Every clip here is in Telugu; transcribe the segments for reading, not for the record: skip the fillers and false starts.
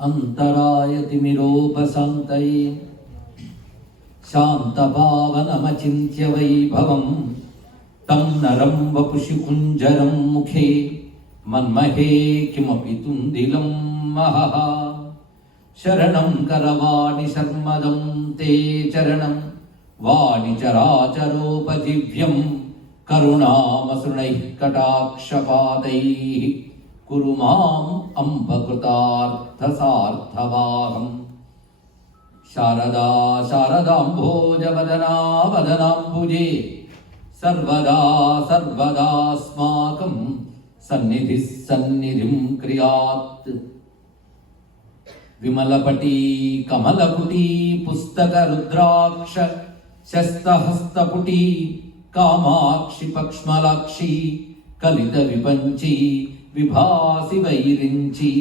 अंतरायतिमिरोपशान्तये शान्तभावनमचिन्त्य वैभवं तं नरं वपुषि कुञ्जरं मुखे मन्महे किमपि तुन्दिलं महः। शरणं करवाणि शर्मदं ते चरणं वाणिचराचरोपजीव्यं करुणामसृणैः कटाक्षपादैः कुरु माम् अम्ब कृतार्थसार्थवाहम्। शारदा शारदाम्भोजवदना वदनाम्बुजे सर्वदा सर्वदास्माकं सन्निधिः सन्निधिं क्रियात्। विमलपटी कमलकुटी पुस्तकरुद्राक्ष शस्तहस्तपुटी कामाक्षि पक्ष्मलाक्षी कलितविपञ्ची विभासि वैरिञ्ची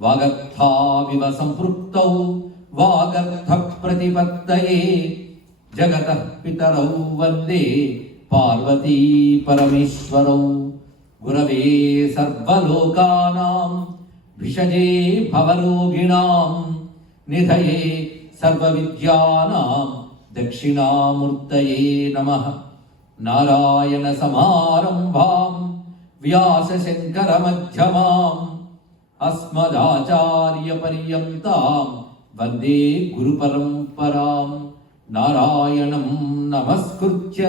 वागर्थाविव सम्पृक्तौ वागर्थप्रतिपत्तये जगतः पितरौ वन्दे पार्वती परमेश्वरौ। गुरवे सर्वलोकानां भिषजे भवरोगिणां निधये सर्वविद्यानां दक्षिणामूर्तये नमः। नारायणसमारम्भां व्यासशङ्करमध्यमाम् अस्मदाचार्यपर्यन्तां वन्दे गुरुपरम्परां। नारायणं नमस्कृत्य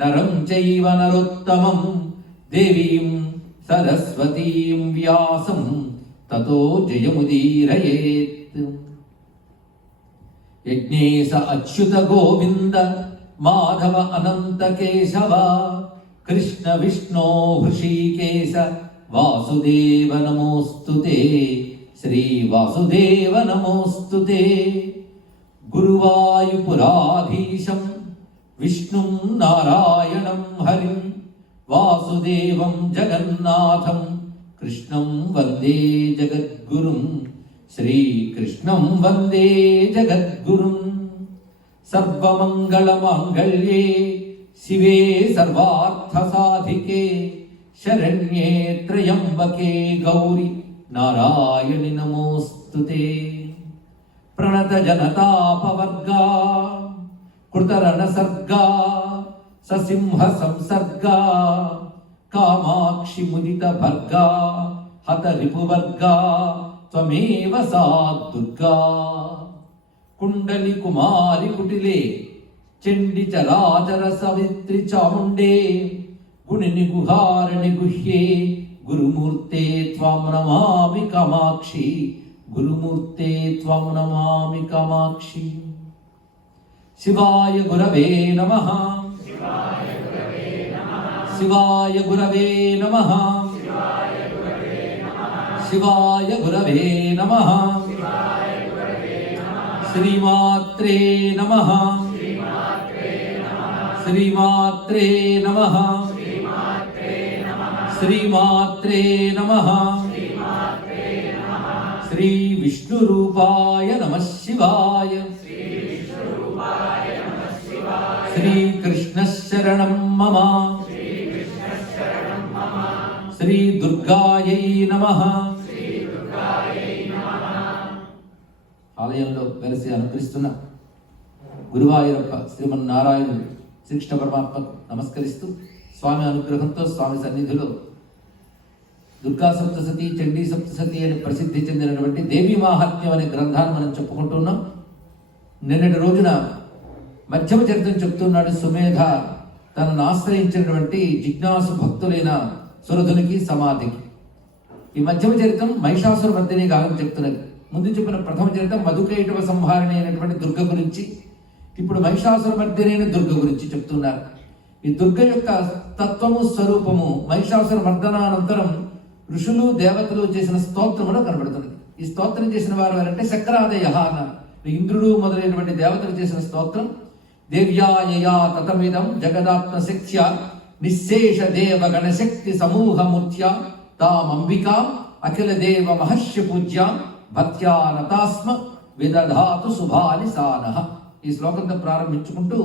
नरं चैव नरोत्तमं देवीं सरस्वतीं व्यासं ततो जयमुदीरयेत्। यज्ञेश अच्युत गोविन्द माधव अनंत केशव कृष्ण विष्णो हृषीकेश वासुदेव नमोस्तुते श्री वासुदेव नमोस्तुते। गुरुवायुपुराधीशं विष्णुं नारायणं हरिं वासुदेवं जगन्नाथं कृष्णं वन्दे जगद्गुरुं श्रीकृष्णं वन्दे जगद्गुरुं। सर्वमङ्गलमाङ्गल्ये शिवे सर्वार्थसाधिके शरण्ये त्र्यम्बके गौरी नारायणि नमोस्तुते। प्रणतजनतापवर्गा कृतरणसर्गा ससिंह संसर्गा कामाक्षि मुदितभर्गा हतरिपुवर्गा त्वमेव सा दुर्गा। कुंडली कुमारी कुटिले चंडी चराचर सवित्री चामुंडे गुणिनि गुहारिणि गुह्ये गुरुमूर्ते त्वां नमामि कामाक्षि गुरुमूर्ते त्वां नमामि कामाक्षि। शिवाय गुरवे नमः शिवाय गुरवे नमः शिवाय गुरवे नमः श्रीमात्रे नमः श्रीमात्रे नमः श्रीमात्रे नमः श्री विष्णुरूपाय नमः शिवाय श्री कृष्ण शरणं मम श्री दुर्गायै नमः। ఆలయంలో వెలసి అనుగ్రహిస్తున్న గురువాయూరప్ప శ్రీమన్నారాయణుడు శ్రీకృష్ణ పరమాత్మకు నమస్కరిస్తూ స్వామి అనుగ్రహంతో స్వామి సన్నిధిలో దుర్గా సప్తసతి చండీ సప్తసతి అని ప్రసిద్ధి చెందినటువంటి దేవి మాహాత్మ్యం అనే గ్రంథాన్ని మనం చెప్పుకుంటున్నాం. నిన్నటి రోజున మధ్యమ చరిత్రం చెప్తున్నాడు సుమేధ తనను ఆశ్రయించినటువంటి జిజ్ఞాసు భక్తులైన సురధునికి సమాధికి. ఈ మధ్యమ చరిత్రం మహిషాసుర మర్దిని కాలం చెప్తున్నది. ముందు చెప్పిన ప్రథమ చరిత్రం మధుకైటవ సంహారిణి అయినటువంటి దుర్గ గురించి, ఇప్పుడు మహిషాసుర మర్దిని అయిన దుర్గ గురించి చెప్తున్నారు. ఈ దుర్గ యొక్క తత్వము స్వరూపము మహిషాసుర మర్దనానంతరం ఋషులు దేవతలు చేసిన స్తోత్రములో కనబడుతున్నది. ఈ స్తోత్రం చేసిన వారు ఎవరంటే శక్రాదయ అన్నారు. ఇంద్రుడు మొదలైనటువంటి దేవతలు చేసిన స్తోత్రం దేవ్యాయయా తతమిదం జగదాత్మ శక్త్య నిశేష దేవ గణశక్తి సమూహమూర్త్య తామంబికా అఖిల దేవ మహర్షి పూజ్య భక్త్యా నతాస్మ విదధాతు శుభాని సానః. ఈ శ్లోకంతో ప్రారంభించుకుంటూ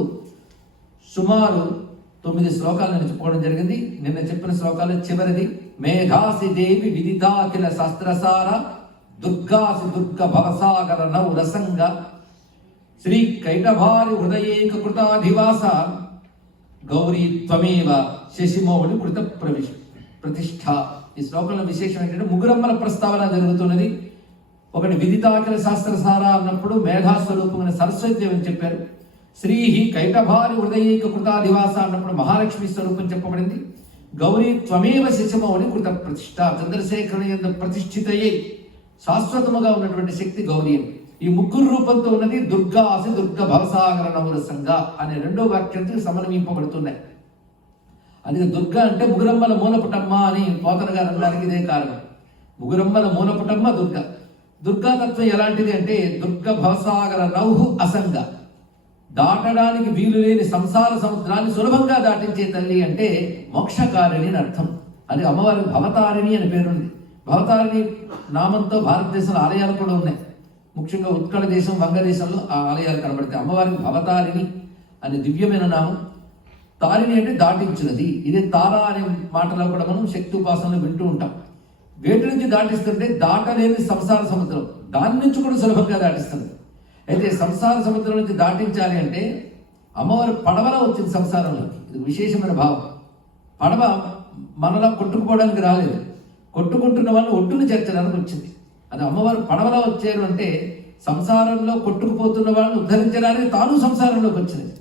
సుమారు 9 శ్లోకాలు నేను చెప్పుకోవడం జరిగింది. నిన్న చెప్పిన శ్లోకాలు చివరిది మేధాసి దేవి విదితాఖిల శాస్త్రసార దుర్గాసి దుర్గ భవసాగర నౌరసంగ శ్రీ కైటభారి హృదయేక కృతాధివాస గౌరీ త్వమేవ శశిమౌళి కృత ప్రతిష్ఠ. ఈ శ్లోకంలో విశేషం ఏంటంటే ముగ్గురమ్మల ప్రస్తావన జరుగుతున్నది. ఒకటి విదితాఖిల శాస్త్రసార అన్నప్పుడు మేధాస్వరూపమైన సరస్వతి అని చెప్పారు. శ్రీహి కైటభారి హృదయేక కృతాధివాస అన్నప్పుడు మహాలక్ష్మి స్వరూపం చెప్పబడింది. గౌరీ త్వమేవ శశిమౌళి కృత ప్రతిష్ఠ. చంద్రశేఖరుని యందు ప్రతిష్ఠితయే శాశ్వతముగా ఉన్నటువంటి శక్తి గౌరీ. ఈ ముగ్గురు రూపంతో ఉన్నది దుర్గాసి దుర్గ భవసాగర నవరసంగా అనే రెండో వాక్యంతో సమన్వయింపబడుతున్నాయి. అది దుర్గా అంటే ముగురమ్మల మూలపుటమ్మ అని పోతన గారు అనడానికి ఇదే కారణం. ముగురమ్మల మూలపుటమ్మ దుర్గా. దుర్గాతత్వం ఎలాంటిది అంటే దుర్గ భవసాగర నౌహు అసంగ, దాటడానికి వీలు లేని సంసార సముద్రాన్ని సులభంగా దాటించే తల్లి అంటే మోక్షకారిణి అని అర్థం. అది అమ్మవారికి భవతారిణి అని పేరుంది. భవతారిణి నామంతో భారతదేశంలో ఆలయాలు కూడా ఉన్నాయి. ముఖ్యంగా ఉత్కళ దేశం, వంగదేశంలో ఆ ఆలయాలు కనబడతాయి. అమ్మవారికి భవతారిణి అనే దివ్యమైన నామం. తారిణి అంటే దాటించినది. ఇదే తారా అనే మాటలో కూడా మనం శక్తి ఉపాసనలో వింటూ ఉంటాం. వేటి నుంచి దాటిస్తుంటే దాటలేని సంసార సముద్రం, దాని నుంచి కూడా సులభంగా దాటిస్తుంది. అయితే సంసార సముద్రం నుంచి దాటించాలి అంటే అమ్మవారి పడవలా వచ్చింది సంసారంలోకి. ఇది విశేషమైన భావం. పడవ మనలా కొట్టుకుపోవడానికి రాలేదు, కొట్టుకుంటున్న వాళ్ళు ఒడ్డును చేర్చడానికి వచ్చింది. అది అమ్మవారు పడవలా వచ్చారు అంటే సంసారంలో కొట్టుకుపోతున్న వాళ్ళని ఉద్ధరించడానికి తాను సంసారంలోకి వచ్చింది.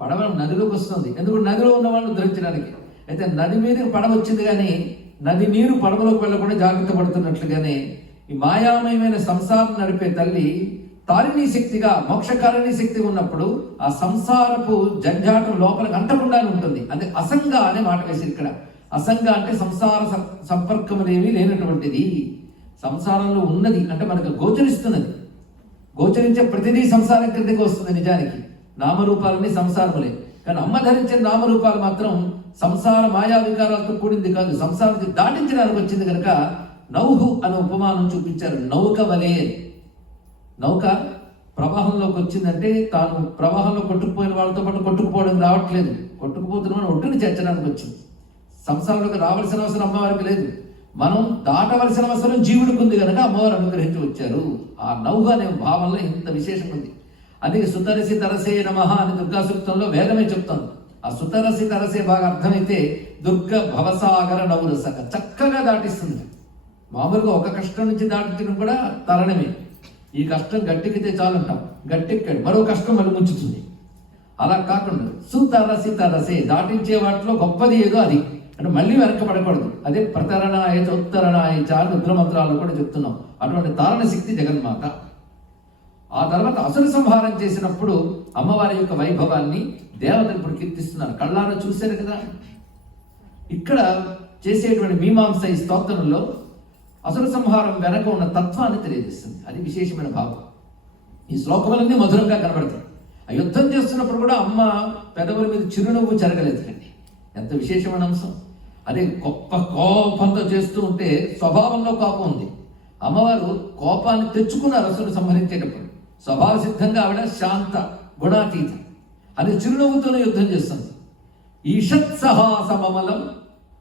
పడవ నదిలోకి వస్తుంది, ఎందుకు నదిలో ఉన్న వాళ్ళని ఉద్ధరించడానికి. అయితే నది మీద పడవ వచ్చింది, కానీ నది నీరు పడవలోకి వెళ్ళకుండా జాగ్రత్త పడుతున్నట్లుగానే ఈ మాయామయమైన సంసారం నడిపే తల్లి తారిణీ శక్తిగా, మోక్షకారిణీ శక్తి ఉన్నప్పుడు ఆ సంసారపు జంజాటం లోపలికి అంటకుండా ఉంటుంది. అంటే అసంగ అనే మాట వేసి ఇక్కడ. అసంగ అంటే సంసార సంపర్కములేమీ లేనటువంటిది. సంసారంలో ఉన్నది అంటే మనకు గోచరిస్తున్నది. గోచరించే ప్రతిదీ సంసారం కిందకి వస్తుంది. నిజానికి నామరూపాలన్నీ సంసారములే, కానీ అమ్మ ధరించిన నామరూపాలు మాత్రం సంసార మాయా వికారాలతో కూడింది కాదు, సంసారాన్ని దాటించడానికి వచ్చింది కనుక నౌహు అనే ఉపమానం చూపించారు. నౌక వలే. నౌక ప్రవాహంలోకి వచ్చిందంటే తాను ప్రవాహంలో కొట్టుకుపోయిన వాళ్ళతో పాటు కొట్టుకుపోవడం రావట్లేదు, కొట్టుకుపోతున్న ఒడ్డుని చేర్చడానికి వచ్చింది. సంసారంలోకి రావాల్సిన అవసరం అమ్మవారికి లేదు, మనం దాటవలసిన అవసరం జీవుడికి ఉంది కనుక అమ్మవారు అనుగ్రహించి వచ్చారు. ఆ నౌహ అనే భావంలో ఇంత విశేషం ఉంది. అందుకే సుతరసి తరసే నమః అని దుర్గా సూక్తంలో వేదమే చెప్తాను. ఆ సుతరసి తరసే బాగా అర్థమైతే దుర్గ భవసాగర నౌరసక చక్కగా దాటిస్తుంది. మామూలుగా ఒక కష్టం నుంచి దాటించడం కూడా తరణమే. ఈ కష్టం గట్టెక్కితే చాలంటాం, గట్టెక్కాడు మరో కష్టం మళ్ళీ ముంచుతుంది. అలా కాకుండా సుతరసి తరసే దాటించే వాటిలో గొప్పది ఏదో అది అంటే మళ్ళీ వెనకబడకూడదు. అదే ప్రతరణాయ ఉత్తరణాయ అని రుద్రమంత్రాలు కూడా చెప్తున్నాం. అటువంటి తారణ శక్తి జగన్మాత. ఆ తర్వాత అసుర సంహారం చేసినప్పుడు అమ్మవారి యొక్క వైభవాన్ని దేవతలు ఇప్పుడు కీర్తిస్తున్నారు. కళ్ళారా చూశారు కదా. ఇక్కడ చేసేటువంటి మీమాంస ఈ స్తోత్రంలో అసుర సంహారం వెనక ఉన్న తత్వాన్ని తెలియజేస్తుంది. అది విశేషమైన భావం. ఈ శ్లోకములన్నీ మధురంగా కనబడతాయి. ఆ యుద్ధం చేస్తున్నప్పుడు కూడా అమ్మ పెదవుల మీద చిరునవ్వు చెరగలేదు కండి. ఎంత విశేషమైన అంశం. అదే గొప్ప కోపంతో చేస్తూ ఉంటే స్వభావంలో కోపం ఉంది. అమ్మవారు కోపాన్ని తెచ్చుకున్నారు అసురుని సంహరించేటప్పుడు. స్వభావ సిద్ధంగా ఆవిడ శాంత గుణాతీత. అది చిరునవ్వుతోనే యుద్ధం చేస్తుంది. ఈషత్సహాసమమలం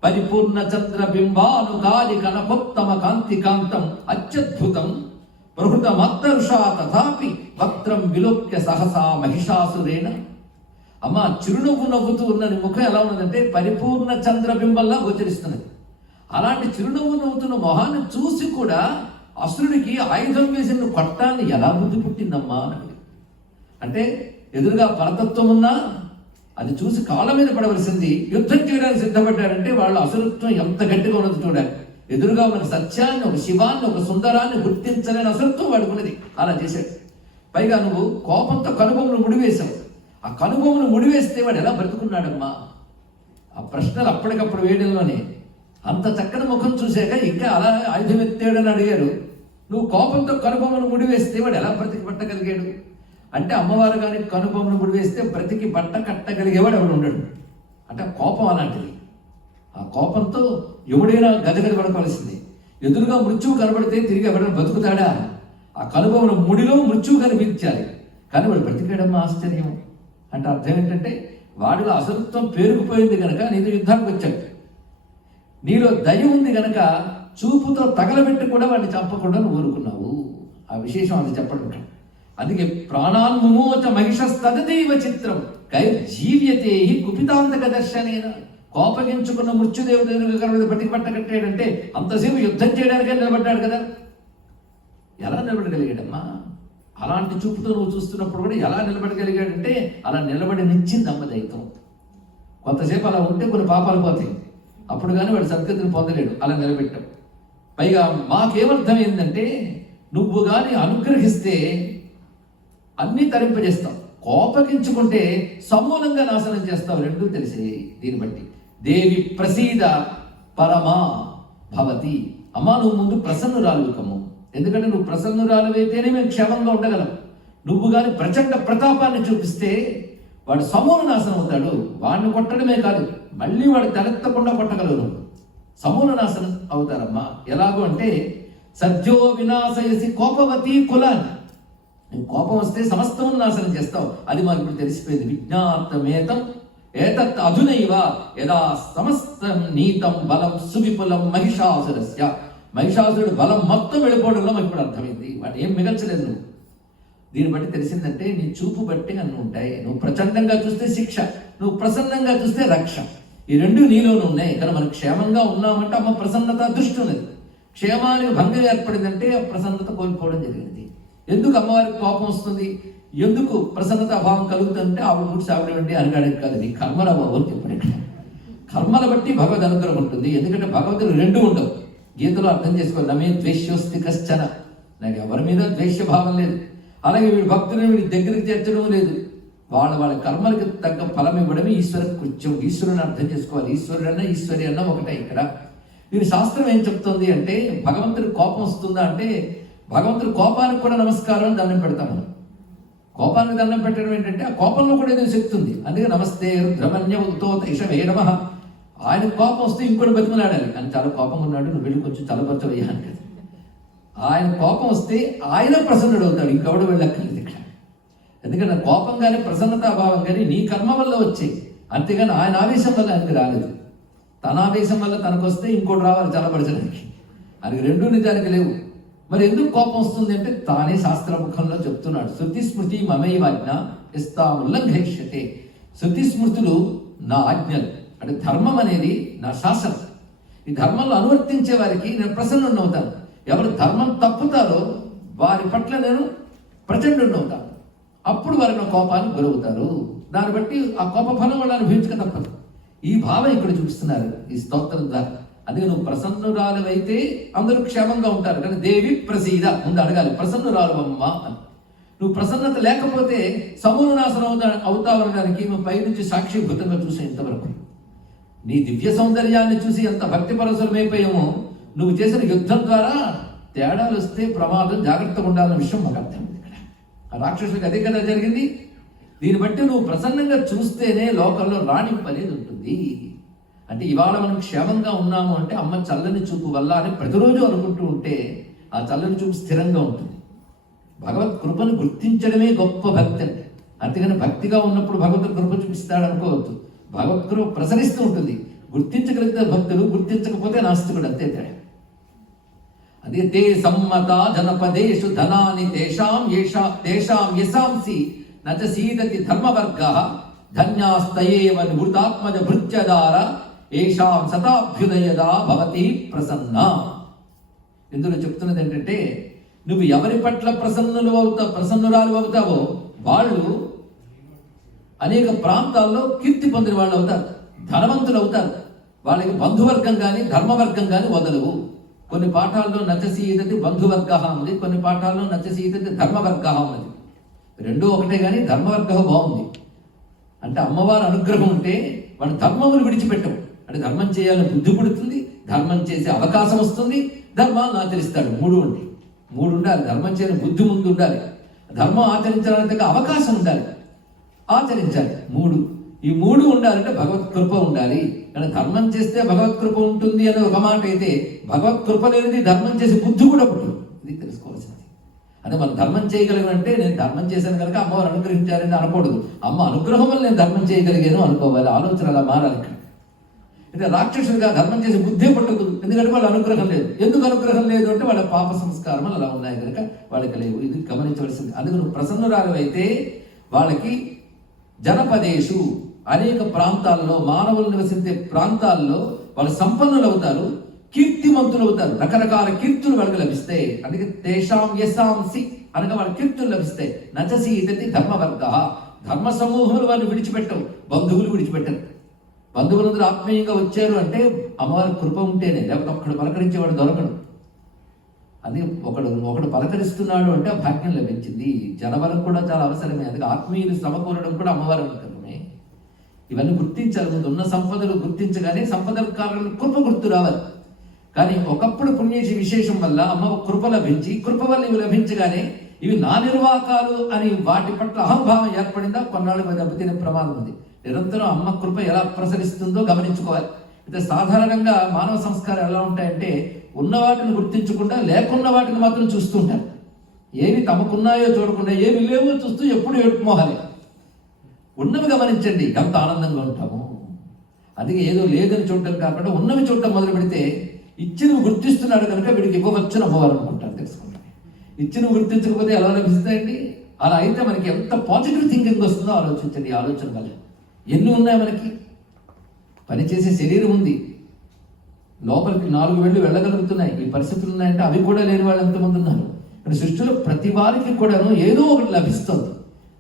పరిపూర్ణ చంద్ర బింబానుకాలి కనకోత్తమ కాంతి కాంతం అత్యద్భుతం ప్రహృత మత్తరుషా తథాపి వక్త్రం విలోక్య సహసా మహిషాసురేణ. అమ్మ చిరునవ్వు నవ్వుతూ ఉన్నది ముఖం ఎలా ఉన్నదంటే పరిపూర్ణ చంద్రబింబంలా గోచరిస్తున్నది. అలాంటి చిరునవ్వు నవ్వుతున్న మొహాన్ని చూసి కూడా అసురుడికి ఆయుధం వేసిన కొట్టాన్ని ఎలా బుద్ధి పుట్టిందమ్మా అని. అంటే ఎదురుగా పరతత్వం ఉన్నా అది చూసి కాళ్ళ మీద పడవలసింది. యుద్ధం చేయడానికి సిద్ధపడ్డాడంటే వాళ్ళు అసురత్వం ఎంత గట్టిగా ఉన్నది చూడాలి. ఎదురుగా ఉన్న సత్యాన్ని, ఒక శివాన్ని, ఒక సుందరాన్ని గుర్తించలేని అసురత్వం వాడుకున్నది. అలా చేశాడు. పైగా నువ్వు కోపంతో కనుబొమ్మను ముడివేశావు. ఆ కనుబొమ్మను ముడివేస్తే వాడు ఎలా బ్రతుకున్నాడమ్మా? ఆ ప్రశ్నలు అప్పటికప్పుడు వేయడంలోనే అంత చక్కని ముఖం చూశాక ఇంకా అలా ఆయుధం ఎత్తాడని అడిగారు. నువ్వు కోపంతో కనుబొమ్మను ముడివేస్తే వాడు ఎలా బ్రతికి పట్టగలిగాడు అంటే అమ్మవారు కానీ కనుబొమ్మను ముడివేస్తే బ్రతికి బట్ట కట్టగలిగేవాడు ఎవడు ఉండడు. అంటే కోపం అలాంటిది. ఆ కోపంతో ఎవడైనా గదగద పడవలసింది. ఎదురుగా మృత్యువు కనబడితే తిరిగి ఎవడైనా బతుకుతాడా? ఆ కనుబొమ్మను ముడిలో మృత్యువు కనిపించాలి, కానీ వాడు బ్రతికాడమ్మా. ఆశ్చర్యం. అంటే అర్థం ఏంటంటే వాడిలో అసలుత్వం పేరుకుపోయింది కనుక నీతో యుద్ధానికి వచ్చాడు. నీలో దయ ఉంది కనుక చూపుతో తగలబెట్టి కూడా వాడిని చంపకుండా నువ్వు ఊరుకున్నావు. ఆ విశేషం అది చెప్పడం. అందుకే ప్రాణాన్ముమోచ మహిషస్తదైవ చిత్రం గైర్జీవ్యతే కుపితాంతక దర్శనేన. కోపగించుకున్న మృత్యుదేవుడు బతికి పట్టగట్టాడంటే అంతసేపు యుద్ధం చేయడానికే నిలబడ్డాడు కదా. ఎలా నిలబడగలిగాడమ్మా? అలాంటి చూపుతో నువ్వు చూస్తున్నప్పుడు కూడా ఎలా నిలబడగలిగాడంటే అలా నిలబడి నిచ్చింది అమ్మ దైతం. కొంతసేపు అలా ఉంటే కొన్ని పాపాలు పోతాయి, అప్పుడు కానీ వాడు సద్గతిని పొందలేడు. అలా నిలబెట్టాం. పైగా మాకేమర్థమైందంటే నువ్వు కానీ అనుగ్రహిస్తే అన్నీ తరింపజేస్తావు, కోపగించుకుంటే సమూలంగా నాశనం చేస్తావు. రెండూ తెలిసే. దీన్ని బట్టి దేవి ప్రసీద పరమా భవతి. అమ్మా నువ్వు ముందు ప్రసన్నురాలు కమ్ము. ఎందుకంటే నువ్వు ప్రసన్నురాలువైతేనే మేము క్షేమంగా ఉండగలం. నువ్వు కానీ ప్రచండ ప్రతాపాన్ని చూపిస్తే వాడు సమూల నాశనం అవుతాడు. వాడిని కొట్టడమే కాదు, మళ్ళీ వాడు తలెత్తకుండా కొట్టగలవు. సమూల నాశనం అవుతారమ్మా. ఎలాగో అంటే సద్యో వినాశయసి కోపవతి కులాన్ని. నువ్వు కోపం వస్తే సమస్తము నాశనం చేస్తావు. అది మాకు ఇప్పుడు తెలిసిపోయింది. విజ్ఞాతమేతం ఏతత్ అధునైవ యదా సమస్తం నీతం బలం సువిపులం మహిషాసురస్య. మహిషాసురుడు బలం మొత్తం వెళ్ళిపోవడంలో మాకు ఇప్పుడు అర్థమైంది. వాడు ఏం మిగల్చలేదు నువ్వు. దీన్ని బట్టి తెలిసిందంటే నీ చూపు బట్టి అన్నీ ఉంటాయి. నువ్వు ప్రచండంగా చూస్తే శిక్ష, నువ్వు ప్రసన్నంగా చూస్తే రక్ష. ఈ రెండు నీలోనే ఉన్నాయి. కానీ మనం క్షేమంగా ఉన్నామంటే అమ్మ ప్రసన్నత దృష్టి ఉన్నది. క్షేమానికి భంగం ఏర్పడిందంటే ఆ ప్రసన్నత కోల్పోవడం జరిగింది. ఎందుకు అమ్మవారికి కోపం వస్తుంది, ఎందుకు ప్రసన్నత అభావం కలుగుతుందంటే ఆవిడ గురించి ఆవిడ వెండి అనగాడికి కాదు, నీ కర్మల అభావం చెప్పండి. కర్మల బట్టి భగవద్ అనుగ్రహం ఉంటుంది. ఎందుకంటే భగవతుడు రెండు ఉండవు. గీతలో అర్థం చేసుకోవాలి. నమే ద్వేష్యోస్తి కశ్చన. నాకు ఎవరి మీద ద్వేష భావం లేదు. అలాగే వీడి భక్తులను వీడి దగ్గరికి చేర్చడం లేదు. వాళ్ళ కర్మలకి తగ్గ ఫలం ఇవ్వడమే ఈశ్వర కృత్యం. ఈశ్వరుని అర్థం చేసుకోవాలి. ఈశ్వరుడు అన్న ఈశ్వరి అన్న ఒకటే. ఇక్కడ దీని శాస్త్రం ఏం చెప్తుంది అంటే భగవంతుడికి కోపం వస్తుందా అంటే భగవంతుడి కోపానికి కూడా నమస్కారం దండం పెడతాం మనం. కోపానికి దండం పెట్టడం ఏంటంటే ఆ కోపంలో కూడా ఏదో శక్తి ఉంది. అందుకే నమస్తే రుద్రమన్య ఉత్తోత ఇషవే నమః. ఆయన కోపం వస్తే ఇంకోటి బతిమలాడాలి. ఆయన చాలా కోపంగా ఉన్నాడు, నువ్వు వెళ్ళి కొంచెం తలపరచవయ్యాను కదా. ఆయన కోపం వస్తే ఆయన ప్రసన్నుడు అవుతాడు, ఇంకెవడు వెళ్ళక్కర్లేదు ఇక్కడ. ఎందుకంటే కోపం కానీ ప్రసన్నతాభావం కానీ నీ కర్మ వల్ల వచ్చాయి, అంతేగాని ఆయన ఆవేశం వల్ల ఆయనకి రాలేదు. తన ఆవేశం వల్ల తనకు వస్తే ఇంకోటి రావాలి చల్లపరచడానికి. అది రెండూ నిజానికి లేవు. మరి ఎందుకు కోపం వస్తుంది అంటే తానే శాస్త్రముఖంలో చెప్తున్నాడు. శృతి స్మృతి మమైవాజ్ఞ ఇస్తాముల్లంఘయిష్యతే. శృతి స్మృతులు నా ఆజ్ఞలు, అంటే ధర్మం అనేది నా శాసనం. ఈ ధర్మంలో అనువర్తించే వారికి నేను ప్రసన్నుడిని అవుతాను. ఎవరు ధర్మం తప్పుతారో వారి పట్ల నేను ప్రచండుడిని అవుతాను. అప్పుడు వారి నా కోపానికి గురవుతారు. దాన్ని బట్టి ఆ కోప ఫలం వాళ్ళు అనుభవించక తప్పదు. ఈ భావం ఇక్కడ చూపిస్తున్నారు ఈ స్తోత్రం ద్వారా. అందుకే నువ్వు ప్రసన్నురాలువైతే అందరూ క్షేమంగా ఉంటారు. కానీ దేవి ప్రసీద ముందు అడగాలి, ప్రసన్నురాలు అమ్మ అని. నువ్వు ప్రసన్నత లేకపోతే సమూల నాశనం అవుతావు అనడానికి నువ్వు పైనుంచి సాక్షిభూతంగా చూసే ఇంతవరకు. నీ దివ్య సౌందర్యాన్ని చూసి ఎంత భక్తి పరవశులమైపోయామో, నువ్వు చేసిన యుద్ధం ద్వారా తేడాలు వస్తే ప్రమాదం, జాగ్రత్తగా ఉండాలన్న విషయం మాకు అర్థమైంది. ఇక్కడ ఆ రాక్షసులకు అదే కదా జరిగింది. దీన్ని బట్టి నువ్వు ప్రసన్నంగా చూస్తేనే లోకంలో రాణింపు అనేది ఉంటుంది. అంటే ఇవాళ మనం క్షేమంగా ఉన్నాము అంటే అమ్మ చల్లని చూపు వల్ల అని ప్రతిరోజు అనుకుంటూ ఉంటే ఆ చల్లని చూపు స్థిరంగా ఉంటుంది. భగవత్ కృపను గుర్తించడమే గొప్ప భక్తి అంటే. అంతేగాని భక్తిగా ఉన్నప్పుడు భగవత్ కృప చూపిస్తాడు అనుకోవద్దు. భగవత్ కృప ప్రసరిస్తూ ఉంటుంది. గుర్తించగలిగితే భక్తులు, గుర్తించకపోతే నాస్తికుడు, అంతే తేడా. అదే తే సమ్మత జనపదేషు ధనాని తేషాం యశాంసి నచ సీదతి ధర్మవర్గ ధన్యాస్తయేవ నివృతాత్మజ భృత్యదార ఏషాం శతాభ్యుదయదా భవతి ప్రసన్న. ఇందులో చెప్తున్నది ఏంటంటే నువ్వు ఎవరి పట్ల ప్రసన్నురాలు అవుతావో వాళ్ళు అనేక ప్రాంతాల్లో కీర్తి పొందిన వాళ్ళు అవుతారు, ధనవంతులు అవుతారు. వాళ్ళకి బంధువర్గం కానీ ధర్మవర్గం కానీ వదలవు. కొన్ని పాఠాల్లో నచసీదతి బంధువర్గ ఉంది, కొన్ని పాఠాల్లో నచసీదతి ధర్మవర్గ ఉన్నది. రెండూ ఒకటే కానీ ధర్మవర్గం బాగుంది. అంటే అమ్మవారి అనుగ్రహం ఉంటే వాడు ధర్మములు విడిచిపెట్టవు. అంటే ధర్మం చేయాలని బుద్ధి పుడుతుంది, ధర్మం చేసే అవకాశం వస్తుంది, ధర్మాన్ని ఆచరిస్తాడు. మూడు ఉండాలి. ధర్మం చేయని బుద్ధి ముందు ఉండాలి, ధర్మం ఆచరించడానికి అవకాశం ఉండాలి, ఆచరించాలి. ఈ మూడు ఉండాలంటే భగవత్ కృప ఉండాలి. కానీ ధర్మం చేస్తే భగవత్ కృప ఉంటుంది అని ఒక మాట అయితే, భగవత్ కృప లేనిది ధర్మం చేసే బుద్ధి కూడా పుట్టదు. ఇది తెలుసుకోవాల్సింది. అదే మనం ధర్మం చేయగలిగినంటే నేను ధర్మం చేశాను కనుక అమ్మవారు అనుగ్రహించారని అనకూడదు. అమ్మ అనుగ్రహం వల్ల నేను ధర్మం చేయగలిగాను అనుకోవాలి. ఆలోచన అలా మారాలి. ఇక్కడ అంటే రాక్షసుడిగా ధర్మం చేసి బుద్ధి పట్టదు, ఎందుకంటే వాళ్ళ అనుగ్రహం లేదు. ఎందుకు అనుగ్రహం లేదు అంటే వాళ్ళ పాప సంస్కారం అలా ఉన్నాయి కనుక వాళ్ళకి లేవు. ఇది గమనించవలసింది. అందుకు నువ్వు ప్రసన్నురాలు అయితే వాళ్ళకి జనపదేశు అనేక ప్రాంతాల్లో, మానవులు నివసించే ప్రాంతాల్లో వాళ్ళు సంపన్నులు అవుతారు, కీర్తిమంతులు అవుతారు, రకరకాల కీర్తులు వాళ్ళకి లభిస్తాయి. అందుకే తేషాం యశాంసి అనగా వాళ్ళ కీర్తులు లభిస్తాయి. నచసి ఇతతి ధర్మవర్గ, ధర్మ సమూహములు వారిని విడిచిపెట్టవు, బంధువులు విడిచిపెట్టరు. బంధువులందరూ ఆత్మీయంగా వచ్చారు అంటే అమ్మవారి కృప ఉంటేనే, లేకపోతే ఒక్కడు పలకరించేవాడు దొరకడు. అది ఒకడు పలకరిస్తున్నాడు అంటే ఆ భాగ్యం లభించింది. జనబలం కూడా చాలా అవసరమే. అందుకే ఆత్మీయులు సమకూరడం కూడా అమ్మవారి అనుకరమే. ఇవన్నీ గుర్తించాలి. ముందు ఉన్న సంపదలు గుర్తించగానే సంపదల కారణం కృప గుర్తు రావాలి. కానీ ఒకప్పుడు పుణ్యేసి విశేషం వల్ల అమ్మ కృప లభించి, కృప వల్ల ఇవి లభించగానే ఇవి నా నిర్వాకాలు అని వాటి పట్ల అహంభావం ఏర్పడిందా కొన్నాళ్ళు దెబ్బతినే ప్రమాదం ఉంది. నిరంతరం అమ్మ కృప ఎలా ప్రసరిస్తుందో గమనించుకోవాలి. అయితే సాధారణంగా మానవ సంస్కారం ఎలా ఉంటాయంటే ఉన్న వాటిని గుర్తించకుండా లేకున్న వాటిని మాత్రం చూస్తూ ఉంటారు. ఏవి తమకున్నాయో చూడకుండా ఏవి లేవో చూస్తూ ఎప్పుడు ఏడుపుమోహాలి. ఉన్నవి గమనించండి, ఎంత ఆనందంగా ఉంటాము. అందుకే ఏదో లేదని చూడటం కాకుండా ఉన్నవి చూడటం మొదలు పెడితే ఇచ్చినవి గుర్తిస్తున్నాడు కనుక వీడికి ఇవ్వవచ్చుని అమ్మవారు అనుకుంటారు. తెలుసుకోండి, ఇచ్చినవి గుర్తించకపోతే ఎలా లభిస్తాయండి? అలా అయితే మనకి ఎంత పాజిటివ్ థింకింగ్ వస్తుందో ఆలోచించండి. ఆలోచన వల్ల ఎన్ని ఉన్నాయి మనకి? పనిచేసే శరీరం ఉంది, లోపలికి 4 వేళ్ళు వెళ్ళగలుగుతున్నాయి. ఈ పరిస్థితులు ఉన్నాయంటే అవి కూడా లేని వాళ్ళు ఎంతమంది ఉన్నారు? కానీ సృష్టిలో ప్రతి వారికి కూడాను ఏదో ఒకటి లభిస్తుంది.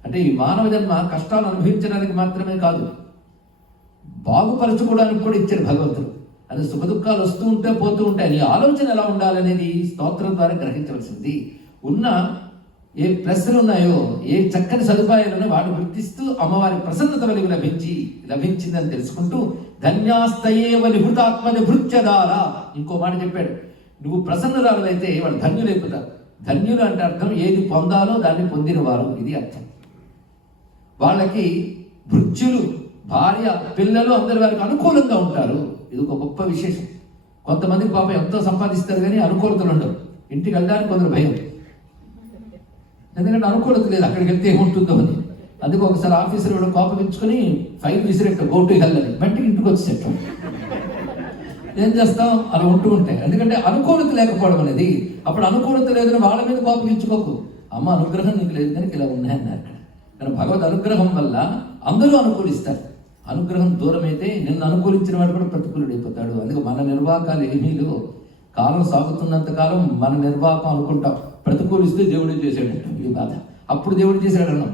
అంటే ఈ మానవ జన్మ కష్టాలు అనుభవించడానికి మాత్రమే కాదు, బాగుపరచుకోవడానికి కూడా ఇచ్చాడు భగవంతుడు. అది సుఖ దుఃఖాలు వస్తూ ఉంటే పోతూ ఉంటాయి. నీ ఆలోచన ఎలా ఉండాలనేది స్తోత్రం ద్వారా గ్రహించవలసింది. ఉన్న ఏ ప్లస్లు ఉన్నాయో, ఏ చక్కని సదుపాయాలు ఉన్నాయో వాటిని గుర్తిస్తూ అమ్మవారి ప్రసన్నత వలివి లభించిందని తెలుసుకుంటూ ధన్యాస్తయేవ నిభృతాత్మని భృత్యదార. ఇంకో మాట చెప్పాడు, నువ్వు ప్రసన్నరాలు అయితే వాళ్ళు ధన్యులు అయిపోతారు. ధన్యులు అంటే అర్థం ఏది పొందాలో దాన్ని పొందిన వారు, ఇది అర్థం. వాళ్ళకి భృత్యులు, భార్య, పిల్లలు అందరి వారికి అనుకూలంగా ఉంటారు. ఇది ఒక గొప్ప విశేషం. కొంతమందికి పాపం ఎంతో సంపాదిస్తారు కానీ అనుకూలతలు ఉండవు. ఇంటికి వెళ్ళడానికి కొందరు భయం, ఎందుకంటే అనుకూలత లేదు, అక్కడికి వెళ్తే ఏముంటుందో అని. అందుకే ఒకసారి ఆఫీసర్ కూడా కోపగించుకొని ఫైల్ విసిరెట్టు గో టు హెల్ అని వెంటనే ఇంటికి వచ్చేటం. ఏం చేస్తాం? అలా ఉంటూ ఉంటాయి. ఎందుకంటే అనుకూలత లేకపోవడం అనేది. అప్పుడు అనుకూలత లేదని వాళ్ళ మీద కోపగించుకోకు, అమ్మ అనుగ్రహం నీకు లేదు కనుక ఇలా ఉన్నాయన్నారు అక్కడ. కానీ భగవద్ అనుగ్రహం వల్ల అందరూ అనుకూలిస్తారు. అనుగ్రహం దూరం అయితే నిన్ను అనుకూలించిన వాడు కూడా ప్రతికూలుడైపోతాడు. అందుకే మన నిర్వాకాలు ఏమీలు కాలం సాగుతున్నంత కాలం మన నిర్వాకం అనుకుంటాం, ప్రతికూలిస్తే దేవుడే చేసాడంటాం. ఇది బాధ. అప్పుడు దేవుడు చేశాడు అన్నాం,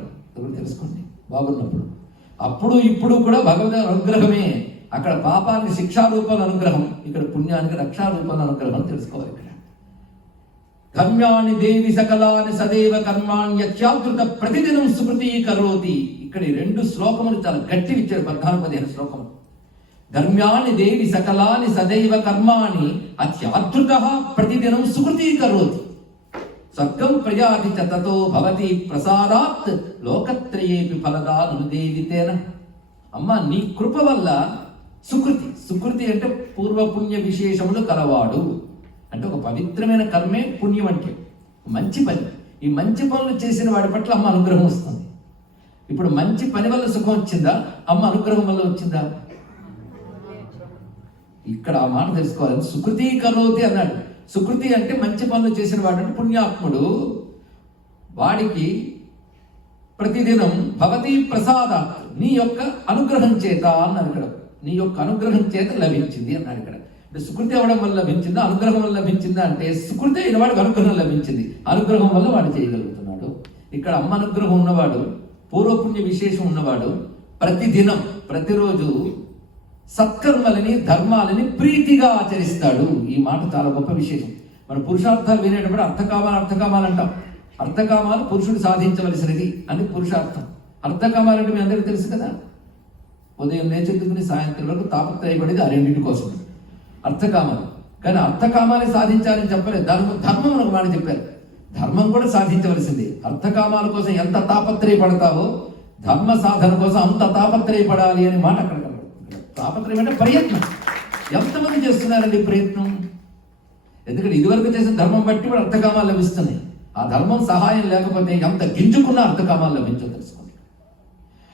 తెలుసుకోండి బాగున్నప్పుడు. అప్పుడు ఇప్పుడు కూడా భగవద్ అనుగ్రహమే. అక్కడ పాపానికి శిక్షారూపాల అనుగ్రహం, ఇక్కడ పుణ్యానికి రక్షారూపాల అనుగ్రహం తెలుసుకోవాలి. ఇక్కడ కర్మ్యాణి దేవి సకలాని సదేవ కర్మాణ్యత్యాదృత ప్రతిదినం స్మృతి కరోతి. ఇక్కడ ఈ 2 శ్లోకములు చాలా గట్టి ఇచ్చారు. 14-15 శ్లోకములు. ధర్మ్యాని దేవి సకలాని సదైవ కర్మాణి అత్యాదృత ప్రతిదినం సుకృతి కరోతి. స్వర్గం ప్రయాతి చ తతో భవతి ప్రసాదాత్ లోకత్రయేపి ఫలదానుదేవితేన. అమ్మ నీ కృప వల్ల సుకృతి, సుకృతి అంటే పూర్వపుణ్య విశేషములు కలవాడు అంటే ఒక పవిత్రమైన కర్మే పుణ్యం అంటే మంచి పని. ఈ మంచి పనులు చేసిన వాడి పట్ల అమ్మ అనుగ్రహం వస్తుంది. ఇప్పుడు మంచి పని వల్ల సుఖం వచ్చిందా? అమ్మ అనుగ్రహం వల్ల వచ్చిందా? ఇక్కడ ఆ మాట తెలుసుకోవాలి. సుకృతి కరోతి అన్నాడు. సుకృతి అంటే మంచి పనులు చేసిన వాడు అంటే పుణ్యాత్ముడు. వాడికి ప్రతిదినం భవతి ప్రసాదాత్ నీ యొక్క అనుగ్రహం చేత అన్నాడు ఇక్కడ. నీ యొక్క అనుగ్రహం చేత లభించింది అన్నాడు ఇక్కడ. అంటే సుకృతి అవ్వడం వల్ల లభించిందా, అనుగ్రహం వల్ల లభించిందా అంటే సుకృతి అయిన వాడికి అనుగ్రహం లభించింది, అనుగ్రహం వల్ల వాడు చేయగలుగుతున్నాడు. ఇక్కడ అమ్మ అనుగ్రహం ఉన్నవాడు, పూర్వపుణ్య విశేషం ఉన్నవాడు ప్రతిదినం ప్రతిరోజు సత్కర్మలని ధర్మాలని ప్రీతిగా ఆచరిస్తాడు. ఈ మాట చాలా గొప్ప విశేషం. మన పురుషార్థాలు వినేటప్పుడు అర్థకామాలు అంటాం. అర్థకామాలు పురుషుడు సాధించవలసినది అని పురుషార్థం. అర్థకామాలంటే మీ అందరికీ తెలుసు కదా, ఉదయం లేచెత్తుకుని సాయంత్రం వరకు తాపత్రయపడేది ఆ 2 కోసం అర్థకామాలు. కానీ అర్థకామాలే సాధించాలని చెప్పలేదు. ధర్మం ఒక మాట చెప్పారు, ధర్మం కూడా సాధించవలసింది. అర్థకామాల కోసం ఎంత తాపత్రయపడతావో ధర్మ సాధన కోసం అంత తాపత్రయపడాలి అనే మాట అక్కడ. తాపత్రయం అంటే ప్రయత్నం. ఎంతమంది చేస్తున్నారండి ప్రయత్నం? ఎందుకంటే ఇదివరకు చేసిన ధర్మం బట్టి కూడా అర్థకామాలు లభిస్తున్నాయి. ఆ ధర్మం సహాయం లేకపోతే ఎంత గింజుకున్న అర్థకామాలు లభించో తెలుసుకోండి.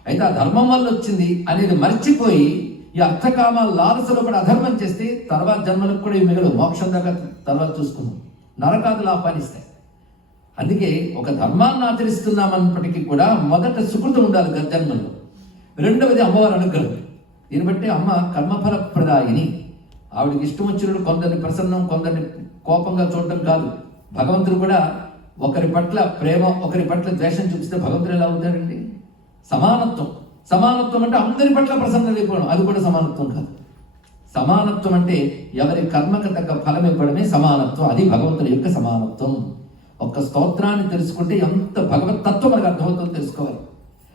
అయితే ఆ ధర్మం వల్ల వచ్చింది అనేది మర్చిపోయి ఈ అర్థకామ లాలసలో కూడా అధర్మం చేస్తే తర్వాత జన్మలకు కూడా ఇవి మిగలవు. మోక్షం దాకా తర్వాత చూసుకున్నాం, నరకాదులు ఆహ్వానిస్తాయి. అందుకే ఒక ధర్మాన్ని ఆచరిస్తున్నామన్నప్పటికీ కూడా మొదట సుకృతం ఉండాలి జన్మలో. రెండవది అమ్మవారి అనుగ్రహం. దీన్ని బట్టి అమ్మ కర్మఫల ప్రదాయిని. ఆవిడకి ఇష్టం వచ్చినప్పుడు కొందరిని ప్రసన్నం, కొందరిని కోపంగా చూడటం కాదు. భగవంతుడు కూడా ఒకరి పట్ల ప్రేమ, ఒకరి పట్ల ద్వేషం చూపిస్తే భగవంతుడు ఎలా అవుతాడండి? సమానత్వం. సమానత్వం అంటే అందరి పట్ల ప్రసన్నం అయిపోవడం, అది కూడా సమానత్వం కాదు. సమానత్వం అంటే ఎవరి కర్మకు తగ్గ ఫలం ఇవ్వడమే సమానత్వం. అది భగవంతుడి యొక్క సమానత్వం. ఒక్క స్తోత్రాన్ని తెలుసుకుంటే ఎంత భగవత్ తత్వం మనకు అర్థమవుతుందో తెలుసుకోవాలి.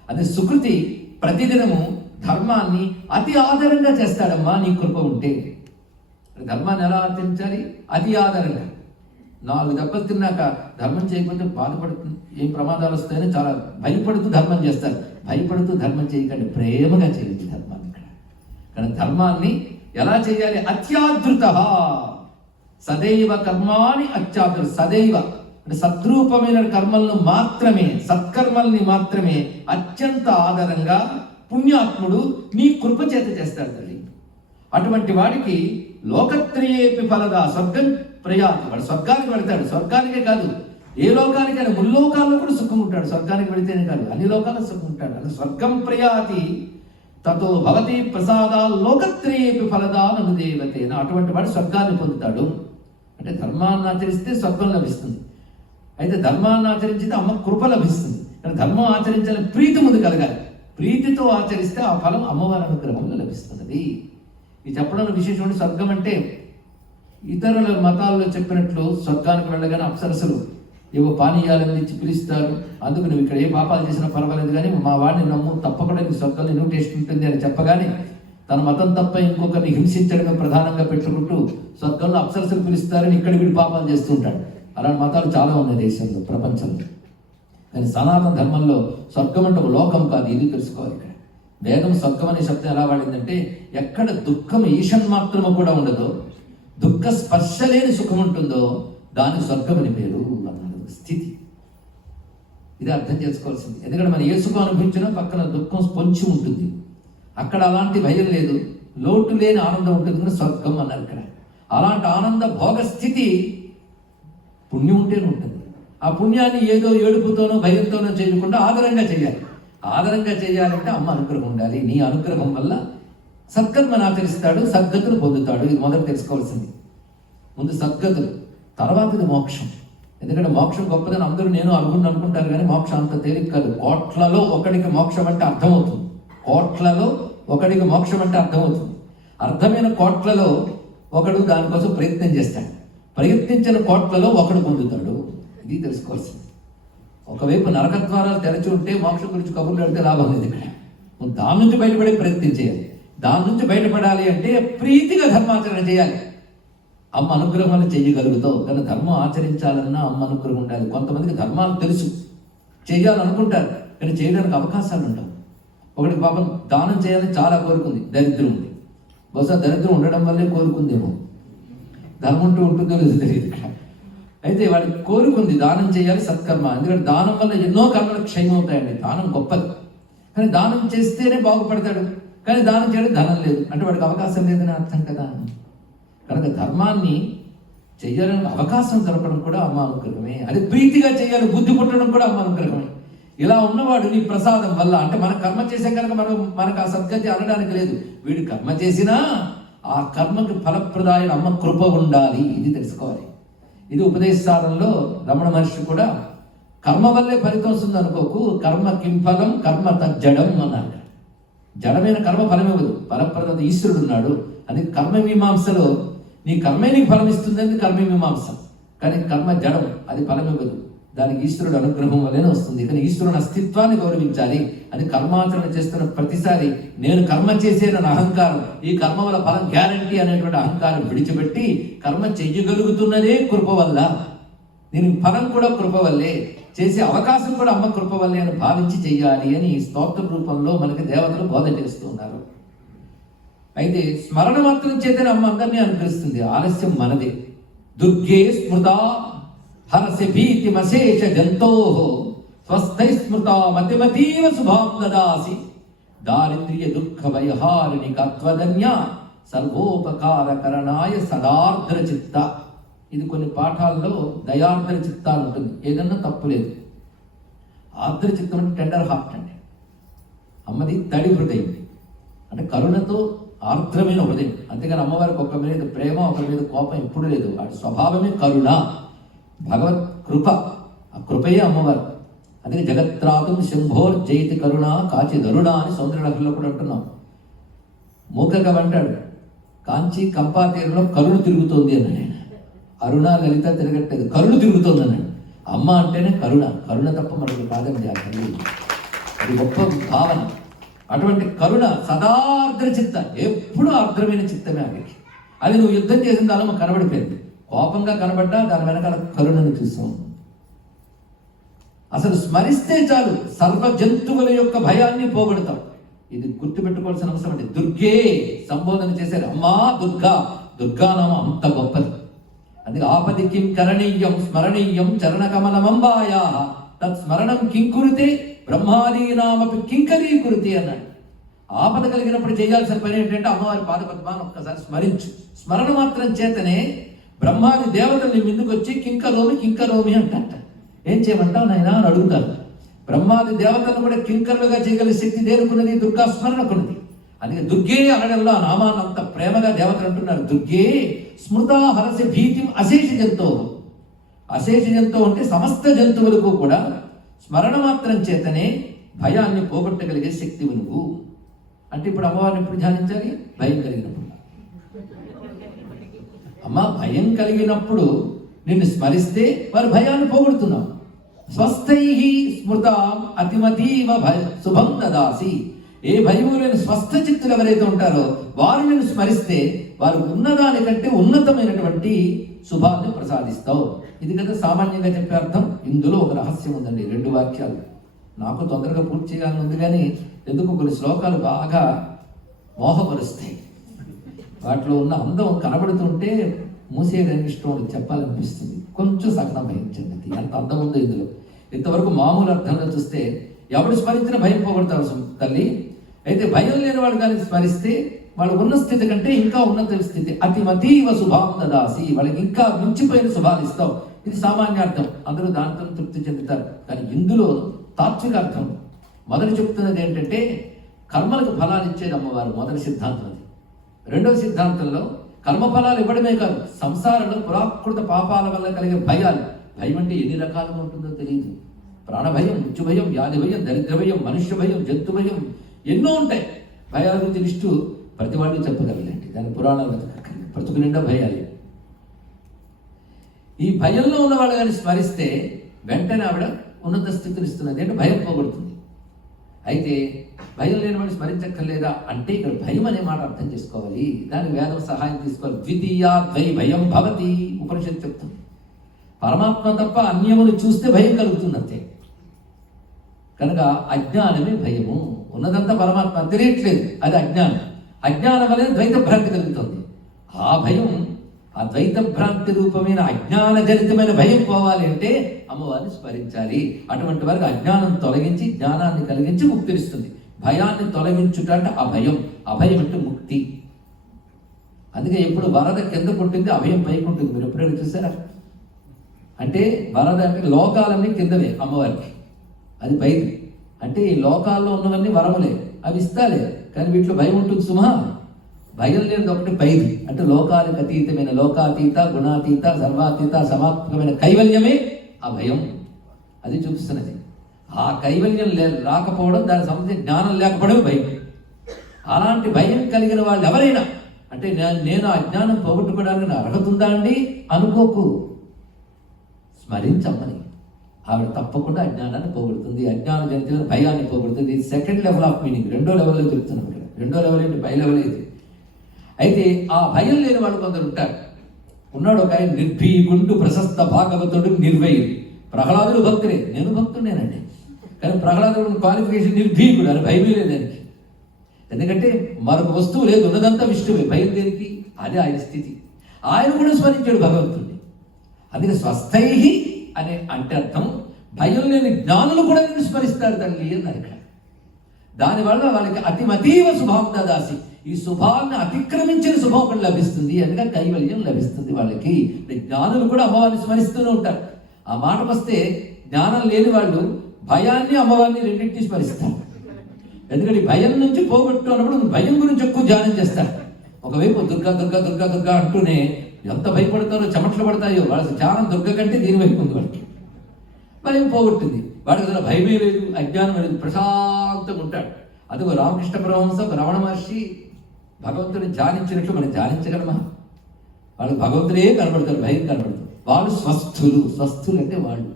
అది సుకృతి ప్రతిదినము ధర్మాన్ని అతి ఆదరంగా చేస్తాడమ్మా నీ కృప ఉంటే. ధర్మాన్ని ఎలా ఆచరించాలి? అతి ఆదరంగా. 4 దెబ్బలు తిన్నాక ధర్మం చేయకపోతే బాధపడుతుంది, ఏం ప్రమాదాలు వస్తాయని చాలా భయపడుతూ ధర్మం చేస్తారు. భయపడుతూ ధర్మం చేయకండి, ప్రేమగా చేయండి ధర్మాన్ని. కానీ ధర్మాన్ని ఎలా చేయాలి? అత్యాదృత సదైవ కర్మాని అత్యాదృత. సదైవ అంటే సద్రూపమైన కర్మలను మాత్రమే, సత్కర్మల్ని మాత్రమే అత్యంత ఆదరంగా పుణ్యాత్ముడు నీ కృప చేత చేస్తాడు తల్లి. అటువంటి వాడికి లోకత్రయేపి ఫలదా స్వర్గం ప్రయాతి. వాడు స్వర్గానికి వెళతాడు. స్వర్గానికే కాదు, ఏ లోకానికైనా, ముల్లోకాల్లో కూడా సుఖం ఉంటాడు. స్వర్గానికి వెళితేనే కాదు, అన్ని లోకాల్లో సుఖం ఉంటాడు. అది స్వర్గం ప్రయాతి తతో భవతి ప్రసాదా లోకత్రయేపి ఫలదా అనుదేవతేన. అటువంటి వాడు స్వర్గాన్ని పొందుతాడు. అంటే ధర్మాన్ని ఆచరిస్తే స్వర్గం లభిస్తుంది. అయితే ధర్మాన్ని ఆచరించితే అమ్మ కృప లభిస్తుంది. కానీ ధర్మం ఆచరించాలని ప్రీతి ముందు కలగాలి. ప్రీతితో ఆచరిస్తే ఆ ఫలం అమ్మవారి అనుగ్రహంలో లభిస్తున్నది. ఇది చెప్పడంలో విశేషమైన స్వర్గం అంటే ఇతరుల మతాల్లో చెప్పినట్లు స్వర్గానికి వెళ్ళగానే అప్సరసలు ఏవో పానీయాలను ఇచ్చి పిలుస్తారు. అందుకు నువ్వు ఇక్కడ ఏ పాపాలు చేసినా పర్వాలేదు, కానీ మా వాడిని నమ్ము, తప్పకుండా నీ స్వర్గంలో ఇన్విటేషన్ ఉంటుంది అని చెప్పగానే తన మతం తప్ప ఇంకొకరిని హింసించడమే ప్రధానంగా పెట్టుకుంటూ స్వర్గంలో అప్సరసలు పిలుస్తారని ఇక్కడ వీడు పాపాలు చేస్తూ ఉంటాడు. అలాంటి మతాలు చాలా ఉన్నాయి దేశంలో, ప్రపంచంలో. కానీ సనాతన ధర్మంలో స్వర్గం అంటే ఒక లోకం కాదు, ఇది తెలుసుకోవాలి. ఇక్కడ వేదం స్వర్గం అనే శబ్దం ఎలా వాడిందంటే ఎక్కడ దుఃఖం ఈషన్మాత్రము కూడా ఉండదో, దుఃఖ స్పర్శ లేని సుఖం ఉంటుందో దాని స్వర్గం అని పేరు అన్నాడు. స్థితి ఇది అర్థం చేసుకోవాల్సింది. ఎందుకంటే మనం ఏ సుఖం అనుభవించినా పక్కన దుఃఖం పొంచి ఉంటుంది. అక్కడ అలాంటి భయం లేదు, లోటు లేని ఆనందం ఉంటుంది, స్వర్గం అన్నారు ఇక్కడ. అలాంటి ఆనంద భోగ స్థితి పుణ్యం ఉంటేనే ఉంటుంది. ఆ పుణ్యాన్ని ఏదో ఏడుపుతోనో భయంతోనో చేయకుండా ఆదరంగా చేయాలి. ఆదరంగా చేయాలంటే అమ్మ అనుగ్రహం ఉండాలి. నీ అనుగ్రహం వల్ల సత్కర్మను ఆచరిస్తాడు, సద్గతులు పొందుతాడు. ఇది మొదట తెలుసుకోవాల్సింది. ముందు సద్గతులు, తర్వాత ఇది మోక్షం. ఎందుకంటే మోక్షం గొప్పదని అందరూ నేను అనుకుంటారు, కానీ మోక్షం అంత తేలిక కాదు. కోట్లలో ఒకడికి మోక్షం అంటే అర్థమవుతుంది. కోట్లలో ఒకడికి మోక్షం అంటే అర్థమవుతుంది. అర్థమైన కోట్లలో ఒకడు దానికోసం ప్రయత్నం చేస్తాడు. ప్రయత్నించిన కోట్లలో ఒకడు పొందుతాడు. ఇది తెలుసుకోవాల్సింది. ఒకవైపు నరకద్వారాలు తెరచి ఉంటే మోక్షం గురించి కబుర్లు పెడితే లాభం లేదు. ఇక్కడ నువ్వు దాని నుంచి బయటపడే ప్రయత్నం చేయాలి. దాని నుంచి బయటపడాలి అంటే ప్రీతిగా ధర్మాచరణ చేయాలి. అమ్మ అనుగ్రహాలు చేయగలుగుతావు. కానీ ధర్మం ఆచరించాలన్నా అమ్మ అనుగ్రహం ఉండాలి. కొంతమందికి ధర్మాలు తెలుసు, చేయాలనుకుంటారు, కానీ చేయడానికి అవకాశాలు ఉండవు. ఒకటి పాపం దానం చేయాలని చాలా కోరుకుంది, దరిద్రం ఉంది. బహుశా దరిద్రం ఉండడం వల్లే కోరుకుందేమో, ధర్మం ఉంటుందో లేదో తెలియదు ఇక్కడ. అయితే వాడికి కోరుకుంది దానం చేయాలి, సత్కర్మ. ఎందుకంటే దానం వల్ల ఎన్నో కర్మలు క్షయమవుతాయండి. దానం గొప్పది, కానీ దానం చేస్తేనే బాగుపడతాడు. కానీ దానం చేయడం ధనం లేదు అంటే వాడికి అవకాశం లేదని అర్థం కదా. కనుక ధర్మాన్ని చెయ్యాలని అవకాశం దొరకడం కూడా అమ్మ అనుగ్రహమే. అది ప్రీతిగా చేయాలి, బుద్ధి పుట్టడం కూడా అమ్మ అనుగ్రహమే. ఇలా ఉన్నవాడు నీ ప్రసాదం వల్ల, అంటే మన కర్మ చేసే కనుక మనకు ఆ సద్గతి అనడానికి లేదు. వీడు కర్మ చేసినా ఆ కర్మకి ఫలప్రదాయం అమ్మ కృప ఉండాలి. ఇది తెలుసుకోవాలి. ఇది ఉపదేశ సాధనలో రమణ మహర్షి కూడా కర్మ వల్లే ఫలితం వస్తుంది అనుకోకు, కర్మ కింఫలం కర్మ తజ్జడం అన్నాడు. జడమైన కర్మ ఫలం ఇవ్వదు, ఫలప్రద ఈశ్వరుడు ఉన్నాడు. అది కర్మ మీమాంసలో నీ కర్మే నీకు ఫలం ఇస్తుంది, కర్మ మీమాంస. కానీ కర్మ జడం, అది ఫలం ఇవ్వదు. దానికి ఈశ్వరుడు అనుగ్రహం వల్లనే వస్తుంది. కానీ ఈశ్వరుని అస్తిత్వాన్ని గౌరవించాలి. అది కర్మాచరణ చేస్తున్న ప్రతిసారి నేను కర్మ చేసేనని అహంకారం, ఈ కర్మ వల్ల ఫలం గ్యారంటీ అనేటువంటి అహంకారం విడిచిపెట్టి కర్మ చెయ్యగలుగుతున్నదే కృప వల్ల, దీనికి ఫలం కూడా కృప వల్లే, చేసే అవకాశం కూడా అమ్మ కృప వల్లే అని భావించి చెయ్యాలి అని స్తోత్ర రూపంలో మనకి దేవతలు బోధ చేస్తూ ఉన్నారు. అయితే స్మరణ మాత్రం చేతనే అమ్మ అందరినీ అనుగ్రహిస్తుంది. ఆలస్యం మనదే. దుర్గే స్మృత హరసి భీతిమశేష జంతో స్వస్థై స్మృత మతిమతీవ శుభాం దదాసి దారిద్ర్య దుఃఖ వైహారిణి కత్వధన్య సర్వోపకారకరణాయ సదార్ద్ర చిత్త. ఇది కొన్ని పాఠాల్లో దయార్ద్ర చిత్తాలు ఉంటుంది, ఏదన్నా తప్పు లేదు. ఆర్ద్ర చిత్తం అంటే టెండర్ హార్ట్ అండి. అమ్మది తడి హృదయం అంటే కరుణతో ఆర్ద్రమైన హృదయం. అంతేగాని అమ్మవారికి ఒకరి మీద ప్రేమ ఒకరి మీద కోపం ఎప్పుడు లేదు. వాటి స్వభావమే కరుణ, భగవత్ కృప. ఆ కృపయే అమ్మవారు. అందుకే జగత్రాతుం శంభోర్ జయతి కరుణ కాచి దరుణ అని సౌందర్యలహరిలో కూడా అంటున్నాం. మూకగా అంటాడు, కాంచి కంపా తీరంలో కరుణ తిరుగుతోంది అన్నాడు ఆయన. అరుణ లలిత తిరగట్లేదు, కరుణ తిరుగుతోంది అన్నాడు. అమ్మ అంటేనే కరుణ, కరుణ తప్ప మనకు కాదండి. ఆ తల్లి అది గొప్ప భావన. అటువంటి కరుణ సదార్ద్ర చిత్త, ఎప్పుడు ఆర్ద్రమైన చిత్తమే ఆమెకి. అది నువ్వు యుద్ధం చేసిన దానిలో మాకు కనబడిపోయింది. కోపంగా కనబడ్డా దాని వెనకాల కరుణను చూస్తాం. అసలు స్మరిస్తే చాలు సర్వ జంతువుల యొక్క భయాన్ని పోగొడతాం. ఇది గుర్తుపెట్టుకోవాల్సిన అంశం అండి. దుర్గే సంబోధన చేశారు. అమ్మా దుర్గా, దుర్గానామం అంత గొప్పది. అందుకే ఆపది కిం కరణీయం స్మరణీయం చరణకమలమంబాయా తత్స్మరణం కింకురితే బ్రహ్మాదీనామపి కింకరీకురితే అన్నాడు. ఆపద కలిగినప్పుడు చేయాల్సిన పని ఏంటంటే అమ్మవారి పాదపద్మాన్ని ఒక్కసారి స్మరించు. స్మరణ మాత్రం చేతనే బ్రహ్మాది దేవతల్ని ముందుకు వచ్చి కింకరోమి కింకరోమి అంటంట. ఏం చేయమంటావు నాయనా అని అడుగుతారు. బ్రహ్మాది దేవతలను కూడా కింకరులుగా చేయగలిగే శక్తి దేనికున్నది? దుర్గా స్మరణకున్నది. అందుకే దుర్గే అనడంలో ఆ నామాన్ని అంత ప్రేమగా దేవతలు అంటున్నారు. దుర్గే స్మృతా హరసి భీతిం అశేష జంతువు. అశేష జంతువు అంటే సమస్త జంతువులకు కూడా స్మరణ మాత్రం చేతనే భయాన్ని పోగొట్టగలిగే శక్తి నువ్వు. అంటే ఇప్పుడు అమ్మవారిని ఎప్పుడు ధ్యానించాలి? భయం కలిగినప్పుడు. అమ్మ భయం కలిగినప్పుడు నిన్ను స్మరిస్తే వారి భయాన్ని పోగొడుతున్నాం. స్వస్థై స్మృతాం అతిమతీవ శుభం దదాసి. ఏ భయము లేని స్వస్థ చిత్తులు ఎవరైతే ఉంటారో వారు నిన్ను స్మరిస్తే వారు ఉన్నదానికంటే ఉన్నతమైనటువంటి శుభాన్ని ప్రసాదిస్తావు. ఇది కదా సామాన్యంగా చెప్పే అర్థం. ఇందులో ఒక రహస్యం ఉందండి. 2 వాక్యాలు నాకు తొందరగా పూర్తి చేయాలని ఉంది, కానీ ఎందుకు కొన్ని శ్లోకాలు బాగా మోహపరుస్తాయి. వాటిలో ఉన్న అందం కనబడుతుంటే మూసేయడానికి ఇష్టం చెప్పాలనిపిస్తుంది. కొంచెం సహనం వహించండి. ఎంత అందం ఉందో ఇందులో. ఇంతవరకు మామూలు అర్థంలో చూస్తే ఎవడు స్మరించిన భయం పోగొడతాడు తల్లి. అయితే భయం లేని వాడు కానీ స్మరిస్తే వాళ్ళు ఉన్న స్థితి కంటే ఇంకా ఉన్నత స్థితి. అతిమతీవ శుభాం దదాసి. వాళ్ళకి ఇంకా మించిపోయిన శుభాలు ఇస్తావు. ఇది సామాన్య అర్థం, అందరూ దాంతో తృప్తి చెందుతారు. కానీ ఇందులో తాత్విక అర్థం మొదటి చెప్తున్నది ఏంటంటే కర్మలకు ఫలాలు ఇచ్చేది అమ్మవారు. మొదటి సిద్ధాంతం అది. రెండవ సిద్ధాంతంలో కర్మఫలాలు ఇవ్వడమే కాదు, సంసారంలో పురాకృత పాపాల వల్ల కలిగే భయాలు. భయం అంటే ఎన్ని రకాలుగా ఉంటుందో తెలియదు. ప్రాణభయం, మృత్యు భయం, వ్యాధి భయం, దరిద్ర భయం, మనుష్య భయం, జంతు భయం, ఎన్నో ఉంటాయి. భయాల గురించి లిస్టు ప్రతి వాళ్ళు చెప్పగలండి. దాని పురాణాలు బ్రతుకు నిండా భయాలు. ఈ భయంలో ఉన్నవాడు కానీ స్మరిస్తే వెంటనే ఆవిడ ఉన్నత స్థితిని ఇస్తున్నది. అంటే భయం పోగొడుతుంది. అయితే భయం లేని వాడు స్మరించక్కర్లేదా అంటే ఇక్కడ భయం అనే మాట అర్థం చేసుకోవాలి. దానికి వేదం సహాయం తీసుకోవాలి. ద్వితీయా ద్వై భయం భవతి ఉపనిషత్తు చెప్తుంది. పరమాత్మ తప్ప అన్యమును చూస్తే భయం కలుగుతుంది అంతే. కనుక అజ్ఞానమే భయము. ఉన్నదంతా పరమాత్మ తెలియట్లేదు, అది అజ్ఞానం. అజ్ఞానం వలన ద్వైత భ్రాంతి కలుగుతుంది. ఆ భయం, ఆ ద్వైత భ్రాంతి రూపమైన అజ్ఞాన జనితమైన భయం పోవాలి అంటే అమ్మవారిని స్మరించాలి. అటువంటి వారికి అజ్ఞానం తొలగించి జ్ఞానాన్ని కలిగించి ముక్తినిస్తుంది. భయాన్ని తొలగించుట అంటే అభయం. అభయం అంటే ముక్తి. అందుకే ఎప్పుడు వరద కింద పుట్టింది, అభయం పైకి ఉంటుంది. మీరు ఎప్పుడైనా చూసారా? అంటే వరద అంటే లోకాలన్నీ కిందవే, అమ్మవారికి అది పైది. అంటే ఈ లోకాల్లో ఉన్నవన్నీ వరములే, అవి ఇస్తాలే. కానీ వీటిలో భయం ఉంటుంది సుమా. భయం లేనిది ఒకటి పైది. అంటే లోకాలకు అతీతమైన, లోకాతీత, గుణాతీత, సర్వాతీత, సమాత్మకమైన కైవల్యమే ఆ భయం. అది చూపిస్తున్నది. ఆ కైవల్యం రాకపోవడం, దానికి సంబంధించిన జ్ఞానం లేకపోవడం భయం. అలాంటి భయం కలిగిన వాళ్ళు ఎవరైనా అంటే నేను అజ్ఞానం పోగొట్టుకోవడానికి నా అర్హత ఉందా అండి అనుకోకు. స్మరించమ్మని. ఆవిడ తప్పకుండా అజ్ఞానాన్ని పోగొడుతుంది. అజ్ఞాన జనితమైన భయాన్ని పోగొడుతుంది. ఇది సెకండ్ లెవెల్ ఆఫ్ మీనింగ్. 2వ లెవెల్లో చెప్తున్నాం ఇక్కడ. 2వ లెవెల్ ఏంటి? పై లెవెల్ ఇది. అయితే ఆ భయం లేని వాళ్ళు కొందరు ఉంటారు. ఉన్నాడు ఒక ఆయన నిర్భీకుంటూ ప్రశస్త భాగవతుడు నిర్వయుడు. ప్రహ్లాదుడు భక్తుడే, నేను భక్తుడేనండి. కానీ ప్రహ్లాదుడు క్వాలిఫికేషన్ నిర్భీకుడు అని భయమే లేదు దానికి. ఎందుకంటే మరొక వస్తువు లేదు, ఉన్నదంతా విష్ణువే. భయం దేనికి? అదే ఆయన స్థితి. ఆయన కూడా స్మరించాడు భగవంతుడిని. అందుకే స్వస్థై అనే అంటే అర్థం భయం లేని జ్ఞానులు కూడా నేను స్మరిస్తారు తల్లి అన్నారు ఇక్కడ. దానివల్ల వాళ్ళకి అతిమతీవ శుభాం దదాసి, ఈ శుభాన్ని అతిక్రమించిన శుభం ఒకటి లభిస్తుంది, అనగా కైవల్యం లభిస్తుంది వాళ్ళకి. జ్ఞానులు కూడా అమ్మవారిని స్మరిస్తూనే ఉంటారు. ఆ మాటకు వస్తే జ్ఞానం లేని వాళ్ళు భయాన్ని అమ్మవారిని రెండింటిని స్మరిస్తారు. ఎందుకంటే భయం నుంచి పోగొట్టు అన్నప్పుడు భయం గురించి ఎక్కువ ధ్యానం చేస్తారు. ఒకవైపు దుర్గా దుర్గా దుర్గా దుర్గా అంటూనే ఎంత భయపడతారో, చెమట్లు పడతాయో. వాళ్ళ ధ్యానం దుర్గ కంటే దీని వైపు ఉంది. వాడికి భయం పోగొట్టింది, వాడికి అసలు భయమే లేదు, అజ్ఞానం లేదు, ప్రశాంతంగా ఉంటాడు. అదిగో రామకృష్ణ పరమహంస, రమణ మహర్షి భగవంతుని ధ్యానించినట్లు మనం ధ్యానించగలమా? వాళ్ళు భగవంతుడే కనబడతారు, భయం కనబడతారు. వాళ్ళు స్వస్థులు. స్వస్థులు అంటే వాళ్ళు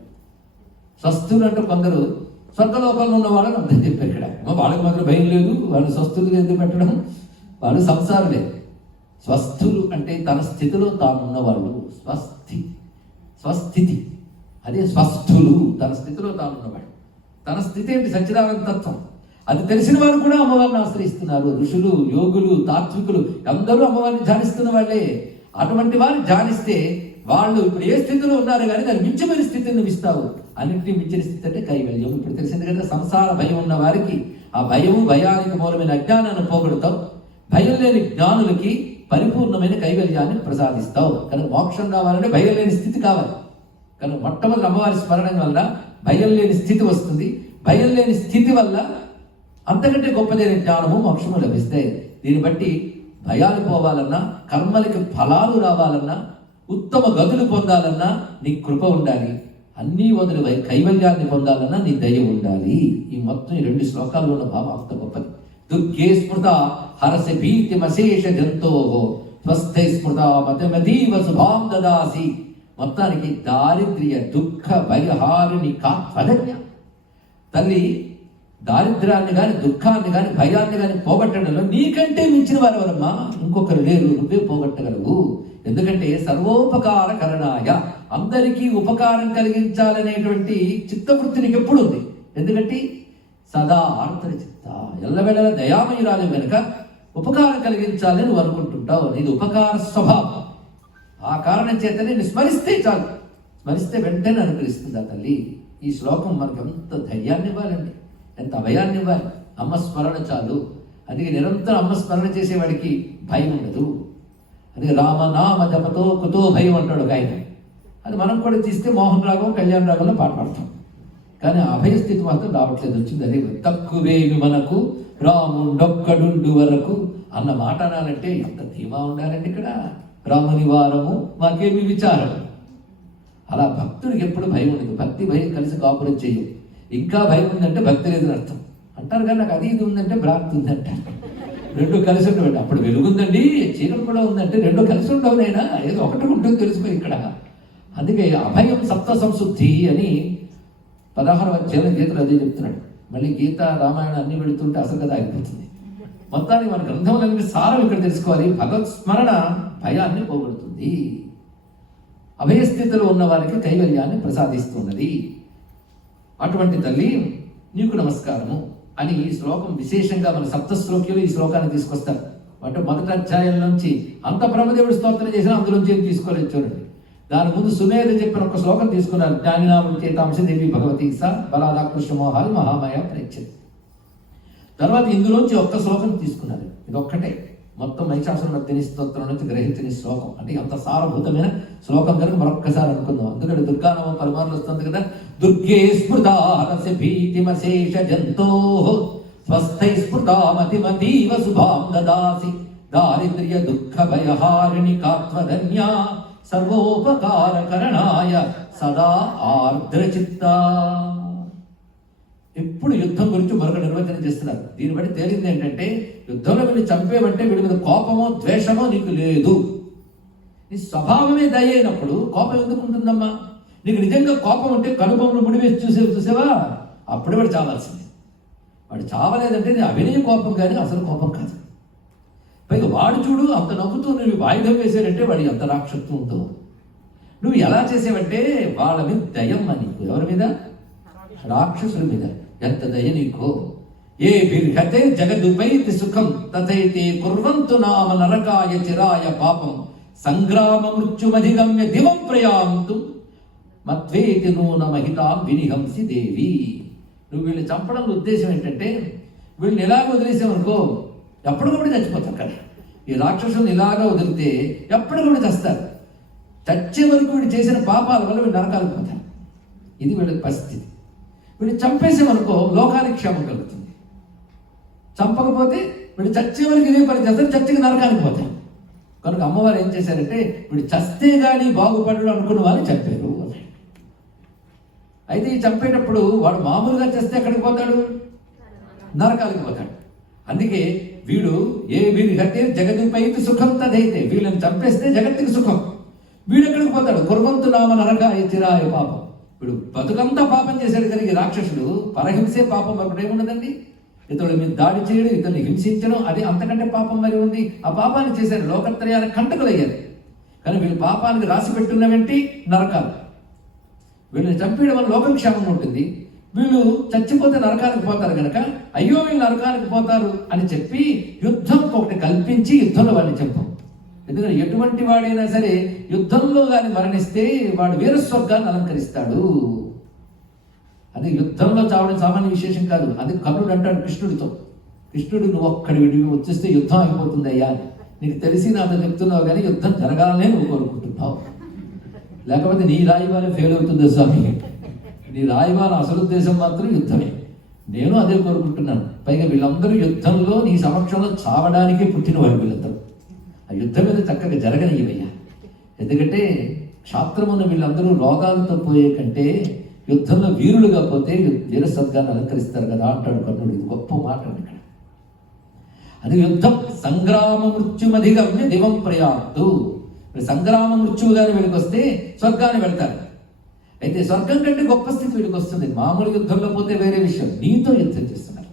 స్వస్థులు అంటే కొందరు స్వర్గలోకంలో ఉన్న వాళ్ళని అర్థం చెప్పారు ఇక్కడ. వాళ్ళకి మాత్రం భయం లేదు, వాళ్ళు స్వస్థులు ఎందుకు పెట్టడం? వాళ్ళు సంసారులే. స్వస్థులు అంటే తన స్థితిలో తాను ఉన్నవాళ్ళు. స్వస్థితి అదే స్వస్థులు, తన స్థితిలో తాను ఉన్నవాడు. తన స్థితి ఏంటి? సచ్చిదానంద తత్వం. అది తెలిసిన వారు కూడా అమ్మవారిని ఆశ్రయిస్తున్నారు. ఋషులు, యోగులు, తాత్వికులు అందరూ అమ్మవారిని ధ్యానిస్తున్న వాళ్ళే. అటువంటి వారిని ధ్యానిస్తే వాళ్ళు ఇప్పుడు ఏ స్థితిలో ఉన్నారు కానీ దాన్ని మించమైన స్థితిని నువ్వు ఇస్తావు. అన్నింటినీ మించిన స్థితి అంటే కైవల్యం. ఇప్పుడు తెలిసింది కదా, సంసార భయం ఉన్న వారికి ఆ భయము, భయానికి మూలమైన అజ్ఞానాన్ని పోగొడతావు. భయం లేని జ్ఞానులకి పరిపూర్ణమైన కైవల్యాన్ని ప్రసాదిస్తావు. కనుక మోక్షం కావాలంటే భయం లేని స్థితి కావాలి. కనుక మొట్టమొదటి అమ్మవారి స్మరణ వల్ల భయం లేని స్థితి వస్తుంది. భయం లేని స్థితి వల్ల అంతకంటే గొప్పదైన జ్ఞానము, మోక్షము లభిస్తాయి. దీన్ని బట్టి భయాలు పోవాలన్నా, కర్మలకి ఫలాలు రావాలన్నా, ఉత్తమ గతులు పొందాలన్నా నీ కృప ఉండాలి. అన్నీ వదిలి కైవల్యాన్ని పొందాలన్నా నీ దయ ఉండాలి. ఈ మొత్తం ఈ 2 శ్లోకాల్లో ఉన్న భావం అంత గొప్పది. దుర్గే స్మృత హరసి భీతిమశేష జంతో స్వస్థై స్మృత మతమతీవ శుభాం దదాసి. మొత్తానికి దారిద్ర్య దుఃఖ భయహారిణి కాత్వదన్య. తల్లి దారిద్ర్యాన్ని కానీ, దుఃఖాన్ని కానీ, భయాన్ని కానీ పోగొట్టడంలో నీకంటే మించిన వారెవరమ్మా? ఇంకొకరు లేరు, నువ్వే పోగొట్టగలవు. ఎందుకంటే సర్వోపకారకరణాయ, అందరికీ ఉపకారం కలిగించాలనేటువంటి చిత్తవృత్తి నీకు ఎప్పుడు ఉంది. ఎందుకంటే సదా ఆర్ద్ర చిత్త, ఎల్లవేళ దయామయురాలు వెనుక ఉపకారం కలిగించాలని నువ్వు అనుకుంటుంటావు. ఇది ఉపకార స్వభావం. ఆ కారణం చేతనే నేను స్మరిస్తే చాలు, స్మరిస్తే వెంటనే అనుగ్రహిస్తుంది ఆ తల్లి. ఈ శ్లోకం మనకు ఎంత ధైర్యాన్ని ఇవ్వాలండి, ఎంత అభయాన్ని ఇవ్వాలి. అమ్మ స్మరణ చాలు. అందుకే నిరంతరం అమ్మ స్మరణ చేసేవాడికి భయం ఉండదు. అందుకే రామనామ జపతో కుతో భయం అంటాడు ఒక ఆయన. అది మనం కూడా తీస్తే మోహన్ రాగం, కళ్యాణ్ రాగంలో పాట పాడతాం. కానీ అభయ స్థితి మాత్రం రావట్లేదు. వచ్చింది అదే తక్కువేమి మనకు రాముండొక్కడుండు వరకు అన్న మాట అనాలంటే ఎంత ధీమా ఉండాలండి. ఇక్కడ రాముని వారము మాకేమి విచారం. అలా భక్తుడికి ఎప్పుడు భయం ఉండదు. భక్తి భయం కలిసి కాపురం చెయ్యం. ఇంకా భయం ఉందంటే భక్తి లేదని అర్థం అంటారు. కానీ నాకు అది ఇది ఉందంటే భ్రాంతి ఉందంట. 2 కలిసి ఉండవండి. అప్పుడు వెలుగుందండి, చీకటి కూడా ఉందంటే 2 కలిసి ఉండవునైనా, ఏదో ఒకటి ఉంటుంది తెలుసుకో ఇక్కడ. అందుకే అభయం సప్త సంశుద్ధి అని 16వ అధ్యాయం గీతలు అదే చెప్తున్నాడు. మళ్ళీ గీత, రామాయణం అన్ని వెళుతుంటే అసలు కదా ఆగిపోతుంది. మొత్తానికి మన గ్రంథములన్నీ సారం ఇక్కడ తెలుసుకోవాలి. భగవత్ స్మరణ భయాన్ని పోగొడుతుంది. అభయస్థితిలో ఉన్న వారికి కైవల్యాన్ని ప్రసాదిస్తున్నది. అటువంటి తల్లి నీకు నమస్కారము అని ఈ శ్లోకం విశేషంగా మన సప్తశ్లోక్యులు ఈ శ్లోకాన్ని తీసుకొస్తారు. అంటే మొదటి అధ్యాయం నుంచి అంత బ్రహ్మదేవుడు స్తోత్రం చేసినా అందులోంచి ఏం తీసుకోలేదు చూడండి. దాని ముందు సుమేధ చెప్పిన ఒక శ్లోకం తీసుకున్నారు. జ్ఞానినామం చేతాంశ దేవి భగవతి స బలాదాకృష్ణ మోహాలు మహామాయ ప్రేక్షిత. తర్వాత ఇందులోంచి ఒక్క శ్లోకం తీసుకున్నారు. ఇది ఒక్కటే మొత్తం మహిషాసురమర్దిని స్తోత్రం నుంచి గ్రహించిన శ్లోకం. అంటే అంత సారభూతమైన శ్లోకం కనుక మరొక్కసారి అనుకుందాం. అందుకని దుర్గానామం పరమార్లు వస్తుంది కదా. దుర్గే స్మృతారసి భీతిమశేష జంతో స్వస్థై స్మృతామతిమతీవ శుభాం దదాసి. దారిద్ర్య దుఃఖ భయహారిణి కాత్వధన్య సర్వోపకారకరణాయ సదా ఆర్ద్రచిత్త. ఎప్పుడు యుద్ధం గురించి మరొక నిర్వచనం చేస్తున్నారు. దీన్ని బట్టి తేలింది ఏంటంటే, యుద్ధంలో వీళ్ళు చంపేమంటే వీడి మీద కోపమో ద్వేషమో నీకు లేదు. నీ స్వభావమే దయ అయినప్పుడు కోపం ఎందుకు ఉంటుందమ్మా? నీకు నిజంగా కోపం ఉంటే కనుబొమ్మలు ముడివేసి చూసేవా? అప్పుడే వాడు చావాల్సింది. వాడు చావలేదంటే నీ అభినయ కోపం కానీ అసలు కోపం కాదు. పైగా వాడు చూడు అంత నవ్వుతూ నువ్వు వాయిదం వేసాడంటే వాడి అంత రాక్షత్వం ఉందో. నువ్వు ఎలా చేసావంటే వాళ్ళ మీద దయమ్మ నీకు. ఎవరి మీద? రాక్షసుల మీద. ఎంత దయ నీకో. ఏ బిర్హతే జగదుపైతి సుఖం తథైతే కుర్వంతు నామ నరకాయ చిరాయ పాపం సంగ్రామ మృత్యుమధిగమ్య దివం ప్రయాంతు మత్వేతి నూన మహితాం వినిహంసి దేవి. నువ్వు వీళ్ళు చంపడంలో ఉద్దేశం ఏంటంటే, వీళ్ళని ఇలాగ వదిలేసామనుకో ఎప్పటికప్పుడు చచ్చిపోతారు కదా. ఈ రాక్షసుని ఇలాగా వదిలితే ఎప్పటికప్పుడు చస్తారు. చచ్చే వరకు వీడు చేసిన పాపాల వల్ల వీళ్ళు నరకాలకు పోతారు. ఇది వీళ్ళ పరిస్థితి. వీళ్ళు చంపేసామనుకో లోకానికి క్షేమం కలుగుతుంది. చంపకపోతే వీళ్ళు చచ్చే వరకు ఇదే పని చేస్తారు, చచ్చికి నరకానికి పోతారు. కనుక అమ్మవారు ఏం చేశారంటే వీడు చస్తే కానీ బాగుపడడు అనుకున్న వాళ్ళు చంపారు. అయితే ఈ చంపేటప్పుడు వాడు మామూలుగా చేస్తే ఎక్కడికి పోతాడు? నరకానికి పోతాడు. అందుకే వీడు వీడి కట్టే జగతిపై సుఖం తదైతే, వీళ్ళని చంపేస్తే జగత్తుకి సుఖం. వీడు ఎక్కడికి పోతాడు? కుర్వంతు నామ నరకాయ చిరాయ పాపం. వీడు బతుకంతా పాపం చేశాడు కనుక రాక్షసుడు పరహింసే పాపం మరొకటి ఏమున్నదండి. ఇతరుల మీద దాడి చేయడం, ఇతరుని హింసించడం, అది అంతకంటే పాపం మరి ఉంది. ఆ పాపాన్ని చేశారు, లోకత్రయానికి కంటకులయ్యారు. కానీ వీళ్ళు పాపానికి రాసి పెట్టున్నవేంటి? నరకాలు. వీళ్ళని చంపేయడం వల్ల లోకం క్షేమంగా ఉంటుంది. వీళ్ళు చచ్చిపోతే నరకానికి పోతారు కనుక అయ్యో వీళ్ళు నరకానికి పోతారు అని చెప్పి యుద్ధం ఒకటి కల్పించి యుద్ధంలో వాడిని చెప్పాం. ఎందుకంటే ఎటువంటి వాడైనా సరే యుద్ధంలో కానీ మరణిస్తే వాడు వీరస్వర్గాన్ని అలంకరిస్తాడు. అది యుద్ధంలో చావడం సామాన్య విశేషం కాదు. అది కర్ణుడు అంటాడు కృష్ణుడితో, కృష్ణుడు నువ్వు ఒక్కడి విడివి వచ్చేస్తే యుద్ధం అయిపోతుంది అయ్యా, నీకు తెలిసి నాతో చెప్తున్నావు కానీ యుద్ధం జరగాలనే నువ్వు కోరుకుంటున్నావు, లేకపోతే నీ రాయబారం ఫెయిల్ అవుతుందో స్వామి. నీ రాయబారం అసలు ఉద్దేశం మాత్రం యుద్ధమే. నేను అదే కోరుకుంటున్నాను. పైగా వీళ్ళందరూ యుద్ధంలో నీ సమక్షంలో చావడానికే పుట్టిన వాడు వీళ్ళందరూ. ఆ యుద్ధం మీద చక్కగా జరగనివయ్యా. ఎందుకంటే క్షాత్రమున్న వీళ్ళందరూ రోగాలతో పోయే కంటే యుద్ధంలో వీరులుగా పోతే వీరస్వర్గాన్ని అలంకరిస్తారు కదా అంటాడు కర్ణుడు. ఇది గొప్ప మాట ఇక్కడ. అది యుద్ధం సంగ్రామ మృత్యుమధిగమ్య దివం ప్రయాత్తు. సంగ్రామ మృత్యువుగానే వీళ్ళకి వస్తే స్వర్గాన్ని వెళ్తారు. అయితే స్వర్గం కంటే గొప్ప స్థితి వీడికి వస్తుంది. మామూలు యుద్ధంలో పోతే వేరే విషయం. నీతో యుద్ధం చేస్తున్నారు.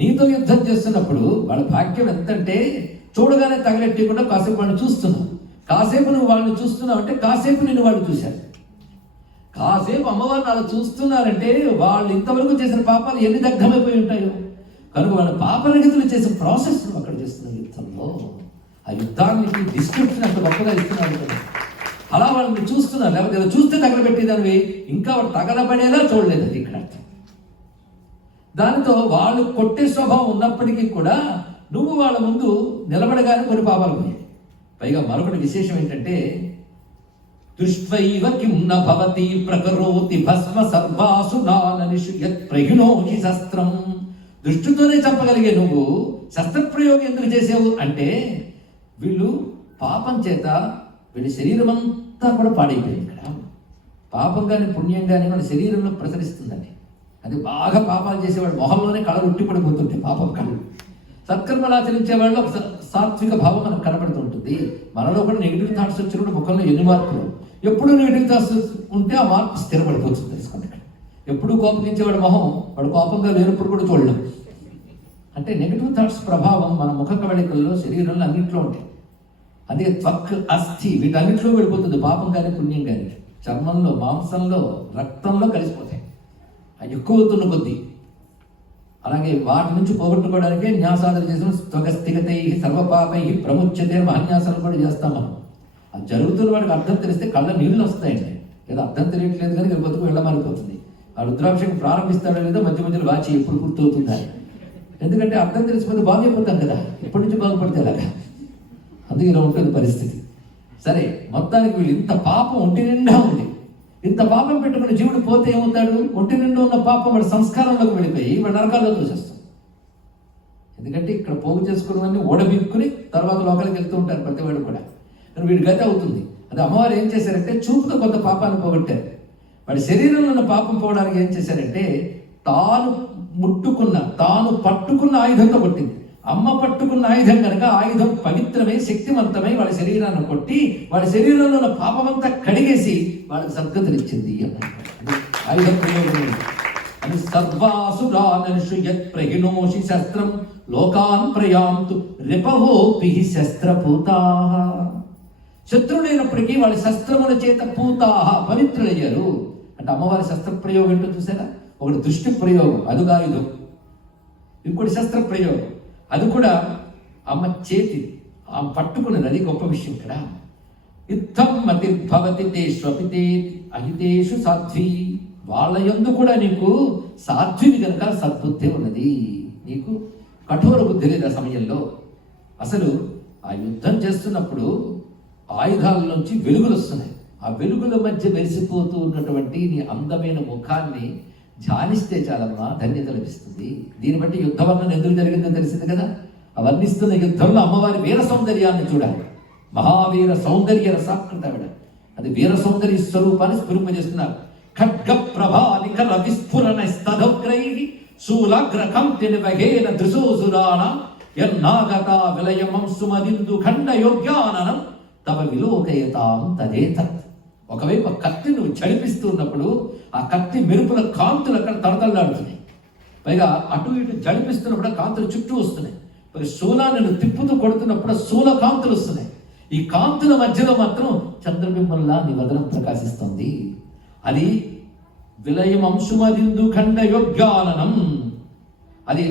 నీతో యుద్ధం చేస్తున్నప్పుడు వాళ్ళ భాగ్యం ఎంతంటే చూడగానే తగలెట్టకుండా కాసేపు వాళ్ళని చూస్తున్నావు. కాసేపు నువ్వు వాళ్ళని చూస్తున్నావు అంటే కాసేపు నిన్ను వాళ్ళు చూశారు. కాసేపు అమ్మవారిని అలా చూస్తున్నారంటే వాళ్ళు ఇంతవరకు చేసిన పాపాలు ఎన్ని దగ్ధమైపోయి ఉంటాయో. కనుక వాళ్ళ పాపరహితులు చేసే ప్రాసెస్ అక్కడ చేస్తున్న యుద్ధంలో ఆ యుద్ధానికి డిస్క్రిప్షన్ అంత గొప్పగా ఇస్తున్నారు కదా. అలా వాళ్ళని చూస్తున్నారు. లేకపోతే ఇలా చూస్తే తగలబెట్టేదానివి ఇంకా వాడు తగలబడేలా చూడలేదు. అది ఇక్కడ దానితో వాళ్ళు కొట్టే స్వభావం ఉన్నప్పటికీ కూడా నువ్వు వాళ్ళ ముందు నిలబడగానే కొన్ని పాపాలు పోయాయి. పైగా మరొకటి విశేషం ఏంటంటే దృష్ట్వైవ కిం న భవతి ప్రకరోతి భస్మ సర్వాసు నాననిషు యత్ ప్రహిణోహి శస్త్రం. దృష్టితోనే చెప్పగలిగే నువ్వు శస్త్రప్రయోగం ఎందుకు చేసావు అంటే వీళ్ళు పాపం చేత వీళ్ళ శరీరం అంతా కూడా పాడైపోయింది. ఇక్కడ పాపం కానీ పుణ్యం కానీ మన శరీరంలో ప్రసరిస్తుందండి. అది బాగా పాపాలు చేసేవాడు మొహంలోనే కళలు ఉట్టిపడిపోతుంటాయి. పాపం కళ్ళు సత్కర్మలు ఆచరించే వాళ్ళు ఒక సాత్విక భావం మనకు కనబడుతూ ఉంటుంది. మనలో కూడా నెగిటివ్ థాట్స్ వచ్చినప్పుడు ముఖంలో ఎన్ని మార్పులు. ఎప్పుడు నెగిటివ్ థాట్స్ ఉంటే ఆ మార్పు స్థిరపడిపోతుంది. తెలుసుకోండి. ఇక్కడ ఎప్పుడు కోపగించేవాడు మొహం వాడు కోపంగా లేనప్పుడు కూడా చూడలేం. అంటే నెగిటివ్ థాట్స్ ప్రభావం మన ముఖ కవళికల్లో శరీరంలో అన్నింటిలో ఉంటాయి. అదే త్వక్ అస్థి వీటన్నింటిలో వెళ్ళిపోతుంది. పాపం కానీ పుణ్యం కానీ చర్మంలో మాంసంలో రక్తంలో కలిసిపోతాయి. అది ఎక్కువ అవుతున్న కొద్దీ. అలాగే వాటి నుంచి పోగొట్టుకోవడానికే న్యాసాదన చేసిన త్వగస్థిగతై సర్వపాపై ప్రముచ్యతే మహాన్యాసాలు కూడా చేస్తాం మనం. అది జరుగుతున్న వాడికి అర్థం తెలిస్తే కళ్ళ నీళ్ళు వస్తాయండి. ఏదో అర్థం తెలియట్లేదు కానీ బతుకు వెళ్ళమారిపోతుంది. ఆ రుద్రాభిషేకం ప్రారంభిస్తాడో లేదో మధ్య మధ్యలో వాచి ఎప్పుడు పూర్తవుతుందా. ఎందుకంటే అర్థం తెలిసిపోతే బాగైపోతాం కదా. ఇప్పటి నుంచి బాగుపడితే అలాగా. అందుకే ఇలా ఉంటుంది పరిస్థితి. సరే, మొత్తానికి వీళ్ళు ఇంత పాపం ఒంటి నిండా ఉంది. ఇంత పాపం పెట్టుకుని జీవుడు పోతే ఏమవుతాడు? ఒంటి నిండా ఉన్న పాపం వాడి సంస్కారంలోకి వెళ్ళిపోయి వాడు నరకాల్లో చూసేస్తాం. ఎందుకంటే ఇక్కడ పోగు చేసుకున్నవన్నీ ఓడబిక్కుని తర్వాత లోపలికి వెళ్తూ ఉంటారు ప్రతి వాడు కూడా. కానీ వీడి గతి అవుతుంది. అది అమ్మవారు ఏం చేశారంటే చూపుతో కొంత పాపాన్ని పోగొట్టారు. వాడి శరీరంలో ఉన్న పాపం పోవడానికి ఏం చేశారంటే తాను పట్టుకున్న ఆయుధంతో కొట్టింది. అమ్మ పట్టుకున్న ఆయుధం కనుక ఆయుధం పవిత్రమై శక్తివంతమై వాళ్ళ శరీరాన్ని కొట్టి వాళ్ళ శరీరంలో ఉన్న పాపమంతా కడిగేసి వాళ్ళకి సద్గతినిచ్చింది. ఆయుధ ప్రయోగం అని సర్వాసురాననుషు యత్ ప్రహిణోషి శస్త్రం లోకాన్ ప్రయాంతు రిపహోపి శస్త్రపూతాః. శత్రుడైనప్పటికీ వాళ్ళ శస్త్రముల చేత పూతాహ పవిత్రులయ్యారు. అంటే అమ్మవారి శస్త్ర ప్రయోగం ఏంటో చూసారా? ఒకటి దృష్టి ప్రయోగం, అదుగా ఆయుధం. ఇంకోటి శస్త్ర ప్రయోగం, అది కూడా అమ్మ చేతి ఆమె పట్టుకున్నది. అది గొప్ప విషయం ఇక్కడ. యుద్ధం మతిర్భవతి తేష్వపితే అహితేషు సాధ్వి. వాళ్ళ యందు కూడా నీకు సాధ్విని కనుక సద్బుద్ధి ఉన్నది. నీకు కఠోర బుద్ధి లేదు ఆ సమయంలో. అసలు ఆ యుద్ధం చేస్తున్నప్పుడు ఆయుధాల నుంచి వెలుగులు వస్తున్నాయి. ఆ వెలుగుల మధ్య మెరిసిపోతూ ఉన్నటువంటి నీ అందమైన ముఖాన్ని ధ్యానిస్తే చాలమ్మా ధన్యత లభిస్తుంది. దీన్ని బట్టి యుద్ధ వర్ణన ఎందుకు జరిగిందో తెలిసింది కదా. ఆ వర్ణిస్తున్న యుద్ధంలో అమ్మవారి వీర సౌందర్యాన్ని చూడాలి. మహావీర సౌందర్య రసాకృత ఆవిడ. అది వీర సౌందర్య స్వరూపాన్ని స్ఫురింపజేస్తున్నారు. ఖడ్గ ప్రభానికర విస్ఫురణ స్తధోగ్రై శూలాగ్ర కంతిని వహేన దృశోసురాణ యన్నాగత విలయమం సుమదిందు ఖండ యోగ్యాననం తవ విలోకయతాం తదేతత్. ఒకవైపు కత్తి నువ్వు జడిపిస్తున్నప్పుడు ఆ కత్తి మెరుపుల కాంతులు అక్కడ తడతల్లాడుతున్నాయి. పైగా అటు ఇటు జడిపిస్తున్నప్పుడు కాంతులు చుట్టూ వస్తున్నాయి. పైగా శూలాన్ని నువ్వు తిప్పుతూ కొడుతున్నప్పుడు శూల కాంతులు వస్తున్నాయి. ఈ కాంతుల మధ్యలో మాత్రం చంద్రబింబంలా నీ వదనం ప్రకాశిస్తుంది. అది విలయం అంశుమదిందు ఖండ యోగ్యాననం. అది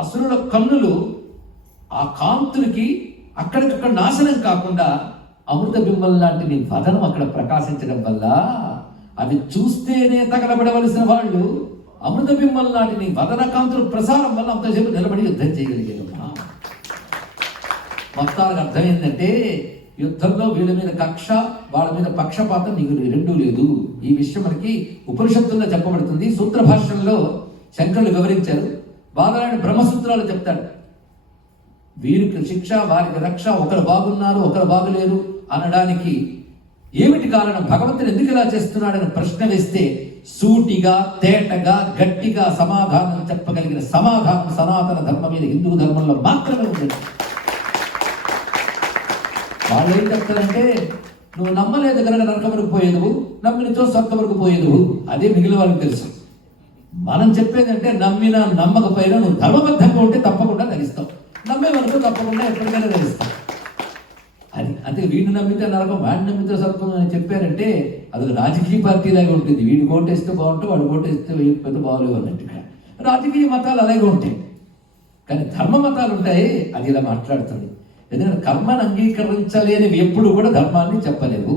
అసురుల కన్నులు ఆ కాంతులకి అక్కడికక్కడ నాశనం కాకుండా అమృత బింబం లాంటి నీ వదనం అక్కడ ప్రకాశించడం వల్ల అవి చూస్తేనే తగలబడవలసిన వాళ్ళు అమృత బింబం లాంటి నీ వదన కాంతుల ప్రసారం వల్ల అంతసేపు నిలబడి యుద్ధం చేయగలిగేదమ్మా. మొత్తానికి అర్థం ఏంటంటే యుద్ధంలో వీళ్ళ మీద కక్ష, వాళ్ళ మీద పక్షపాతం నీకు రెండూ లేదు. ఈ విషయం మనకి ఉపనిషత్తుల్లో చెప్పబడుతుంది. సూత్ర భాష్యంలో శంకరులు వివరించారు. బాలరాయణ బ్రహ్మసూత్రాలు చెప్తాడు. వీరికి శిక్ష, వారికి రక్ష, ఒకరు బాగున్నారు ఒకరు బాగులేరు అనడానికి ఏమిటి కారణం, భగవంతుడు ఎందుకు ఇలా చేస్తున్నాడని ప్రశ్న వేస్తే సూటిగా తేటగా గట్టిగా సమాధానం చెప్పగలిగిన సమాధానం సనాతన ధర్మం మీద, హిందూ ధర్మంలో మాత్రమే ఉంటుంది. వాళ్ళు ఏం చెప్తారంటే నువ్వు నమ్మలేదు కనుక నరకం వరకు పోయేదువు, నమ్మినతో స్వర్గం వరకు పోయేదువు. అదే మిగిలిన వాళ్ళకి తెలుసు. మనం చెప్పేదంటే నమ్మినా నమ్మకపోయినా నువ్వు ధర్మబద్ధంగా ఉంటే తప్పకుండా ధరిస్తావు, నమ్మే వరకు తప్పకుండా ఎప్పటికైనా ధరిస్తావు. అది అంటే వీడిని నమ్మితే నరకం, వాడిని నమ్మితే స్వర్గం అని చెప్పారంటే అది రాజకీయ పార్టీ లాగా ఉంటుంది. వీడి కోటేస్తే బాగుంటే వాడు కోటేస్తే పెద్ద బాగోలేవు అన్నట్టు. రాజకీయ మతాలు అలాగే ఉంటాయి, కానీ ధర్మ మతాలు ఉంటాయి. అది ఇలా మాట్లాడుతుంది. ఎందుకంటే కర్మను అంగీకరించలేనివి ఎప్పుడు కూడా ధర్మాన్ని చెప్పలేవు.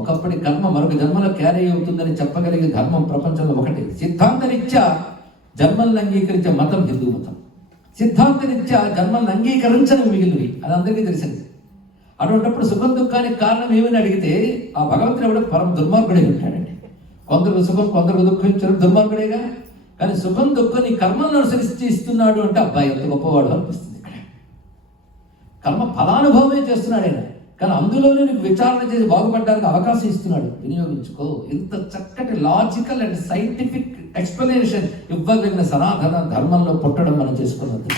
ఒకప్పటి కర్మ మరొక జన్మలో క్యారీ అవుతుందని చెప్పగలిగే ధర్మం ప్రపంచంలో ఒకటి. సిద్ధాంతరీత్యా జన్మలను అంగీకరించే మతం హిందూ మతం. సిద్ధాంతరీత్యా జన్మలను అంగీకరించని మిగిలినవి, అది అందరికీ తెలిసింది. అటువంటిప్పుడు సుఖం దుఃఖానికి కారణం ఏమని అడిగితే ఆ భగవంతుడు కూడా పరమ దుర్మార్గుడే ఉంటాడండి. కొందరు సుఖం కొందరు దుఃఖం ఇచ్చడం దుర్మార్గుడేగా. కానీ సుఖం దుఃఖం నీ కర్మలను అనుసరించి ఇస్తున్నాడు అంటే అబ్బాయి ఎంత గొప్పవాడు అనిపిస్తుంది. కర్మ ఫలానుభవమే చేస్తున్నాడు ఆయన, కానీ అందులోనే నీకు విచారణ చేసి బాగుపడడానికి అవకాశం ఇస్తున్నాడు, వినియోగించుకో. ఇంత చక్కటి లాజికల్ అండ్ సైంటిఫిక్ ఎక్స్ప్లెనేషన్ ఇవ్వగలిగిన సనాతన ధర్మంలో పుట్టడం మనం చేసుకున్నది.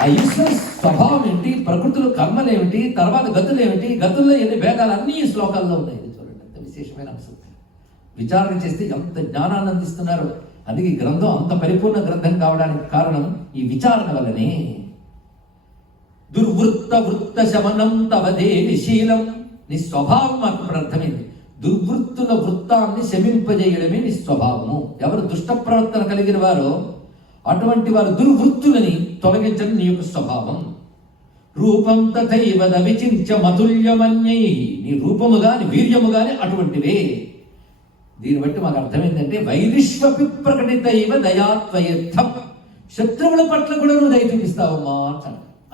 ఆ ఈశ్వర స్వభావం ఏంటి, ప్రకృతిలో కర్మలు ఏమిటి, తర్వాత గతులు ఏమిటి, గతుల్లో ఎన్ని భేదాలు అన్ని ఈ శ్లోకాల్లో ఉన్నాయి. చూడండి ఎంత విశేషమైన అంశం. విచారణ చేస్తే ఎంత జ్ఞానాన్ని అందిస్తున్నారు. అందుకే ఈ గ్రంథం అంత పరిపూర్ణ గ్రంథం కావడానికి కారణం ఈ విచారణ వల్లనే. దుర్వృత్త వృత్త శమనం తవదేవి శీలం. నీ స్వభావం మాకు ఇప్పుడు అర్థమైంది. దుర్వృత్తుల వృత్తాన్ని శమింపజేయడమే నీ స్వభావము. ఎవరు దుష్ట ప్రవర్తన కలిగిన వారో అటువంటి వారు దుర్వృత్తులని తొలగించడం నీ యొక్క స్వభావం. రూపం తథైవ విచించ మతుల్యమన్యై. నీ రూపము గాని వీర్యము గాని అటువంటివే. దీన్ని బట్టి మాకు అర్థమైందంటే వైవిశ్వపి ప్రకటితైవ దయాత్వయర్థం. శత్రువుల పట్ల కూడా నువ్వు దయ చూపిస్తావమ్మా.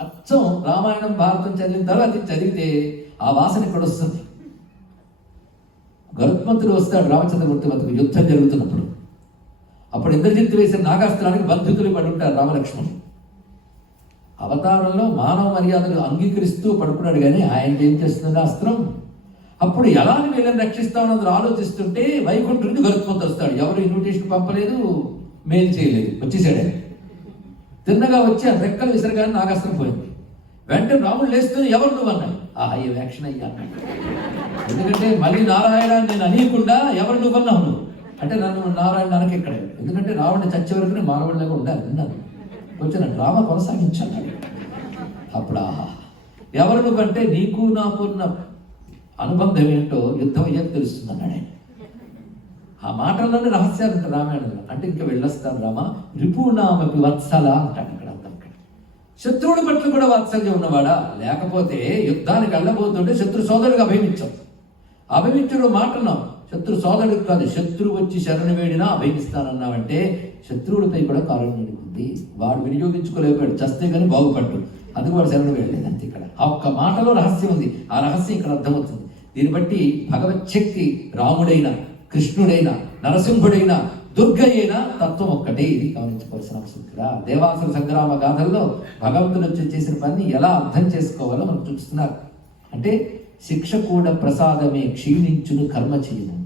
అచ్చం రామాయణం భారతం చదివిన తర్వాత చదివితే ఆ వాసన ఇక్కడ వస్తుంది. గరుత్మంతుడు వస్తాడు రామచంద్రమూర్తి వద్దకు యుద్ధం జరుగుతున్నప్పుడు. అప్పుడు ఇంద్రజిత్తు వేసిన నాగాస్త్రానికి బంధితులు పడి ఉంటారు రామలక్ష్మణుడు. అవతారంలో మానవ మర్యాదలు అంగీకరిస్తూ పడుకున్నాడు, కానీ ఆయనకి ఏం చేస్తుంది అస్త్రం. అప్పుడు ఎలా వీళ్ళని రక్షిస్తామని అందరూ ఆలోచిస్తుంటే వైకుంఠుడికి గరుత్మంతుడు వస్తాడు. ఎవరు ఇన్విటేషన్ పంపలేదు, మెయిల్ చేయలేదు, వచ్చేసాడు ఆయన. తిన్నగా వచ్చి ఆ రెక్కలు విసరగానే నాగాస్త్రం పోయింది. వెంటనే రాముడు లేస్తూనే ఎవరు నువ్వు అన్నాడు. ఈ వ్యాక్షన్ అయ్యా అన్నాడు. ఎందుకంటే మళ్ళీ నారాయణ నేను అనేయకుండా ఎవరు నువ్వు అన్నావు నువ్వు అంటే నన్ను నారాయణ అనక ఇక్కడ. ఎందుకంటే రావణ్ణి చచ్చే వరకు మానవుడిలాగా ఉండాలి అన్నాను. కొంచెం డ్రామా కొనసాగించాను. అప్పుడు ఎవరు నువ్వంటే నీకు నాకు ఉన్న అనుబంధం ఏంటో యుద్ధం అయ్యాక తెలుస్తుంది అన్నాడు ఆయన. ఆ మాటల్లోనే రహస్యాలు ఉంటాయి రామాయణంలో. అంటే ఇంకా వెళ్ళొస్తాను రామ రిపునామపి వత్సల అంటాడు ఇక్కడ. శత్రువుడి పట్ల కూడా వాత్సల్యం ఉన్నవాడా? లేకపోతే యుద్ధానికి వెళ్ళబోతుంటే శత్రు సోదరుడిగా అభిమించాం. అభిమించుడు మాటన్నాం శత్రు సోదరుడికి కాదు, శత్రువు వచ్చి శరణు వేడినా అభయమిస్తానన్నావంటే శత్రువుడిపై కూడా కారుణ్యం ఉంది. వాడు వినియోగించుకోలేకపోయాడు, చస్తే కానీ బాగుపడ్డు, అందుకు వాడు శరణు వేయలేదు అంతే. ఇక్కడ ఆ ఒక్క మాటలో రహస్యం ఉంది, ఆ రహస్యం ఇక్కడ అర్థమవుతుంది. దీన్ని బట్టి భగవచ్చక్తి రాముడైన, కృష్ణుడైన, నరసింహుడైన, దుర్గ అయిన తత్వం ఒక్కటే. ఇది గమనించుకోవాల్సిన అవసరం. ఇక్కడ దేవాసుర సంగ్రామ గాథల్లో భగవంతుడు వచ్చి చేసిన పని ఎలా అర్థం చేసుకోవాలో మనకు చూపిస్తున్నారు. అంటే శిక్ష కూడా ప్రసాదమే క్షీణించును కర్మ చేయను.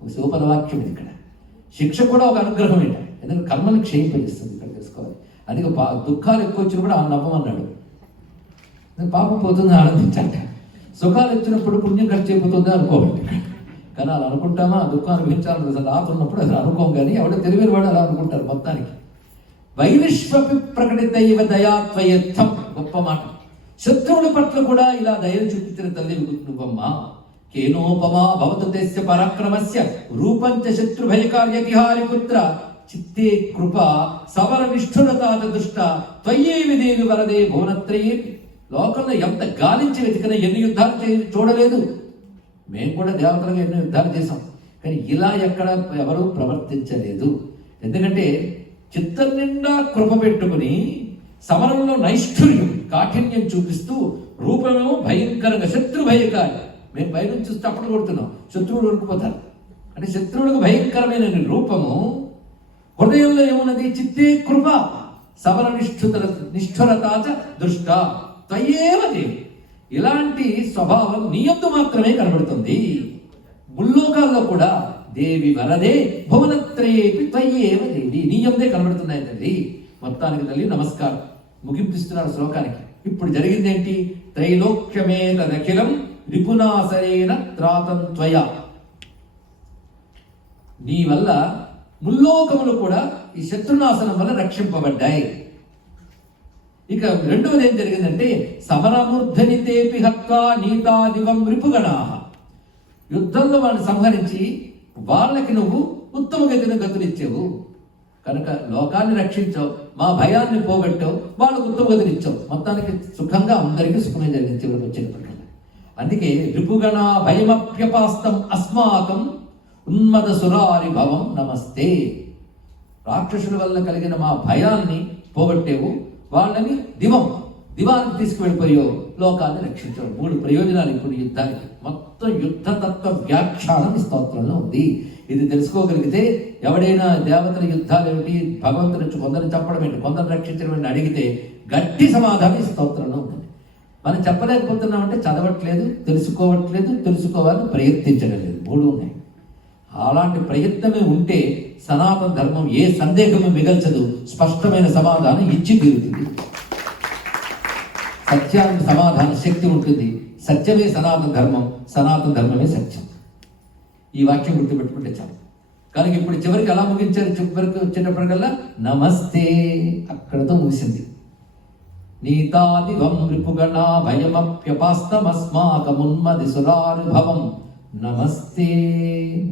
ఒక సూపర వాక్యం ఇది. ఇక్కడ శిక్ష కూడా ఒక అనుగ్రహం ఏంట, ఎందుకంటే కర్మని క్షయింపజేస్తుంది. ఇక్కడ తెలుసుకోవాలి. అందుకే దుఃఖాలు ఎక్కువ వచ్చినప్పుడు ఆ నవ్వమన్నాడు, పాపం పోతుంది ఆనందించాక. సుఖాలు వచ్చినప్పుడు పుణ్యం ఖర్చు అయిపోతుంది అనుకోవాలి. కానీ అలా అనుకుంటామా? దుఃఖం అనుభవించాలని అసలు రాతున్నప్పుడు అసలు అనుకోం. కానీ ఎవడో తెలివిన వాడు అలా అనుకుంటారు. మొత్తానికి వైవిశ్వపి ప్రకటితైవ దయాత్వయత్వం, గొప్ప మాట. శత్రువుల పట్ల కూడా ఇలా దయను చూపించిన తల్లి నువ్వమ్మా. కేనోపమా భవతు దేశ పరాక్రమస్య రూపంచ శత్రుభయకార్యతిహారి పుత్ర చిత్తే కృప సవర నిష్ఠురతాత దుష్ట త్వయ్యేవి దేవి వరదే భువనత్రయే. లోకంలో ఎంత గాలించి వెతికినా ఎన్ని యుద్ధాలు చూడలేదు. మేము కూడా దేవతలుగా ఎన్నో యుద్ధాలు చేసాం, కానీ ఇలా ఎక్కడ ఎవరూ ప్రవర్తించలేదు. ఎందుకంటే చిత్తం నిండా కృప పెట్టుకుని సమరంలో నైష్ఠుర్యం, కాఠిన్యం చూపిస్తూ రూపమేమో భయంకరంగా శత్రు భయకారి. మేము పైనుంచి చూస్తే అప్పుడు కొడుతున్నాం, శత్రువుడు ఉరుకుపోతారు. అంటే శత్రువులకు భయంకరమైన రూపము. హృదయంలో ఏమున్నది? చిత్తే కృప సమర నిష్ఠురతాచ దుష్ట త్వయేవ దేవి. ఇలాంటి స్వభావం నీ యందు మాత్రమే కనబడుతుంది. ముల్లోకాల్లో కూడా దేవి వరదే భువనత్రయేపి త్వయేవ దేవి, నీ యందే కనబడుతున్నాయి తల్లి. మొత్తానికి తల్లి నమస్కారం. ముగింపిస్తున్నారు శ్లోకానికి. ఇప్పుడు జరిగింది ఏంటి? త్రైలోక్యమే తదఖిలం రిపునాశరేణ త్రాతం త్వయా. నీ వల్ల ముల్లోకములు కూడా ఈ శత్రునాశనం వల్ల రక్షింపబడ్డాయి. ఇక రెండవది ఏం జరిగిందంటే సమరమూర్ధనితేపి హత్వా నీతాదివం రిపుగణాః. యుద్ధంలో వాళ్ళని సంహరించి వాళ్ళకి నువ్వు ఉత్తమ గతులిచ్చావు కనుక లోకాన్ని రక్షించావు, మా భయాన్ని పోగొట్టావు, వాళ్ళకు ఉత్తమ గతులిచ్చావు. మొత్తానికి సుఖంగా అందరికీ సుఖమే జరిగింది చివరికి వచ్చినప్పటికీ. అందుకే రిపుగణ భయమప్యపాస్తం అస్మాకం ఉన్మద సురారి భవం నమస్తే. రాక్షసుల వల్ల కలిగిన మా భయాన్ని పోగొట్టేవు, వాళ్ళని దివానికి తీసుకువెళ్ళిపోయో లోకాన్ని రక్షించావు. 3 ప్రయోజనాలు ఇప్పుడు యుద్ధానికి. మొత్తం యుద్ధతత్వ వ్యాఖ్యానం ఈ స్తోత్రంలో ఉంది. ఇది తెలుసుకోగలిగితే ఎవడైనా దేవతల యుద్ధాలు ఏమిటి, భగవంతుని నుంచి కొందరు చెప్పడం ఏంటి, కొందరు రక్షించడం ఏంటి అడిగితే గట్టి సమాధానం ఈ స్తోత్రంలో ఉంది. మనం చెప్పలేకపోతున్నామంటే చదవట్లేదు, తెలుసుకోవాలని ప్రయత్నించడం లేదు. 3 ఉన్నాయి. అలాంటి ప్రయత్నమే ఉంటే సనాతన ధర్మం ఏ సందేహము మిగల్చదు, స్పష్టమైన సమాధానం ఇచ్చి తీరుతుంది. సత్యానికి సమాధాన శక్తి ఉంటుంది. సత్యమే సనాతన ధర్మం, సనాతన ధర్మమే సత్యం. ఈ వాక్యం గుర్తుపెట్టుకుంటే చాలు. కనుక ఇప్పుడు చివరికి ఎలా ముగించారు? చివరికి వచ్చేటప్పటికల్లా నమస్తే అక్కడతో ముగిసింది. నీతాదివం రిపుగణ భయమప్యపాస్తమస్మాకమున్మది సురానుభవం నమస్తే.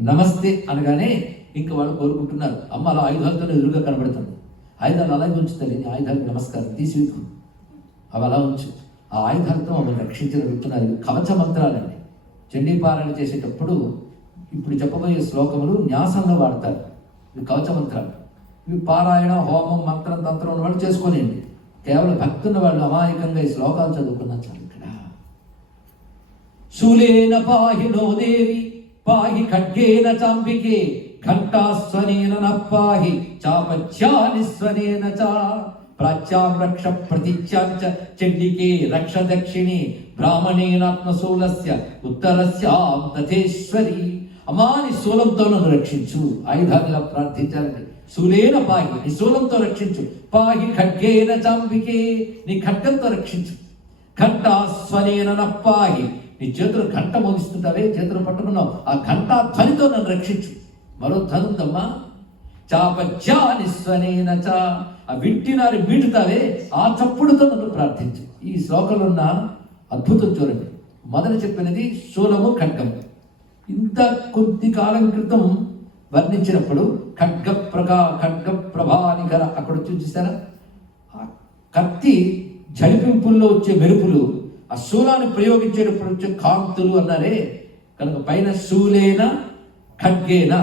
నమస్తే అనగానే ఇంకా వాళ్ళు కోరుకుంటున్నారు, అమ్మ అలా ఆయుధాలతో ఎదురుగా కనబడుతుంది, ఆయుధాలు అలాగే ఉంచుతారు, ఆయుధాలకు నమస్కారం తీసి అవి అలా ఉంచు. ఆ ఆయుధాలతో మమ్మల్ని రక్షించగలుగుతున్నారు. కవచ మంత్రాలండి. చండీపారాయణ చేసేటప్పుడు ఇప్పుడు చెప్పబోయే శ్లోకములు న్యాసంలో వాడతారు. ఇవి కవచ మంత్రాలు. ఇవి పారాయణ, హోమం, మంత్రం, తంత్రం ఉన్న వాళ్ళు చేసుకోలేండి. కేవలం భక్తున్న వాళ్ళు అమాయకంగా ఈ శ్లోకాలు చదువుకున్నా చాలు. ఇక్కడ శూలేన పాహి నో దేవి పాహి ఖడ్గేన చాంబికే ఘంటాస్వనేన నపాహి చాపచ్యానిస్వనేన చ ప్రాచ్యాం రక్ష ప్రతిచ్యాంచ చండికే రక్ష దక్షిణి బ్రాహ్మణేనాత్మశూలస్య ఉత్తరస్యాం తథేశ్వరి. అమాని శూలంతో నన్ను రక్షించు. ఆయుధాలుగా ప్రార్థించాలండి. శూలేన పాహి, నీ శూలంతో రక్షించు. పాహి ఖడ్గేన చాంబికే, నీ ఖడ్గంతో రక్షించు. ఘంటాస్వనేన నపాహి, నీ చేతులు గంట మోగిస్తుంటావే, చేతులు పట్టుకున్నావు, ఆ ఘంటా ధ్వనితో నన్ను రక్షించు. మరో ధ్వని ఉందమ్మా, చాపచ్యానిస్వనేన చ, ఆ వింటినారి మీటుతావే, ఆ చప్పుడుతో నన్ను ప్రార్థించు. ఈ శ్లోకంలో ఉన్న అద్భుతం చూడండి. మొదలు చెప్పినది శూలము, ఖడ్గము. ఇంత కొద్ది కాలం క్రితం వర్ణించినప్పుడు ఖడ్గ ప్రభానికర అక్కడ వచ్చి చూసారా, ఆ కత్తి జడిపింపుల్లో వచ్చే మెరుపులు, ఆ శూలాన్ని ప్రయోగించేటప్పుడు వచ్చే కాంతులు అన్నారే, కనుక పైన శూలేన ఖడ్గేన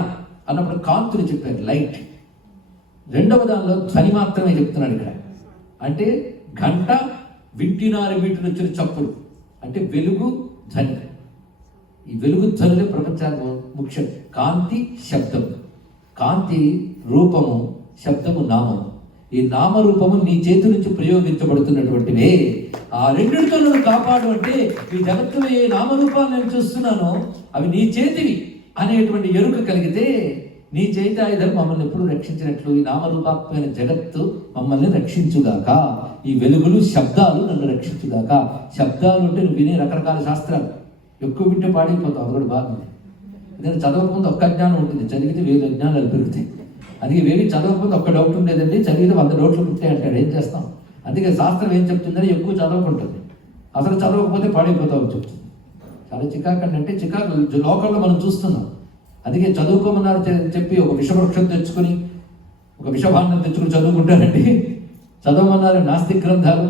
అన్నప్పుడు కాంతులు చెప్పారు, లైట్. రెండవ దానిలో ధ్వని మాత్రమే చెప్తున్నాడు ఇక్కడ. అంటే గంట, వింటినారు వీటిని వచ్చిన చప్పుడు, అంటే వెలుగు ధ్వని. ఈ వెలుగు ధ్వనులే ప్రపంచానికి ముఖ్యం. కాంతి శబ్దం, కాంతి రూపము, శబ్దము నామము. ఈ నామరూపము నీ చేతి నుంచి ప్రయోగించబడుతున్నటువంటివే. ఆ రెండిటితో నన్ను కాపాడు అంటే ఈ జగత్తులో ఏ నామరూపాలు నేను చూస్తున్నానో అవి నీ చేతివి అనేటువంటి ఎరుక కలిగితే నీ చైతాయుధం మమ్మల్ని ఎప్పుడు రక్షించినట్లు ఈ నామరూపాత్మైన జగత్తు మమ్మల్ని రక్షించుగాక. ఈ వెలుగులు శబ్దాలు నన్ను రక్షించుగాక. శబ్దాలు అంటే నువ్వు వినే రకరకాల శాస్త్రాలు ఎక్కువ వింటే పాడైపోతావు, అది కూడా బాగుంది. ఎందుకంటే చదవకముందు ఒక్క అజ్ఞానం ఉంటుంది, చదివితే 1000 అజ్ఞానాలు పెరుగుతాయి. అందుకే వేవి చదవకముందు ఒక్క డౌట్ ఉండేదండి, చదివితే 100 డౌట్లు పుట్టాయి అంటాడు. ఏం చేస్తాం? అందుకే శాస్త్రం ఏం చెప్తుందని ఎక్కువ చదవకుంటుంది, అసలు చదవకపోతే పాడైపోతావు అని చెప్తుంది. చాలా చికాకండి, అంటే చికాకు లోకంలో మనం చూస్తున్నాం. అందుకే చదువుకోమన్నారు చెప్పి ఒక విషవృక్షం తెచ్చుకొని, ఒక విషభాండం తెచ్చుకుని చదువుకుంటారండి. చదవమన్నారు నాస్తిక గ్రంథాలు,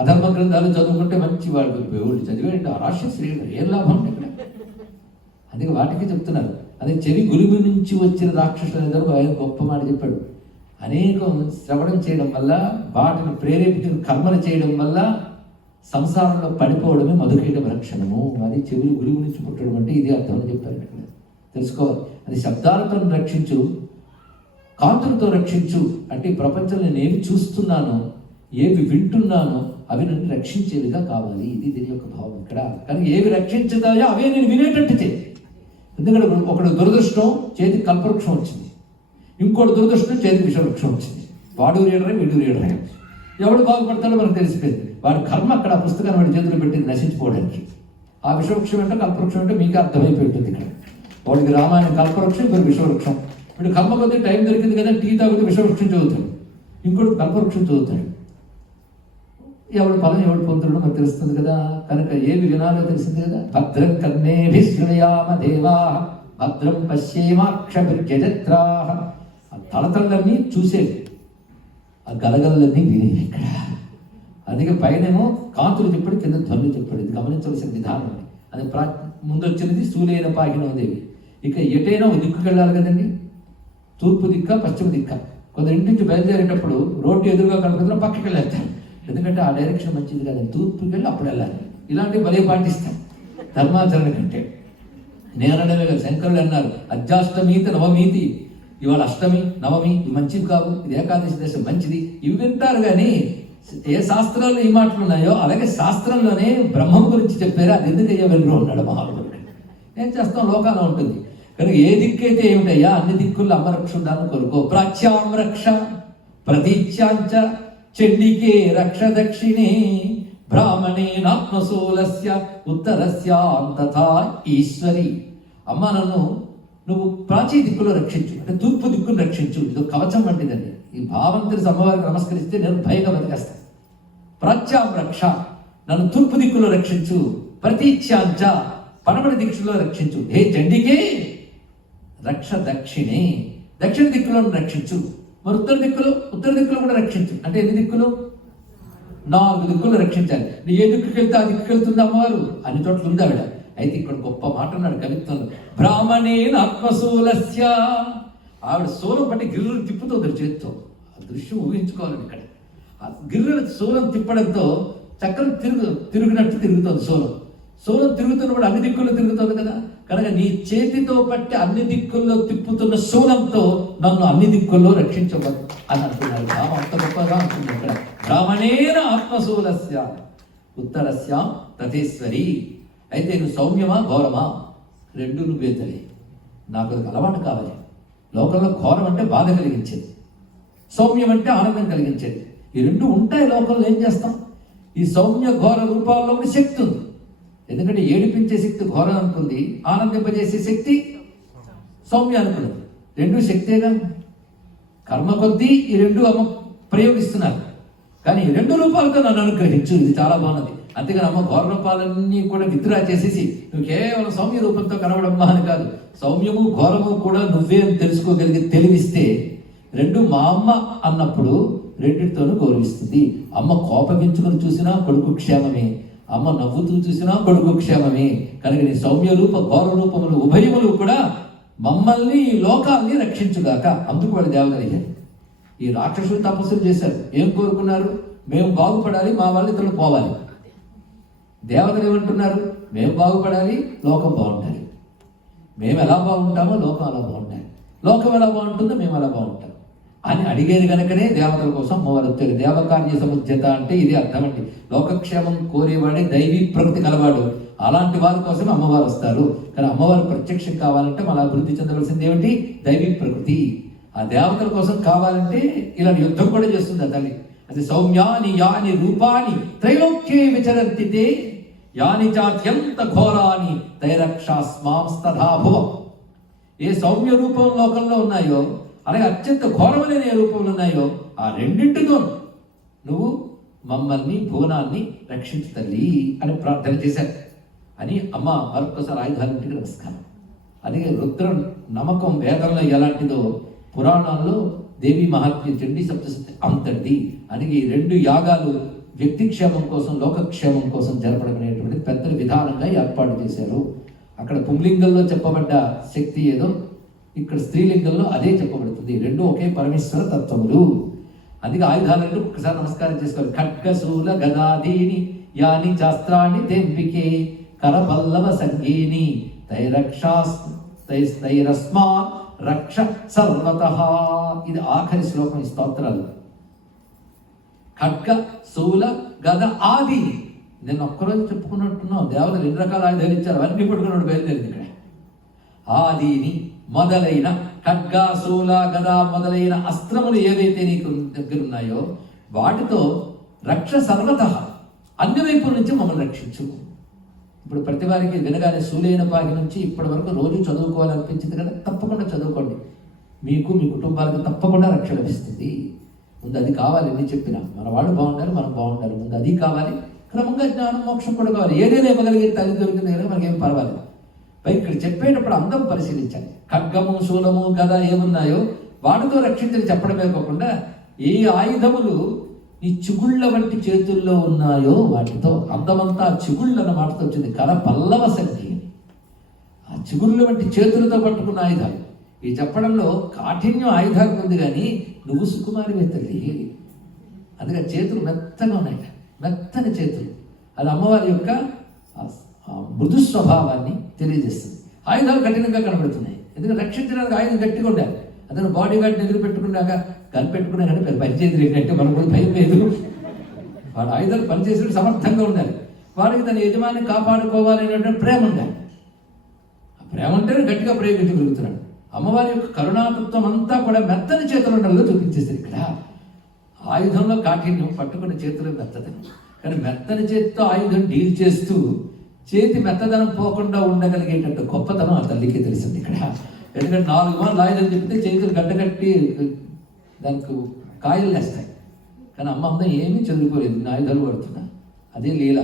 అధర్మ గ్రంథాలు చదువుకుంటే మంచి వాళ్ళు చదివేయండి, రాక్షసుడు ఏం లాభం ఇక్కడ. అందుకే వాటికి చెప్తున్నారు. అదే చెవి గురువు నుంచి వచ్చిన రాక్షసులు ఆయన గొప్ప మాట చెప్పాడు. అనేకం శ్రవణం చేయడం వల్ల, వాటిని ప్రేరేపించిన కర్మలు చేయడం వల్ల సంసారంలో పడిపోవడమే మధుకైట లక్షణము. అది చెవులు గురువు నుంచి పుట్టడం అంటే ఇది అర్థం అని చెప్పారు. ఇక్కడ తెలుసుకోవాలి. అది శబ్దాలతో రక్షించు, కాంతులతో రక్షించు. అంటే ఈ ప్రపంచంలో నేను ఏమి చూస్తున్నానో, ఏవి వింటున్నానో అవి నన్ను రక్షించేవిగా కావాలి. ఇది దీని యొక్క భావం ఇక్కడ. కానీ ఏవి రక్షించుతాయో అవే నేను వినేటట్టు చేయి. ఎందుకంటే ఒకడు దురదృష్టం చేతికి కల్పవృక్షం వచ్చింది, ఇంకోటి దురదృష్టం చేతికి విషవృక్షం వచ్చింది. వాడు రీడరే వీడు రీడరే. ఎవడు బాగుపడతాడో మనకు తెలిసిపోయింది. వాడి కర్మ అక్కడ ఆ పుస్తకాన్ని వాడి చేతులు పెట్టింది నశించుకోవడానికి. ఆ విషవృక్షం అంటే కల్పవృక్షం అంటే మీకు అర్థమైపోయింది ఇక్కడ. వాడికి రామాయణం కల్పవృక్షం, ఇంకొక విషవృక్షం. వీడు కర్మ కొద్ది టైం దొరికింది కదా, టీ తాగితే విషవృక్షం చదువుతాడు, ఇంకోటి కల్పవృక్షం చదువుతాడు. ఎవడు ఫలం ఎవడు పొందుతాడో మనకు తెలుస్తుంది కదా. కనుక ఏవి వినాలో తెలిసింది కదా. భద్రం కర్ణేభిశ్రయామ దేవా భద్రం పశ్యేమాక్షభిర్యజత్రా. ఆ తలతలన్నీ చూసేవి, ఆ గలగలన్నీ వినేవి ఇక్కడ. అందుకే పైనేమో కాంతులు చెప్పాడు, కింద ధ్వనులు చెప్పాడు. ఇది గమనించవలసిన విధానం. అది ముందు వచ్చినది శూలేన పాహినోదేవి. ఇక ఎటైనా ఒక దిక్కుకు వెళ్ళాలి కదండి. తూర్పు దిక్క, పశ్చిమ దిక్క. కొందరు ఇంటి నుంచి బయలుదేరేటప్పుడు రోడ్డు ఎదురుగా కనపడుతున్నా పక్కకి వెళ్ళేస్తాడు. ఎందుకంటే ఆ డైరెక్షన్ మంచిది కదండి, తూర్పుకి వెళ్ళి అప్పుడు వెళ్ళాలి. ఇలాంటివి భలే పాటిస్తాం ధర్మాచరణ కంటే. నేనడమే కదా, శంకరులు అన్నారు అర్జాష్టమీతి నవమీతి. ఇవాళ అష్టమి నవమి ఇవి మంచివి కావు, ఇది ఏకాదశి దశ మంచిది, ఇవి వింటారు. కానీ ఏ శాస్త్రాల్లో ఈ మాటలు ఉన్నాయో అలాగే శాస్త్రంలోనే బ్రహ్మం గురించి చెప్పారు. అది ఎందుకయ్యా వెన్ను ఉన్నాడు మహానుభావుడు. ఏం చేస్తాం, లోకాలు ఉంటుంది. కనుక ఏ దిక్కైతే ఏమిటయ్యా అన్ని దిక్కుల్లో అమ్మరక్షుడాన్ని కోరుకో. ప్రాచ్యాం రక్ష ప్రతీచ్యాంచ చండికే రక్ష దక్షిణే బ్రాహ్మణేనాత్మశూలస్య ఉత్తరస్యాం తథా ఈశ్వరి. అమ్మ నన్ను నువ్వు ప్రాచీ దిక్కులో రక్షించు, అంటే తూర్పు దిక్కును రక్షించు. ఇది కవచం వంటిదండి. ఈ భావం తెలిసి అమ్మవారికి నమస్కరిస్తే నిర్భయంగా బతికేస్తాను. ప్రాచ్యాం రక్ష, నన్ను తూర్పు దిక్కులో రక్షించు. ప్రతీచ్యాంచ, పడమటి దిక్కులో రక్షించు. హే చండికే రక్ష దక్షిణే, దక్షిణ దిక్కులో రక్షించు. మరి ఉత్తర దిక్కులో కూడా రక్షించు. అంటే ఎన్ని దిక్కులు? 4 దిక్కులు రక్షించాలి. ఏ దిక్కుకి వెళ్తే ఆ దిక్కుకి వెళ్తుంది అమ్మవారు. అన్ని చోట్ల ఉంది ఆవిడ. అయితే ఇక్కడ గొప్ప మాట అన్నాడు కవిత్వంలో. బ్రాహ్మణేన ఆత్మశూలస్య. ఆవిడ శూలం పట్టి గిర్రెలు తిప్పుతుంది చేత్తో. ఆ దృశ్యం ఊహించుకోవాలని ఇక్కడ. ఆ గిర్రెల శూలం తిప్పడంతో చక్రం తిరిగినట్టు తిరుగుతుంది శూలం. శూలం తిరుగుతున్నప్పుడు అన్ని దిక్కుల్లో తిరుగుతుంది కదా. కనుక నీ చేతితో పట్టి అన్ని దిక్కుల్లో తిప్పుతున్న శూలంతో నన్ను అన్ని దిక్కుల్లో రక్షించవద్దు అని అంటున్నారు. భావం అంత గొప్పగా ఉంటుంది ఇక్కడ. బ్రాహ్మణేన ఆత్మశూలస్య ఉత్తరస్యాం తథేశ్వరి. అయితే నువ్వు సౌమ్యమా ఘోరమా? 2 నువ్వే తల్లి. నాకు అది అలవాటు కావాలి. లోకంలో ఘోరం అంటే బాధ కలిగించేది, సౌమ్యం అంటే ఆనందం కలిగించేది. ఈ 2 ఉంటాయి లోకంలో. ఏం చేస్తాం? ఈ సౌమ్య ఘోర రూపాల్లో కూడా శక్తి ఉంది. ఎందుకంటే ఏడిపించే శక్తి ఘోరం అనుకుంది, ఆనందింపజేసే శక్తి సౌమ్య అనుకున్నది. 2 శక్తేగా. కర్మ కొద్దీ ఈ 2 అమ్మ ప్రయోగిస్తున్నారు. కానీ ఈ 2 రూపాలతో నన్ను అనుగ్రహించు. ఇది చాలా బాగున్నది. అంతేగాని అమ్మ ఘోర రూపాలన్నీ కూడా విత్డ్రా చేసేసి నువ్వు కేవలం సౌమ్య రూపంతో కనబడమ్మా అని కాదు. సౌమ్యము ఘోరము కూడా నువ్వే అని తెలుసుకోగలిగి తెలివిస్తే 2 మా అమ్మ అన్నప్పుడు 2తోనూ గౌరవిస్తుంది. అమ్మ కోపగించుకొని చూసినా కొడుకు క్షేమమే, అమ్మ నవ్వుతూ చూసినా కొడుకు క్షేమమే. కనుక నీ సౌమ్య రూప ఘోర రూపములు ఉభయములు కూడా మమ్మల్ని ఈ లోకాన్ని రక్షించుగాక. అందుకు వాళ్ళు దేవతలు అయ్యారు. ఈ రాక్షసులు తపస్సులు చేశారు. ఏం కోరుకున్నారు? మేము బాగుపడాలి, మా వాళ్ళు ఇతరులు పోవాలి. దేవతలు ఏమంటున్నారు? మేము బాగుపడాలి, లోకం బాగుండాలి. మేము ఎలా బాగుంటామో లోకం అలా బాగుండాలి. లోకం ఎలా బాగుంటుందో మేము అలా బాగుంటాం అని అడిగేది కనుకనే దేవతల కోసం అమ్మవారు వచ్చారు. దేవకార్య సముజ్జత అంటే ఇది అర్థం అండి. లోకక్షేమం కోరేవాడే దైవీ ప్రకృతి కలవాడు. అలాంటి వారి కోసం అమ్మవారు వస్తారు. కానీ అమ్మవారు ప్రత్యక్షం కావాలంటే మన అభివృద్ధి చెందవలసింది ఏమిటి? దైవీ ప్రకృతి. ఆ దేవతల కోసం కావాలంటే ఇలా యుద్ధం కూడా చేస్తుంది ఆ తల్లి. అది సౌమ్యాని యాని రూపాని త్రైలోక్యే విచరంతితే యాని జాత్యంత ఘోరాని తైరక్షాస్మాంస్తథాభువం. ఏ సౌమ్య రూపం లోకంలో ఉన్నాయో, అలాగే అత్యంత ఘోరమైన ఏ రూపంలో ఉన్నాయో, ఆ రెండింటితో నువ్వు మమ్మల్ని భువనాన్ని రక్షించు తల్లి అని ప్రార్థన చేశారు. అని అమ్మ మరొకసారి ఆయుధాలంటికి నమస్కారం. అందుకే రుద్ర నమ్మకం వేదంలో ఎలాంటిదో పురాణాల్లో దేవి మహాత్మ్యం చండీ సప్తశతి అంతటి. అందుకే ఈ 2 యాగాలు వ్యక్తి క్షేమం కోసం, లోకక్షేమం కోసం జరపడం అనేటువంటి పెద్దల విధానంగా ఏర్పాటు చేశారు. అక్కడ పుంలింగంలో చెప్పబడ్డ శక్తి ఏదో ఇక్కడ స్త్రీలింగంలో అదే చెప్పబడుతుంది. 2 ఒకే పరమేశ్వర తత్వములు. అందుకే ఆయుధాలను ఒకసారి నమస్కారం చేసుకోవాలి. ఖడ్గశూల గదాదీని యాని శాస్త్రాన్ని తెంపికే కరపల్లవ సంగీని తైరస్మా రక్ష సర్వతః. ఇది ఆఖరి శ్లోకం ఈ స్తోత్రాలు. ఖడ్గ శూల గద ఆది. నేను ఒక్కరోజు చెప్పుకున్నట్టున్నాం. దేవతలు 2 రకాల ఆయుధాలు ఇచ్చారు. అవన్నీ పట్టుకున్నాడు బయలుదేరింది ఇక్కడ. ఆదిని మొదలైన ఖడ్గ శూల గద మొదలైన అస్త్రములు ఏవైతే నీకు దగ్గర ఉన్నాయో వాటితో రక్ష సర్వతః, అన్ని వైపుల నుంచి మమ్మల్ని రక్షించు. ఇప్పుడు ప్రతి వారికి వినగానే శూలైన పాకి నుంచి ఇప్పటి వరకు రోజు చదువుకోవాలనిపించింది కదా, తప్పకుండా చదువుకోండి. మీకు మీ కుటుంబాలకు తప్పకుండా రక్షణ లభిస్తుంది. ముందు అది కావాలి. నేను చెప్పిన మన వాళ్ళు బాగుండాలి, మనం బాగుండాలి. ముందు అది కావాలి. క్రమంగా జ్ఞానం మోక్షం కూడా కావాలి. ఏదైనా ఇవ్వగలిగే తల్లి దొరికింది కదా మనకేం పర్వాలేదు. పై ఇక్కడ చెప్పేటప్పుడు అందం పరిశీలించాలి. ఖడ్గము శూలము గద ఏమున్నాయో వాటితో రక్షించని చెప్పడమే కాకుండా ఏ ఆయుధములు ఈ చిగుళ్ళ వంటి చేతుల్లో ఉన్నాయో వాటితో అందమంతా చిగుళ్ళు అన్న మాటతో వచ్చింది. కర పల్లవ సంఖ్య. ఆ చిగుళ్ళ వంటి చేతులతో పట్టుకున్న ఆయుధాలు. ఈ చెప్పడంలో కాఠిన్యం ఆయుధాలకు ఉంది, కానీ నువ్వు సుకుమారి తల్లి. అందుకే చేతులు మెత్తగా ఉన్నాయి, మెత్తని చేతులు. అది అమ్మవారి యొక్క మృదు స్వభావాన్ని తెలియజేస్తుంది. ఆయుధాలు కఠినంగా కనబడుతున్నాయి. ఎందుకంటే రక్షించడానికి ఆయుధం గట్టిగా ఉండాలి. అతను బాడీ గార్డ్ ఎదురు పెట్టుకున్నాక గన్ పెట్టుకున్నా కానీ పనిచేది ఏంటంటే మనకు భయం లేదు. వాడు ఆయుధాలు పనిచేసే సమర్థంగా ఉండాలి. వాడికి తన యజమాని కాపాడుకోవాలి అనేటువంటి ప్రేమ ఉండాలి. ఆ ప్రేమ ఉంటేనే గట్టిగా ప్రయోగించగలుగుతున్నాడు. అమ్మవారి యొక్క కరుణాతత్వం అంతా కూడా మెత్తని చేతులుండలో చూపించేస్తారు. ఇక్కడ ఆయుధంలో కాఠిన్యం, పట్టుకున్న చేతులు మెత్తదనం. కానీ మెత్తని చేతితో ఆయుధం డీల్ చేస్తూ చేతి మెత్తదనం పోకుండా ఉండగలిగేటట్టు గొప్పతనం ఆ తల్లికి తెలిసింది ఇక్కడ. ఎందుకంటే 4 మార్లు ఆయుధం చెప్తే చేతులు గడ్డగట్టి దానికి కాయలు వేస్తాయి. కానీ అమ్మ ఏమీ చదువుకోలేదు, ఆయుధాలు పడుతున్నా. అదే లీల.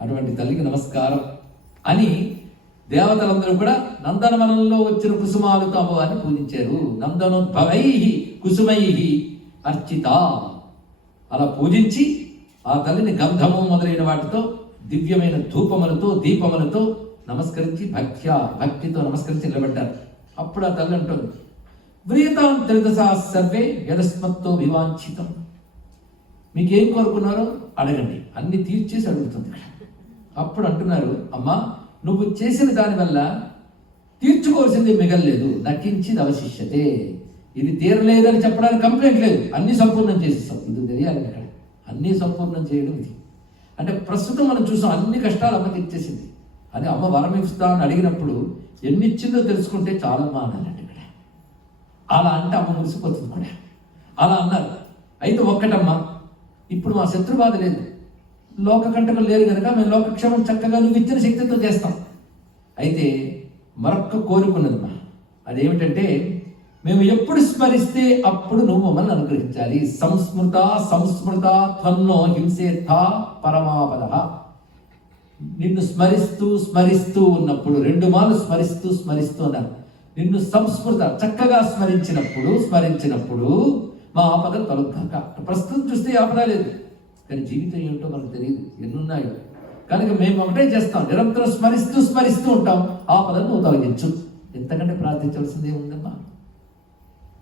అటువంటి తల్లికి నమస్కారం అని దేవతలందరూ కూడా నందనవనంలో వచ్చిన కుసుమాలతో అమ్మవారిని పూజించారు. నందనోద్భవై కుసుమై అర్చిత. అలా పూజించి ఆ తల్లిని గంధము మొదలైన వాటితో దివ్యమైన ధూపములతో దీపములతో నమస్కరించి భక్తితో నమస్కరించి నిలబడ్డారు. అప్పుడు ఆ తల్లి అంటుంది, వ్రీతాం త్రిదశా సర్వే యదస్మత్తో వివాంఛితం. మీకేం కోరుకున్నారో అడగండి, అన్ని తీర్చేసి అడుగుతుంది. అప్పుడు అంటున్నారు, అమ్మా నువ్వు చేసిన దానివల్ల తీర్చుకోవాల్సింది మిగలలేదు. నకించిది అవశిష్యతే. ఇది తీరలేదని చెప్పడానికి కంప్లైంట్ లేదు, అన్ని సంపూర్ణం చేసేస్తాం. ఇది తెలియాలి అక్కడ. అన్ని సంపూర్ణం చేయడం ఇది. అంటే ప్రస్తుతం మనం చూసాం, అన్ని కష్టాలు అమ్మకి ఇచ్చేసింది. అది అమ్మ వరం ఇస్తా అని అడిగినప్పుడు ఎన్ని ఇచ్చిందో తెలుసుకుంటే చాలా అనాలండి ఇక్కడ. అలా అంటే అమ్మ మురిసిపోతుంది కూడా. అలా అన్నారు. అయితే ఒక్కటమ్మా, ఇప్పుడు మా శత్రుబాధ లేదు, లోకకంటకం లేరు కనుక మేము లోకక్షేమం చక్కగా నువ్వు ఇచ్చిన శక్తితో చేస్తాం. అయితే మరొక్క కోరుకున్నదమ్మా, అదేమిటంటే మేము ఎప్పుడు స్మరిస్తే అప్పుడు నువ్వు మమ్మల్ని అనుగ్రహించాలి. సంస్మృత సంస్మృత త్వన్నో హింసేత్థ పరమాపద. నిన్ను స్మరిస్తూ స్మరిస్తూ ఉన్నప్పుడు 2 మార్లు స్మరిస్తూ అన్నారు. నిన్ను సంస్మృత చక్కగా స్మరించినప్పుడు మా ఆపదలు తొలగాక. ప్రస్తుతం చూస్తే ఆపద లేదు, కానీ జీవితం ఏమిటో మనకు తెలియదు, ఎన్నున్నాయో. కనుక మేము ఒకటే చేస్తాం, నిరంతరం స్మరిస్తూ ఉంటాం, ఆపదను నువ్వు తొలగించు. ఎంతకంటే ప్రార్థించవలసింది ఏముందమ్మా?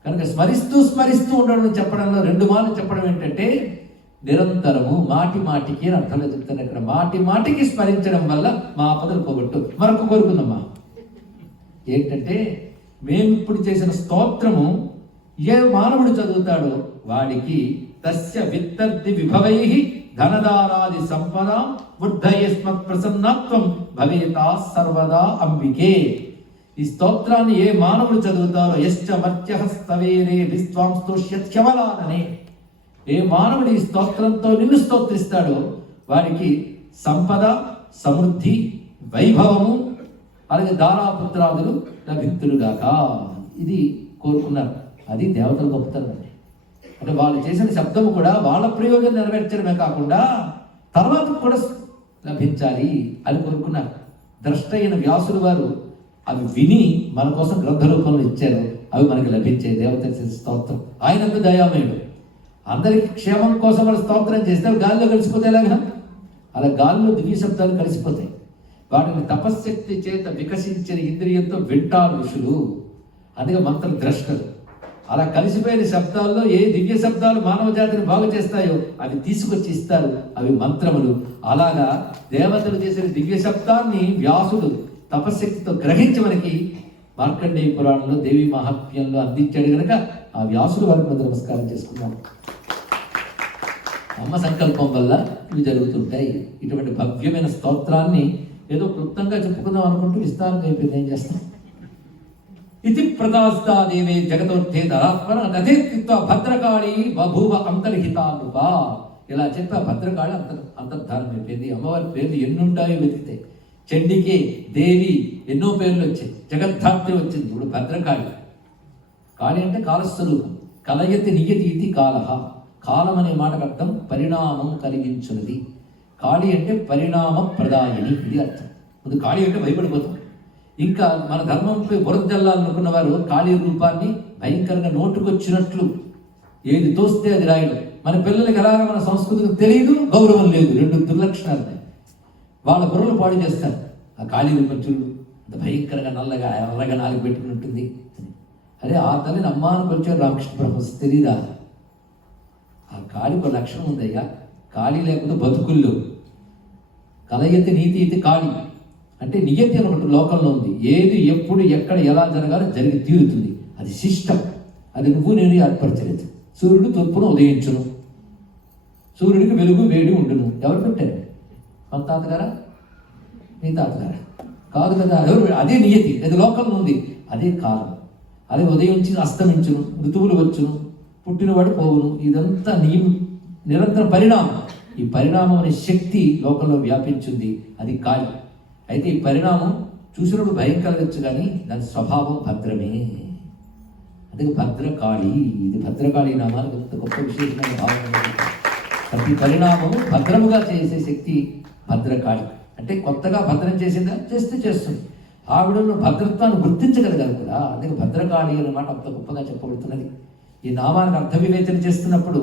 కనుక స్మరిస్తూ ఉండడం చెప్పడంలో 2 మార్లు చెప్పడం ఏంటంటే నిరంతరము, మాటికి అని అర్థంలో చెప్తాను. ఇక్కడ మాటికి స్మరించడం వల్ల మా ఆపదలు పోగొట్టు. మరొక కోరుకుందమ్మా ఏంటంటే, మేము ఇప్పుడు చేసిన స్తోత్రము ఏ మానవుడు చదువుతాడో వాడికి తస్య విత్తర్ది విభవై ధనదానాది సంపద బుద్ధయస్మత్ ప్రసన్నత్వం భవేతా సర్వదా అంబికే. ఈ స్తోత్రాన్ని ఏ మానవుడు చదువుతారో యశ్చ మర్త్యః స్తవేరే విశ్వాం స్తోష్యత్యవలాననే, ఏ మానవుడు ఈ స్తోత్రంతో నిన్ను స్తోత్రిస్తాడో వాడికి సంపద, సమృద్ధి, వైభవము, అలాగే దారాపుత్రాదులు లభింతులుగాక. ఇది కోరుకున్నారు. అది దేవతల గొప్పతనం అండి. అంటే వాళ్ళు చేసిన శబ్దము కూడా వాళ్ళ ప్రయోజనం నెరవేర్చడమే కాకుండా తర్వాత కూడా లభించాలి అని కోరుకున్నారు. ద్రష్ట అయిన వ్యాసులు వారు అవి విని మన కోసం గ్రంథ రూపంలో ఇచ్చారు. అవి మనకి లభించే దేవత స్తోత్రం. ఆయనంత దయామయుడు. అందరికి క్షేమం కోసం వాళ్ళు స్తోత్రం చేస్తే గాలిలో కలిసిపోతే ఎలాగా? అలా గాలిలో దివ్య శబ్దాలు కలిసిపోతాయి. వాటిని తపశ్శక్తి చేత వికసించిన ఇంద్రియంతో వింటారు ఋషులు, అందుకే మంత్ర ద్రష్టలు. అలా కలిసిపోయిన శబ్దాల్లో ఏ దివ్య శబ్దాలు మానవ జాతిని బాగు చేస్తాయో అవి తీసుకొచ్చి ఇస్తారు. అవి మంత్రములు. అలాగా దేవతలు చేసిన దివ్య శబ్దాన్ని వ్యాసుడు తపశ్శక్తితో గ్రహించి మనకి మార్కండేయ పురాణంలో దేవి మహాత్మ్యంలో అందించాడు. కనుక ఆ వ్యాసుడు వారికి నమస్కారం చేసుకున్నాం. అమ్మ సంకల్పం వల్ల ఇవి జరుగుతుంటాయి. ఇటువంటి భవ్యమైన స్తోత్రాన్ని ఏదో క్లుప్తంగా చెప్పుకుందాం అనుకుంటూ విస్తారంగా అయిపోయింది. ఏం చేస్తాం? ఇది ప్రకాశితాదేవే జగతోర్థే ధరాత్మన తథేత్వ భద్రకాళి బభూవ అంతర్హితానుప. ఇలా చెప్పి ఆ భద్రకాళి అంతర్ధానం అయిపోయింది. అమ్మవారి పేర్లు ఎన్నుంటాయో వెతికితే చండికే, దేవి, ఎన్నో పేర్లు వచ్చాయి. జగద్ధాత్రి వచ్చింది. ఇప్పుడు భద్రకాళి. కాళి అంటే కాలస్వరూపం. కలయతి నియతి ఇది కాలహ. కాలం అనే మాటకు అర్థం పరిణామం కలిగించున్నది. కాళి అంటే పరిణామ ప్రదాయిని, ఇది అర్థం. ముందు కాళి అంటే భయపడిపోతాం. ఇంకా మన ధర్మంపై బురద జల్లాలనుకున్న వారు కాళీ రూపాన్ని భయంకరంగా నోటుకొచ్చినట్లు ఏది తోస్తే అది రాయడం. మన పిల్లలకి ఎలాగ మన సంస్కృతికి తెలియదు, గౌరవం లేదు. 2 దుర్లక్షణాలు. వాళ్ళ బుర్రలు పాడు చేస్తారు. ఆ కాళీ రూపం చూడు, అంత భయంకరంగా నల్లగా ఎర్రగా నాలుగు పెట్టుకుని ఉంటుంది. అరే ఆ తల్లిని అమ్మానికి వచ్చారు రామకృష్ణ పరమహంస, తెలీదా? ఆ కాళికి ఒక లక్షణం ఉందయ్యా. కాళీ లేకపోతే బతుకుల్లో. కలయతి నీతి ఇది కాళి అంటే నియతి అని ఒకటి లోకంలో ఉంది. ఏది ఎప్పుడు ఎక్కడ ఎలా జరగాలో జరిగి తీరుతుంది. అది సిస్టమ్. అది నువ్వు నేను ఏర్పరచలేదు. సూర్యుడు తూర్పును ఉదయించును, సూర్యుడికి వెలుగు వేడి ఉండును. ఎవరు పెట్టారు? మన తాతగారా? నీ తాతగారా? కాదు కదా. ఎవరు? అదే నియతి. అది లోకంలో ఉంది. అదే కాలం. అదే ఉదయించి అస్తమించును, ఋతువులు వచ్చును, పుట్టినవాడు పోవును. ఇదంతా నిరంతర పరిణామం. ఈ పరిణామం అనే శక్తి లోకంలో వ్యాపించింది. అది కాళి. అయితే ఈ పరిణామం చూసినప్పుడు భయం కలగచ్చు, కానీ దాని స్వభావం భద్రమే. అందుకే భద్రకాళి. ఇది భద్రకాళి నామానికి గొప్ప విశేషమైన భావం. ప్రతి పరిణామము భద్రముగా చేసే శక్తి భద్రకాళి. అంటే కొత్తగా భద్రం చేసిందా? చేస్తుంది. ఆవిడలో భద్రత్వాన్ని గుర్తించగలగాలి కూడా. అందుకే భద్రకాళి అన్నమాట అంత గొప్పగా చెప్పబడుతున్నది. ఈ నామానికి అర్థ వివేచన చేస్తున్నప్పుడు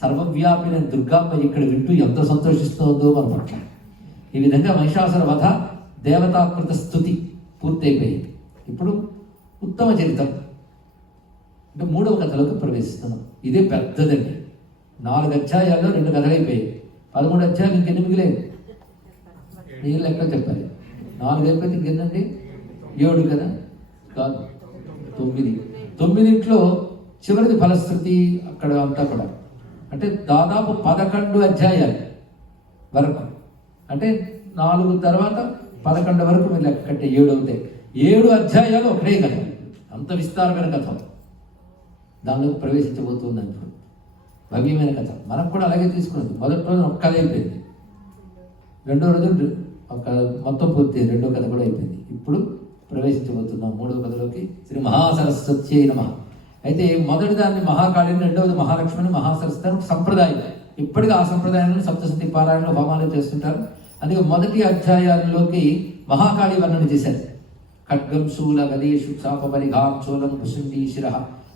సర్వవ్యాపిన దుర్గాంబ ఇక్కడ వింటూ ఎంత సంతోషిస్తుందో మన పట్ల. ఈ విధంగా మహిషాసుర వధ, దేవతాకృత స్తుతి పూర్తయిపోయింది. ఇప్పుడు ఉత్తమ చరిత్రం అంటే 3వ కథలోకి ప్రవేశిస్తున్నాం. ఇదే పెద్దదండి. 4 అధ్యాయాల్లో 2 కథలు అయిపోయాయి. 13 అధ్యాయాలు ఇంకెన్ని మిగిలేదు? మీరు లెక్క చెప్పాలి. 4 అయిపోతే ఇంకెందండి? 7 కదా? కాదు, 9. 9 చివరిది ఫలశ్రుతి. అక్కడ అంతా కూడా అంటే దాదాపు 11 అధ్యాయాలు వరకు. అంటే 4 తర్వాత 11 వరకు మీరు లెక్క కట్టే 7 అవుతాయి. 7 అధ్యాయాలు ఒకటే కథ. అంత విస్తారమైన కథ. దానిలోకి ప్రవేశించబోతుంది. ఇప్పుడు భవ్యమైన కథ. మనకు కూడా అలాగే తీసుకున్నది. మొదటి రోజు ఒక కథ అయిపోయింది. 2వ రోజు ఒక మొత్తం పూర్తి 2వ కథ కూడా అయిపోయింది. ఇప్పుడు ప్రవేశించబోతున్నాం 3వ కథలోకి. శ్రీ మహాసరస్వత్యై నమః. అయితే మొదటి దాన్ని మహాకాళిని, 2వది మహాలక్ష్మిని, మహాసరస్వతి అని సంప్రదాయం. ఇప్పటికీ ఆ సంప్రదాయంలో సప్తశతి పారాయణలో హోమాలు చేస్తుంటారు. అందుకే మొదటి అధ్యాయాల్లోకి మహాకాళి వర్ణన చేశారు. ఖడ్గం శూల గదేషు చాప పరిఘాం చోళం భుసుండి శిర,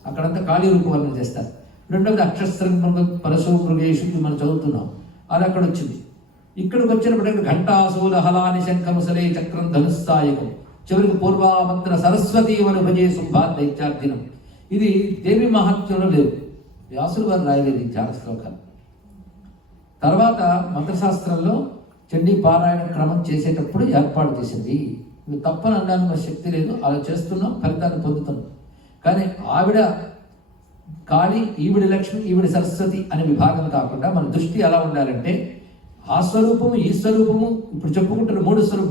అక్కడంతా కాళీ రూప వర్ణన చేస్తారు. 2వది అక్షస్రం మృగ పరశు మృగేషు మనం చదువుతున్నాం. అది అక్కడ వచ్చింది. ఇక్కడికి వచ్చినప్పుడు ఘంటాసూల హలాని శంఖముసలే చక్రం ధనుస్సాయకం చివరికి పూర్వామంత్ర సరస్వతి వను భజే శుంభాన్ దైత్యార్థినం. ఇది దేవి మహాత్మ్యంలో లేదు, వ్యాసులు వారు రాయలేదు ఈ ధ్యాన శ్లోకాలు. తర్వాత మంత్రశాస్త్రంలో చండీ పారాయణ క్రమం చేసేటప్పుడు ఏర్పాటు చేసింది. ఇది తప్పని అనడానికి శక్తి లేదు, అలా చేస్తున్నాం, ఫలితాన్ని పొందుతున్నాం. కానీ ఆవిడ కాళీ, ఈవిడ లక్ష్మి, ఈవిడ సరస్వతి అనే విభాగం కాకుండా మన దృష్టి ఎలా ఉండాలంటే ఆ స్వరూపము ఈ స్వరూపము ఇప్పుడు చెప్పుకుంటున్న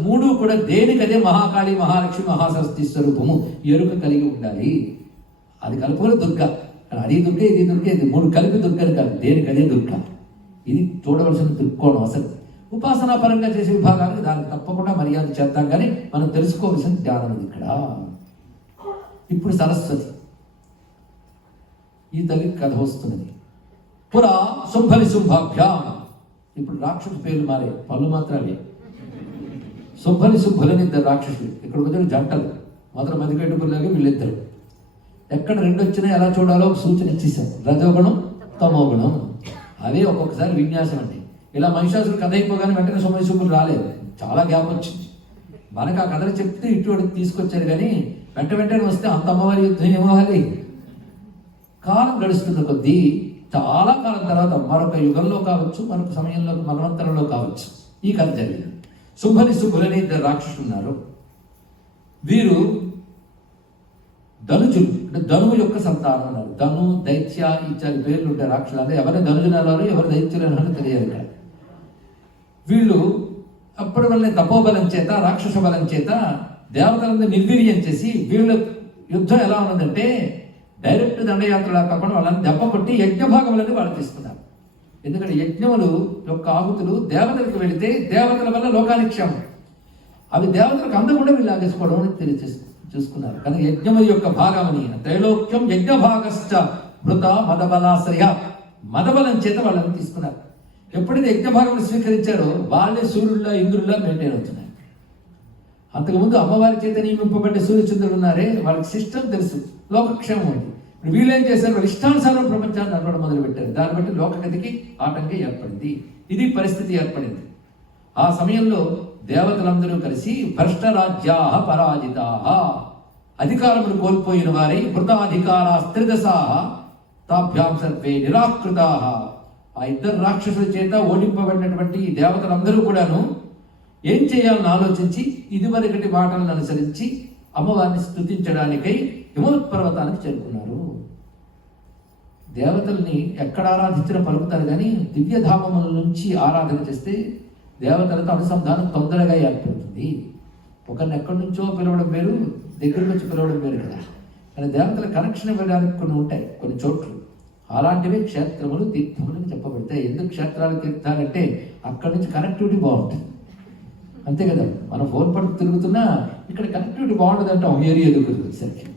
మూడు కూడా దేనికదే మహాకాళి, మహాలక్ష్మి, మహాసరస్వతి స్వరూపము ఎరుక కలిగి ఉండాలి. అది కలుపుకొని దుర్గ, అది దుర్గ ఇది దుర్గ, ఇది మూడు కలిపి దుర్గని కాదు, దేనికదే దుర్గ. ఇది చూడవలసిన దృక్కోణం. అసలు ఉపాసనా పరంగా చేసే విభాగానికి దానికి తప్పకుండా మర్యాద చేద్దాం, కానీ మనం తెలుసుకోవలసిన ధ్యానం ఇది ఇక్కడ. ఇప్పుడు సరస్వతి, ఈ తల్లి కథ వస్తున్నది. పురా శుంభని శుంభాభ్యాం. ఇప్పుడు రాక్షసు పేర్లు మారే, పళ్ళు మాత్రమే. శుంభని శుంభులని ఇద్దరు రాక్షసులు, ఇక్కడ వచ్చిన జంటలు, మాత్రం మదికెట్టుకులాగే వీళ్ళిద్దరు. ఎక్కడ రెండు వచ్చినా ఎలా చూడాలో ఒక సూచన ఇచ్చేసారు, రజోగుణం తమోగుణం. అవే ఒక్కొక్కసారి విన్యాసం అండి. ఇలా మహిషాసులు కథ అయిపోగానే వెంటనే శుంభని శుంభులు రాలేదు, చాలా గ్యాప్ వచ్చింది. మనకు ఆ కథలు చెప్తే ఇటువంటి తీసుకొచ్చారు, కానీ వెంటనే వస్తే అంత అమ్మవారి యుద్ధం ఏమవ్వాలి. కాలం గడుస్తున్న కొద్దీ చాలా కాలం తర్వాత మరొక యుగంలో కావచ్చు, మరొక సమయంలో మన్వంతరంలో కావచ్చు ఈ కథ జరిగింది. శుంభని శుంభులని ఇద్దరు రాక్షసులు ఉన్నారు. వీరు ధనుజులు, అంటే ధనువు యొక్క సంతానం అన్నారు. ధను, దైత్య ఇత్యాది పేర్లు ఉంటాయి రాక్షసులు. అంటే ఎవరి ధనుజునాలో ఎవరి దైత్యులనో తెలియాలి ఇక్కడ. వీళ్ళు అప్పటి వల్లనే తపోబలం చేత, రాక్షస బలం చేత దేవతలందరూ నిర్వీర్యం చేసి వీళ్ళ యుద్ధం ఎలా ఉన్నదంటే డైరెక్ట్ దండయాత్రలా కాకుండా వాళ్ళని దెబ్బ కొట్టి యజ్ఞభాగములని వాళ్ళు తీసుకున్నారు. ఎందుకంటే యజ్ఞములు యొక్క ఆహుతులు దేవతలకు వెళితే దేవతల వల్ల లోకానికి క్షేమం, అవి దేవతలకు అందకుండా వీళ్ళు ఆగేసుకోవడం అని చూసుకున్నారు. కానీ యజ్ఞముల యొక్క భాగమని త్రైలోక్యం యజ్ఞభాగశ్చ మృత మదబలాశ్రయ, మదబలం చేత వాళ్ళని తీసుకున్నారు. ఎప్పుడైతే యజ్ఞభాగం స్వీకరించారో వాళ్ళే సూర్యుల్లా ఇంద్రుల్లా మెయింటైన్ అవుతున్నారు. అంతకుముందు అమ్మవారి చేత నియమింపబడ్డ సూర్యచంద్రులు ఉన్నారే, వాళ్ళకి సిస్టమ్ తెలుసు, లోకక్షేమం ఉంది. వీళ్ళేం చేశారు, వాళ్ళ ఇష్టానుసారం ప్రపంచాన్ని నడవడం మొదలుపెట్టారు. దాన్ని బట్టి లోకగతికి ఆటంకం ఏర్పడింది. ఇది పరిస్థితి ఏర్పడింది. ఆ సమయంలో దేవతలందరూ కలిసి భ్రష్టరాజ్యా పరాజితా, అధికారములు కోల్పోయిన వారి వృతాధికార స్త్రిదశా తాభ్యాం సర్వే నిరాకృతా. ఆ ఇద్దరు రాక్షసుల చేత ఓడింపబడినటువంటి దేవతలందరూ కూడాను ఏం చేయాలని ఆలోచించి ఇదివరకటి మాటలను అనుసరించి అమ్మవారిని స్తుతించడానికై హిమవత్పర్వతానికి చేరుకున్నారు. దేవతల్ని ఎక్కడ ఆరాధించిన పలుకుతారు, కానీ దివ్యధామముల నుంచి ఆరాధన చేస్తే దేవతలతో అనుసంధానం తొందరగా ఏర్పడుతుంది. ఒకరిని ఎక్కడి నుంచో పిలవడం వేరు, దగ్గరికి వచ్చి పిలవడం వేరు కదా. కానీ దేవతల కనెక్షన్ ఇవ్వడానికి కొన్ని ఉంటాయి, కొన్ని చోట్లు. అలాంటివి క్షేత్రములు, తీర్థములు చెప్పబడతాయి. ఎందుకు క్షేత్రాలు, తీర్థాలంటే అక్కడి నుంచి కనెక్టివిటీ బాగుంటుంది, అంతే కదా. మనం ఫోన్ పడుతూ తిరుగుతున్నా ఇక్కడ కనెక్టివిటీ బాగుంటుంది అంటాం, ఏరియా దగ్గరికి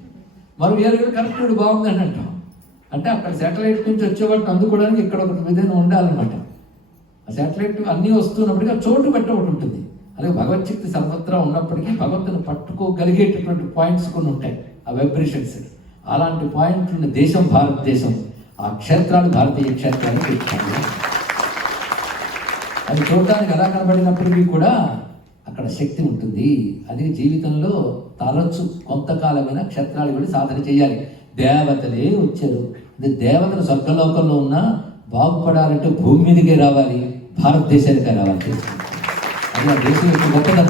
మరో ఏరియా కనెక్టివిటీ బాగుందని అంటాం. అంటే అక్కడ శాటిలైట్ నుంచి వచ్చేవాటిని అందుకోవడానికి ఇక్కడ ఒక విధంగా ఉండాలన్నమాట. ఆ శాటిలైట్ అన్నీ వస్తున్నప్పటికీ ఆ చోటు బట్టి ఒకటి ఉంటుంది. అలాగే భగవద్శక్తి సర్వత్రా ఉన్నప్పటికీ భగవంతుని పట్టుకోగలిగేటటువంటి పాయింట్స్ కొన్ని ఉంటాయి, ఆ వైబ్రేషన్స్. అలాంటి పాయింట్లు ఉన్న దేశం భారతదేశం. ఆ క్షేత్రాలు భారతీయ క్షేత్రాలు చెప్తాను. అది చూడడానికి ఎలా కనబడినప్పటికీ కూడా అక్కడ శక్తి ఉంటుంది. అది జీవితంలో తరచు కొంతకాలమైన క్షేత్రాలు కూడా సాధన చేయాలి. దేవతలే వచ్చారు. అంటే దేవతలు స్వర్గలోకంలో ఉన్నా బాగుపడాలంటే భూమి మీదకే రావాలి, భారతదేశానికే రావాలి. అది ఆ దేశం యొక్క గొప్పతనం.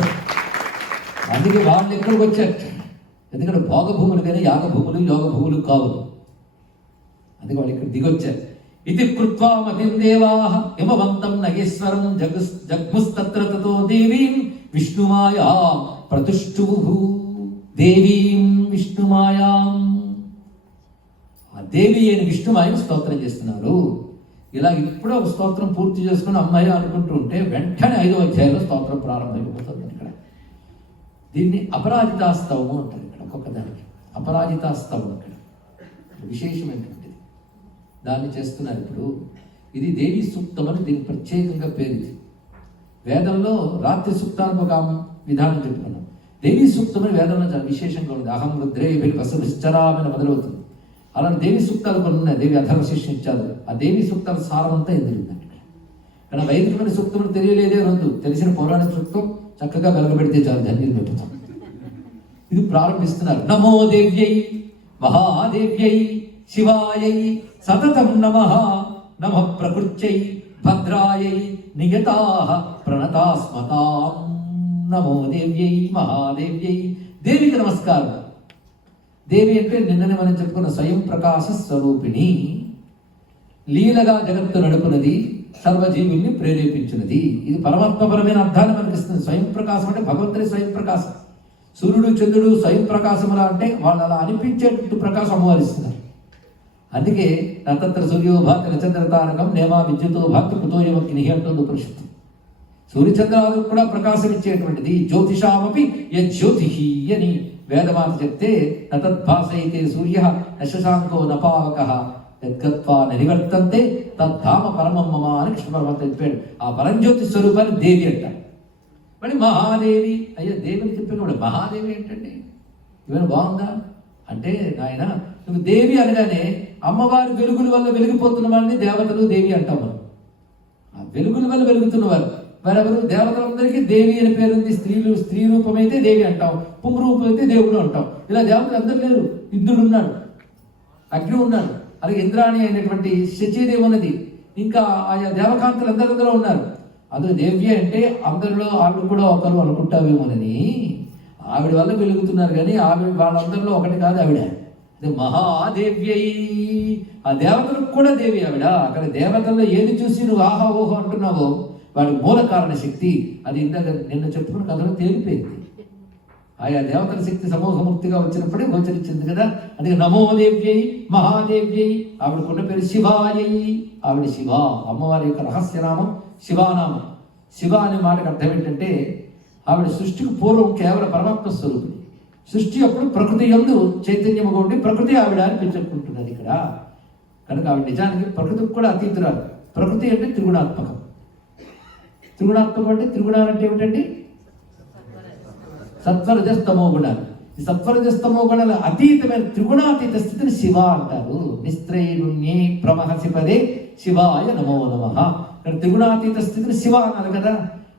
అందుకే వాళ్ళు ఎక్కడికి వచ్చారు, ఎందుకంటే భోగభూములు కానీ యాగభూములు, యోగ భూములు కావు. అందుకే వాళ్ళు ఇక్కడ దిగొచ్చారు. ఇది కృత్వా మతిం దేవాః హిమవంతం నగేశ్వరం జగ్ముస్తత్ర తతో దేవీం విష్ణుమాయా ప్రతుష్టుః. దేవీం విష్ణుమాయాం, ఆ దేవి అయిన విష్ణుమాయను స్తోత్రం చేస్తున్నారు. ఇలా ఇప్పుడే ఒక స్తోత్రం పూర్తి చేసుకుని అమ్మాయి అనుకుంటూ ఉంటే వెంటనే 5వ అధ్యాయంలో స్తోత్రం ప్రారంభమైపోతుంది. ఇక్కడ దీన్ని అపరాజితాస్తవము అంటారు. ఇక్కడ ఒక్కొక్క దానికి అపరాజితాస్తవం ఇక్కడ విశేషమైనటువంటిది. దాన్ని చేస్తున్నారు ఇప్పుడు. ఇది దేవి సూక్తం అని దీనికి ప్రత్యేకంగా పేరుది. వేదంలో రాత్రి సూక్తానికి ఒక విధానం చెప్పుకున్నాం. దేవి సూక్తం అని వేదంలో చాలా విశేషంగా ఉంది. అహం రుద్రే వసుశ్చరామని మొదలవుతుంది. అలాంటి దేవి సూక్తాలు కొన్ని ఉన్నాయి. దేవి అధర్వశిష్యం ఇచ్చారు. ఆ దేవి సూక్తాల సారం అంతా ఎందుకు కానీ వైదికమైన సూక్తములు తెలియలేదే రొందు, తెలిసిన పౌరాణిక సూక్తం చక్కగా వెలగబెడితే చాలు, ధన్యులు పెట్టుతాం. ఇది ప్రారంభిస్తున్నారు. నమో దేవ్యై మహాదేవ్యై శివాయై సతతం నమః నమః ప్రకృత్యై భద్రాయై నియతాః ప్రణతాస్మతాం. నమో దేవ్యై మహాదేవ్యై. దేవికి నమస్కారం. దేవి అంటే నిన్ననే మనం చెప్పుకున్న స్వయం ప్రకాశ స్వరూపిణి, లీలగా జగత్తు నడుపునది, సర్వజీవుల్ని ప్రేరేపించినది. ఇది పరమాత్మపరమైన అర్థాన్ని మనకిస్తుంది. స్వయం ప్రకాశం అంటే భగవంతుని స్వయం ప్రకాశం. సూర్యుడు చంద్రుడు స్వయం ప్రకాశములా అంటే వాళ్ళు అలా అనిపించేటట్టు ప్రకాశం అమ్మవారిస్తున్నారు. అందుకే నతత్ర సూర్యో భాతి నచంద్ర తారకం నేమా విద్యుతో భాతి కుతోయమగ్ని అంటుంది ఉపనిషత్తు. సూర్యచంద్రాలకు కూడా ప్రకాశం ఇచ్చేటువంటిది. జ్యోతిషామపి యజ్యోతి అని వేదమాత చెప్తే, నతద్భాసైతే సూర్య నశశాంకో నపావకః యద్గత్వా నివర్తంతే తద్ధామ పరమం మమ అని కృష్ణ పరమాత్మ చెప్పాడు. ఆ పరంజ్యోతి స్వరూపాన్ని దేవి అంట. మరి మహాదేవి, అయ్యా దేవిని చెప్పినప్పుడు మహాదేవి ఏంటండి, ఇవన్నీ బాగుందా అంటే, నాయన నువ్వు దేవి అనగానే అమ్మవారి వెలుగుల వల్ల వెలిగిపోతున్న వాడిని దేవతలు దేవి అంటాం మనం. ఆ వెలుగుల వల్ల వెలుగుతున్నవారు మరెవరు? దేవతలందరికీ దేవి అని పేరుంది. స్త్రీ రూపమైతే దేవి అంటాం, పుంగు రూపం అయితే దేవుడు అంటాం. ఇలా దేవతలు అందరూ లేరు. ఇంద్రుడు ఉన్నాడు, అగ్ని ఉన్నాడు, అలాగే ఇంద్రాణి అయినటువంటి శచీదేవి ఉన్నది, ఇంకా ఆయా దేవకాంతలు అందరూ ఉన్నారు. అందులో దేవ్య అంటే అందరిలో ఆవిడ కూడా ఒకరు అనుకుంటావేమోనని, ఆవిడ వల్ల వెలుగుతున్నారు కానీ ఆవిడ వాళ్ళందరిలో ఒకటి కాదు ఆవిడ. మహాదేవ్యై, ఆ దేవతలకు కూడా దేవి ఆవిడ. అక్కడ దేవతల్లో ఏది చూసి నువ్వు ఆహా ఓహో అంటున్నావో వాడి మూల కారణ శక్తి. అది ఇందాక నిన్న చెప్పుకున్న కథలో తేలిపోయింది. ఆయా దేవతల శక్తి సమూహమూర్తిగా వచ్చినప్పుడే గోచరించింది కదా. అందుకే నమో దేవ్యై మహాదేవ్యై. ఆవిడకున్న పేరు శివాయై. ఆవిడ శివ, అమ్మవారి యొక్క రహస్యనామం శివానామం. శివ అనే మాటకు అర్థం ఏంటంటే, ఆవిడ సృష్టికి పూర్వం కేవలం పరమాత్మ స్వరూపిణి. సృష్టి అప్పుడు ప్రకృతి యందు చైతన్యముగా ఉండి ప్రకృతి ఆవిడ అని పెంచుకుంటున్నది ఇక్కడ. కనుక ఆవిడ నిజానికి ప్రకృతికి కూడా అతీతురాలు. ప్రకృతి అంటే త్రిగుణాత్మకం. త్రిగుణాత్మకం అంటే త్రిగుణాలు ఏమిటండి? సత్వరజస్తమో గుణాలు. ఈ సత్వరజస్తమో గుణాల అతీతమైన త్రిగుణాతీత స్థితిని శివ అంటారు. నిస్త్రైగుణ్యే ప్రమహసి పదే శివాయ నమో నమః. త్రిగుణాతీత స్థితిని శివ అన్నారు కదా.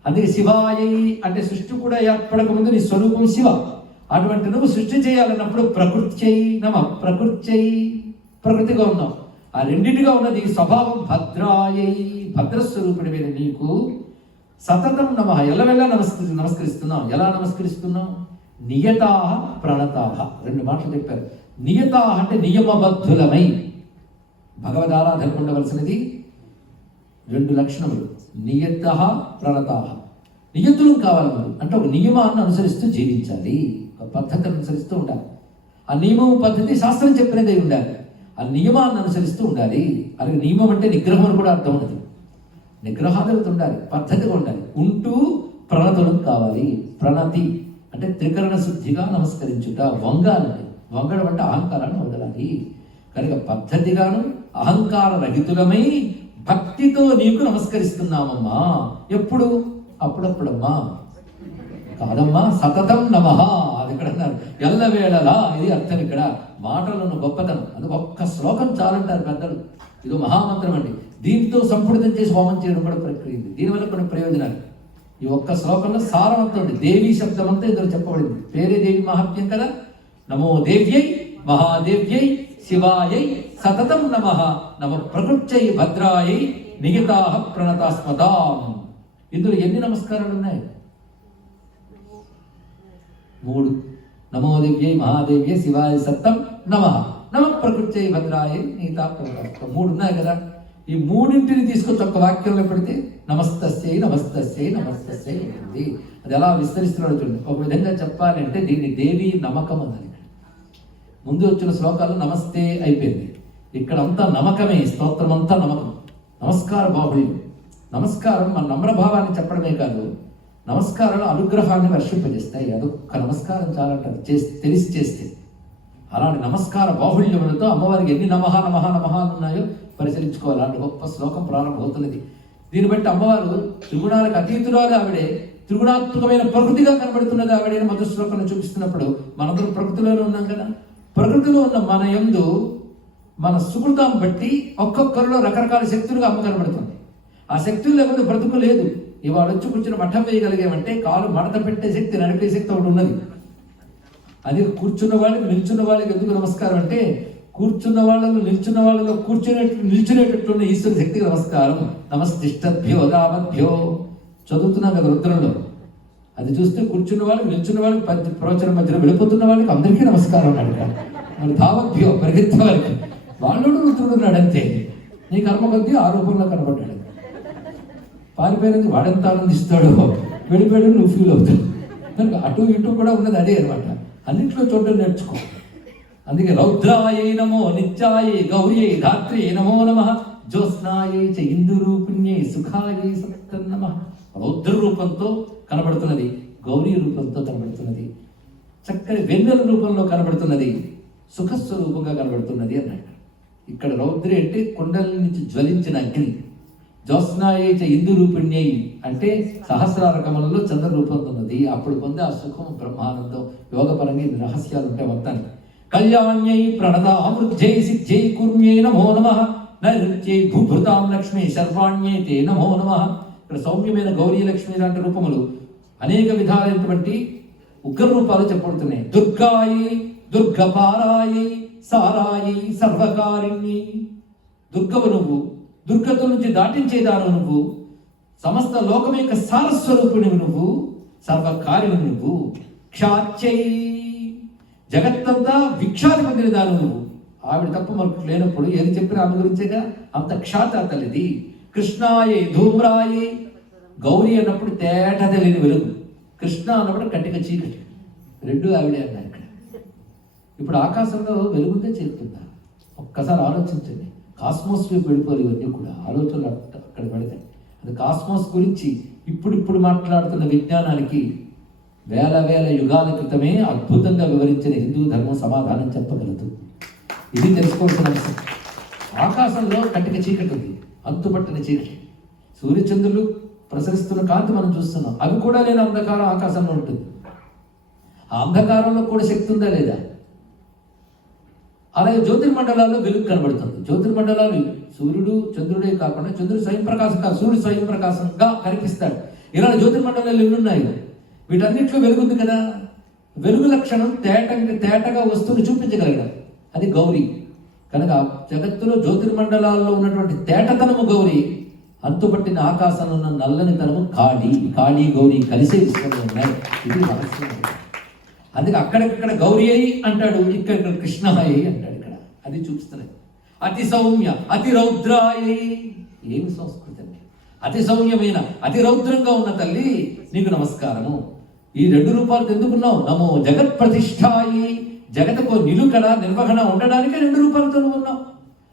అందుకే శివాయై అంటే సృష్టి కూడా ఏర్పడక ముందు నీ స్వరూపం శివ. అటువంటి నువ్వు సృష్టి చేయాలన్నప్పుడు ప్రకృత్యై నమ, ప్రకృత్యై ప్రకృతిగా ఉన్నావు. ఆ రెండింటిగా ఉన్నది స్వభావం భద్రాయై, భద్రస్వరూపుడి మీద నీకు సతతం నమ, ఎల్లవెల్లా నమస్కరిస్తున్నాం. ఎలా నమస్కరిస్తున్నాం? నియతాః ప్రణతాః. రెండు మాటలు చెప్పారు. నియతాః అంటే నియమబద్ధులమై. భగవద్ ఆరాధనకు ఉండవలసినది రెండు లక్షణములు, నియతః ప్రణతాః. నియతులు కావాలి మనం అంటే ఒక నియమాన్ని అనుసరిస్తూ జీవించాలి, ఒక పద్ధతిని అనుసరిస్తూ ఉండాలి. ఆ నియమం పద్ధతి శాస్త్రం చెప్పినది ఉండాలి. ఆ నియమాన్ని అనుసరిస్తూ ఉండాలి. అలాగే నియమం అంటే నిగ్రహం అని కూడా అర్థం ఉన్నది. నిగ్రహాదులతో ఉండాలి, పద్ధతిగా ఉండాలి. ఉంటూ ప్రణతులు కావాలి. ప్రణతి అంటే త్రికరణ శుద్ధిగా నమస్కరించుట. వంగాలండి, వంగడం అంటే అహంకారాన్ని వదలాలి. కనుక పద్ధతిగాను అహంకార రహితులమై భక్తితో నీకు నమస్కరిస్తున్నామమ్మా. ఎప్పుడు? అప్పుడప్పుడమ్మా కాదమ్మా, సతతం నమః. అది ఇక్కడ అన్నారు, ఎల్లవేళలా. ఇది అర్థం ఇక్కడ. మాటలను గొప్పతనం. అది ఒక్క శ్లోకం చాలంటారు పెద్దలు. ఇది మహామంత్రం అండి. దీంతో సంపూర్ణం చేసి హోమం చేయడం కూడా ప్రక్రియ. దీనివల్ల కొన్ని ప్రయోజనాలు. ఈ ఒక్క శ్లోకంలో సారం అంతా ఉంది. దేవీ శబ్దం అంతా ఇందులో చెప్పబడింది. పేరే దేవి మహాత్మ్యం కదా. నమో దేవ్యై మహాదేవ్యై శివాయై సతతం నమః నమ ప్రకృత్యై భద్రాయై నియతాః ప్రణతాస్మతాం. ఇందులో ఎన్ని నమస్కారాలు ఉన్నాయి? 3. నమో దేవ్యై మహాదేవ్యై శివాయ సత్తం నమః నమ ప్రకృత్యై భద్రాయై నియతాః ప్రణతాస్మతాం. 3 ఉన్నాయి కదా. ఈ మూడింటిని తీసుకొచ్చి ఒక్క వాక్యంలో పెడితే నమస్తస్యై నమస్తస్యై నమస్తస్యై ఉంటుంది. అది ఎలా విస్తరిస్తున్నాడు చూడండి. ఒక విధంగా చెప్పాలంటే దీన్ని దేవి నమ్మకం అన్నది. ముందు వచ్చిన శ్లోకాలు నమస్తే అయిపోయింది. ఇక్కడ అంతా నమ్మకమే. స్తోత్రం అంతా నమ్మకం. నమస్కార బాహుళ్యం. నమస్కారం మన నమ్రభావాన్ని చెప్పడమే కాదు, నమస్కారాలు అనుగ్రహాన్ని వర్షింపజేస్తాయి. అదొక్క నమస్కారం చాలంటారు తెలిసి చేస్తే. అలాంటి నమస్కార బాహుళ్యములతో అమ్మవారికి ఎన్ని నమః నమః నమః ఉన్నాయో పరిశీలించుకోవాలి. అలాంటి గొప్ప శ్లోకం ప్రారంభమవుతున్నది. దీన్ని బట్టి అమ్మవారు త్రిగుణాలకు అతీతురాలు ఆవిడే, త్రిగుణాత్మకమైన ప్రకృతిగా కనబడుతున్నది ఆవిడే అని మొదటి శ్లోకంలో చూపిస్తున్నప్పుడు మనందరం ప్రకృతిలోనే ఉన్నాం కదా. ప్రకృతిలో ఉన్న మన యందు మన సుకృతం బట్టి ఒక్కొక్కరిలో రకరకాల శక్తులుగా అమ్మ కనబడుతుంది. ఆ శక్తులు లేకపోతే బ్రతుకు లేదు. ఇవాళ వచ్చి కూర్చుని మఠం వేయగలిగామంటే కాలు మడత పెట్టే శక్తి, నడిపే శక్తి ఒకటి ఉన్నది. అది కూర్చున్న వాళ్ళకి నిల్చున్న వాళ్ళకి ఎందుకు నమస్కారం అంటే, కూర్చున్న వాళ్ళలో నిల్చున్న వాళ్ళలో నిల్చునేటట్టున్న ఈశ్వర శక్తికి నమస్కారం. నమస్తిష్టభ్యో రామభ్యో చదువుతున్నాం కదా రుద్రంలో. అది చూస్తే కూర్చున్న వాళ్ళకి నిల్చున్న వాళ్ళకి ప్రవచనం మధ్యలో వెళ్ళిపోతున్న వాళ్ళకి అందరికీ నమస్కారం అన్నాడు. మరి ధావభ్యో పరిగెత్తే వాళ్ళకి వాళ్ళు రుద్రుడు ఉన్నాడు అంతే. నీ కర్మ కొద్దీ ఆ రూపంలో కనబడ్డాడు. పారిపోయినందుకు వాడెంత ఆనందిస్తాడో, వెళ్ళిపోయాడు నువ్వు ఫీల్ అవుతావు. కనుక అటు ఇటు కూడా ఉన్నది అదే అనమాట. అన్నింటిలో చూడడం నేర్చుకో. అందుకే రౌద్రాయే నమో నిత్యాయే గౌర్యే ధాత్రే నమో నమః జ్యోత్స్నాయే చ ఇందురూపిణ్యే సుఖాయే సప్తన్నమః. రౌద్ర రూపంతో కనబడుతున్నది, గౌరీ రూపంతో కనబడుతున్నది, చక్కని వెన్నెల రూపంలో కనబడుతున్నది, సుఖస్వరూపంగా కనబడుతున్నది అన్నాడు. ఇక్కడ రౌద్రి అంటే కుండల నుంచి జ్వలించిన అగ్ని. జ్యోత్స్నాయే చ ఇందురూపిణ్యై అంటే సహస్రార కమలంలో చంద్ర రూపంతో ఉన్నది. అప్పుడు పొందే ఆ సుఖం బ్రహ్మానందం. యోగపరంగా ఇది రహస్యాలు ఉంటాయి మొత్తానికి. కళ్యాణ్యై ప్రణతామృత్యై సిద్ధ్యై కుర్మ్యై నమో నమః నైరుత్యై భూభృతాం లక్ష్మీ శర్వాణ్యై తే నమో నమః. ఇక్కడ సౌమ్యమైన గౌరీ లక్ష్మి లాంటి రూపములు అనేక విధాలైనటువంటి ఉగ్ర రూపాలు చెప్పబడుతున్నాయి. దుర్గాయి దుర్గపారాయి సారాయి సర్వకారిణ్యి. దుర్గవు నువ్వు, దుర్గతో నుంచి దాటించేదాను నువ్వు, సమస్త లోకం యొక్క సారస్వరూపిణి నువ్వు, సర్వకారిణి నువ్వు. క్షాత్యై జగత్తంతా విఖ్యాతి పొందిన దాను నువ్వు. ఆవిడ తప్ప మనకు లేనప్పుడు ఏది చెప్పినా ఆమె గురించేగా. అంత క్షాత తల్లిది. కృష్ణాయే ధూమ్రాయే. గౌరీ అన్నప్పుడు తేట తెలియని వెలుగు, కృష్ణ అన్నప్పుడు కట్టిక చీకటి. రెండు ఆవిడే అన్నారు ఇక్కడ. ఇప్పుడు ఆకాశంలో వెలుగుందే చేరుతుందా? ఒక్కసారి ఆలోచించండి. కాస్మోస్ వైపు వెళ్ళిపోయి ఇవన్నీ కూడా ఆలోచనలు అక్కడ పెడతాయి. అది కాస్మోస్ గురించి ఇప్పుడిప్పుడు మాట్లాడుతున్న విజ్ఞానానికి వేల వేల యుగాల క్రితమే అద్భుతంగా వివరించిన హిందూ ధర్మం సమాధానం చెప్పగలదు. ఇది తెలుసుకోవాల్సిన అంశం. ఆకాశంలో కట్టిక చీకటి ఉంది, అంతుపట్టిన చీకటి. సూర్యచంద్రులు ప్రసరిస్తున్న కాంతి మనం చూస్తున్నాం. అవి కూడా లేని అంధకారం ఆకాశంలో ఉంటుంది. ఆ అంధకారంలో కూడా శక్తి ఉందా లేదా? అలాగే జ్యోతిర్మండలాల్లో వెలుగు కనబడుతుంది. జ్యోతిర్మండలాలు సూర్యుడు చంద్రుడే కాకుండా చంద్రుడు స్వయం ప్రకాశం కాదు, సూర్యుడు స్వయం ప్రకాశంగా కనిపిస్తాడు. ఇలా జ్యోతిర్మండలాలు ఎన్నున్నాయి. వీటన్నిటిలో వెలుగుంది కదా. వెలుగు లక్షణం తేటగా వస్తువుని చూపించగలగడం, అది గౌరీ. కనుక జగత్తులో జ్యోతిర్మండలాల్లో ఉన్నటువంటి తేటతనము గౌరీ, అంతుపట్టిన ఆకాశంలో ఉన్న నల్లని తనము కాళీ. కాళీ గౌరీ కలిసే విశ్వంలో ఉన్నాయి. ఇది రహస్యం. అందుకే అక్కడక్కడ గౌరీ అయి అంటాడు, ఇక్కడ కృష్ణ అయి అంటాడు. ఇక్కడ అది చూపిస్తున్నాయి. అతి సౌమ్య అతి రౌద్రాయి. ఏమి సంస్కృతి అండి! అతి సౌమ్యమైన అతి రౌద్రంగా ఉన్న తల్లి నీకు నమస్కారము. ఈ రెండు రూపాలు ఎందుకున్నావు? నమో జగత్ ప్రతిష్టాయి. జగతకు నిలుకడ నిర్వహణ ఉండడానికి రెండు రూపాలతో ఉన్నావు.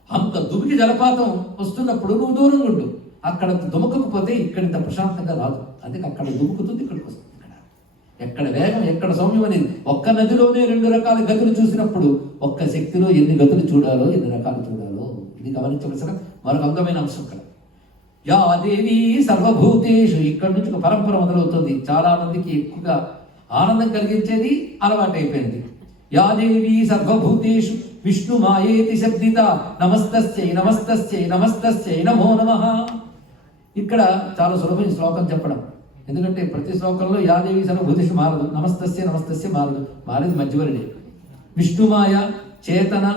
అంత దుమికి జలపాతం వస్తున్నప్పుడు నువ్వు దూరంగా ఉండు. అక్కడ దుమకకపోతే ఇక్కడింత ప్రశాంతంగా రాదు. అందుకే అక్కడ దుముకుతుంది, ఇక్కడికి వస్తుంది. ఎక్కడ వేగం, ఎక్కడ సౌమ్యం అనేది. ఒక్క నదిలోనే రెండు రకాల గతులు చూసినప్పుడు ఒక్క శక్తిలో ఎన్ని గతులు చూడాలో, ఎన్ని రకాలు చూడాలో ఇది గమనించవలసిన మరొక అందమైన అంశం ఇక్కడ. యా దేవి సర్వభూతేషు. ఇక్కడ నుంచి ఒక పరంపర మొదలవుతుంది. చాలా మందికి ఎక్కువగా ఆనందం కలిగించేది అలవాటైపోయింది. యా దేవి సర్వభూతేషు విష్ణు మాయేతి శబ్దిత నమస్తస్యై నమస్తస్యై నమస్తస్యై నమో నమః. ఇక్కడ చాలా సులభమైన శ్లోకం చెప్పడం. ఎందుకంటే ప్రతి శ్లోకంలో యాదేవి సర్వభూతేషు మారదు, నమస్తస్య నమస్తస్య మారదు. మారేది మధ్యవరణి. విష్ణుమాయ చేతన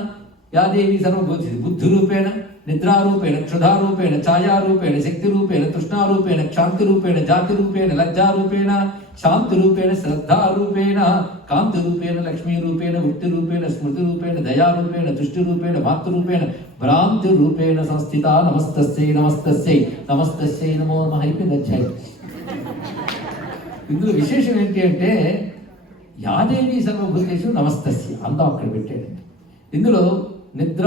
యాదేవి సర్వభూతి బుద్ధి రూపేణ నిద్రారూపేణ క్షుధారూపేణ ఛాయారూపేణ శక్తిరూపేణ తృష్ణారూపేణ క్షాంతిరూపేణ జాతిరూపేణ లజ్జారూపేణ శాంతిరూపేణ శ్రద్ధారూపేణ కాంతిరూపేణ లక్ష్మీరూపేణ ముక్తిరూపేణ స్మృతిరూపేణ దయారూపేణ తుష్టిరూపేణ మాతృరూపేణ భ్రాంతిరూపేణ సంస్థిత నమస్తస్యై నమస్తస్యై నమస్తస్యై నమో నమః. అయిపోయింది అధ్యాయం. ఇందులో విశేషం ఏంటి అంటే యాదేవి సర్వభూతేషు నమస్తస్య అందం అక్కడ పెట్టాడు. ఇందులో నిద్ర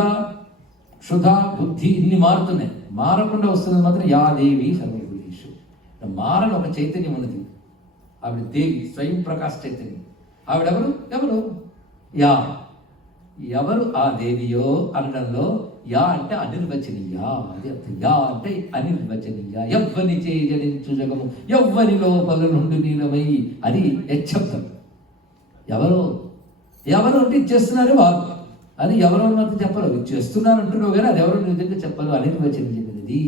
క్షుధ బుద్ధి ఇన్ని మారుతున్నాయి. మారకుండా వస్తున్నది మాత్రం యాదేవి సర్వభూతేషు. మారని ఒక చైతన్యం ఉన్నది. ఆవిడ దేవి, స్వయం ప్రకాశ చైతన్యం. ఆవిడెవరు? ఎవరు? యా. ఎవరు ఆ దేవియో అనడంలో యా అంటే అనిర్వచనీయ. అది అర్థం. యా అంటే అనిర్వచనీయ. ఎవ్వని చేయజనించు జగము ఎవ్వని లోపల నుండి నీలమై. అది యశబ్దం. ఎవరు ఎవరు అంటే ఇచ్చేస్తున్నారు వారు. అది ఎవరో మాత్రం చెప్పరు. చేస్తున్నారు అంటున్నావు కానీ అది ఎవరో నిజంగా చెప్పరు. అనిర్వచనీయమైనది.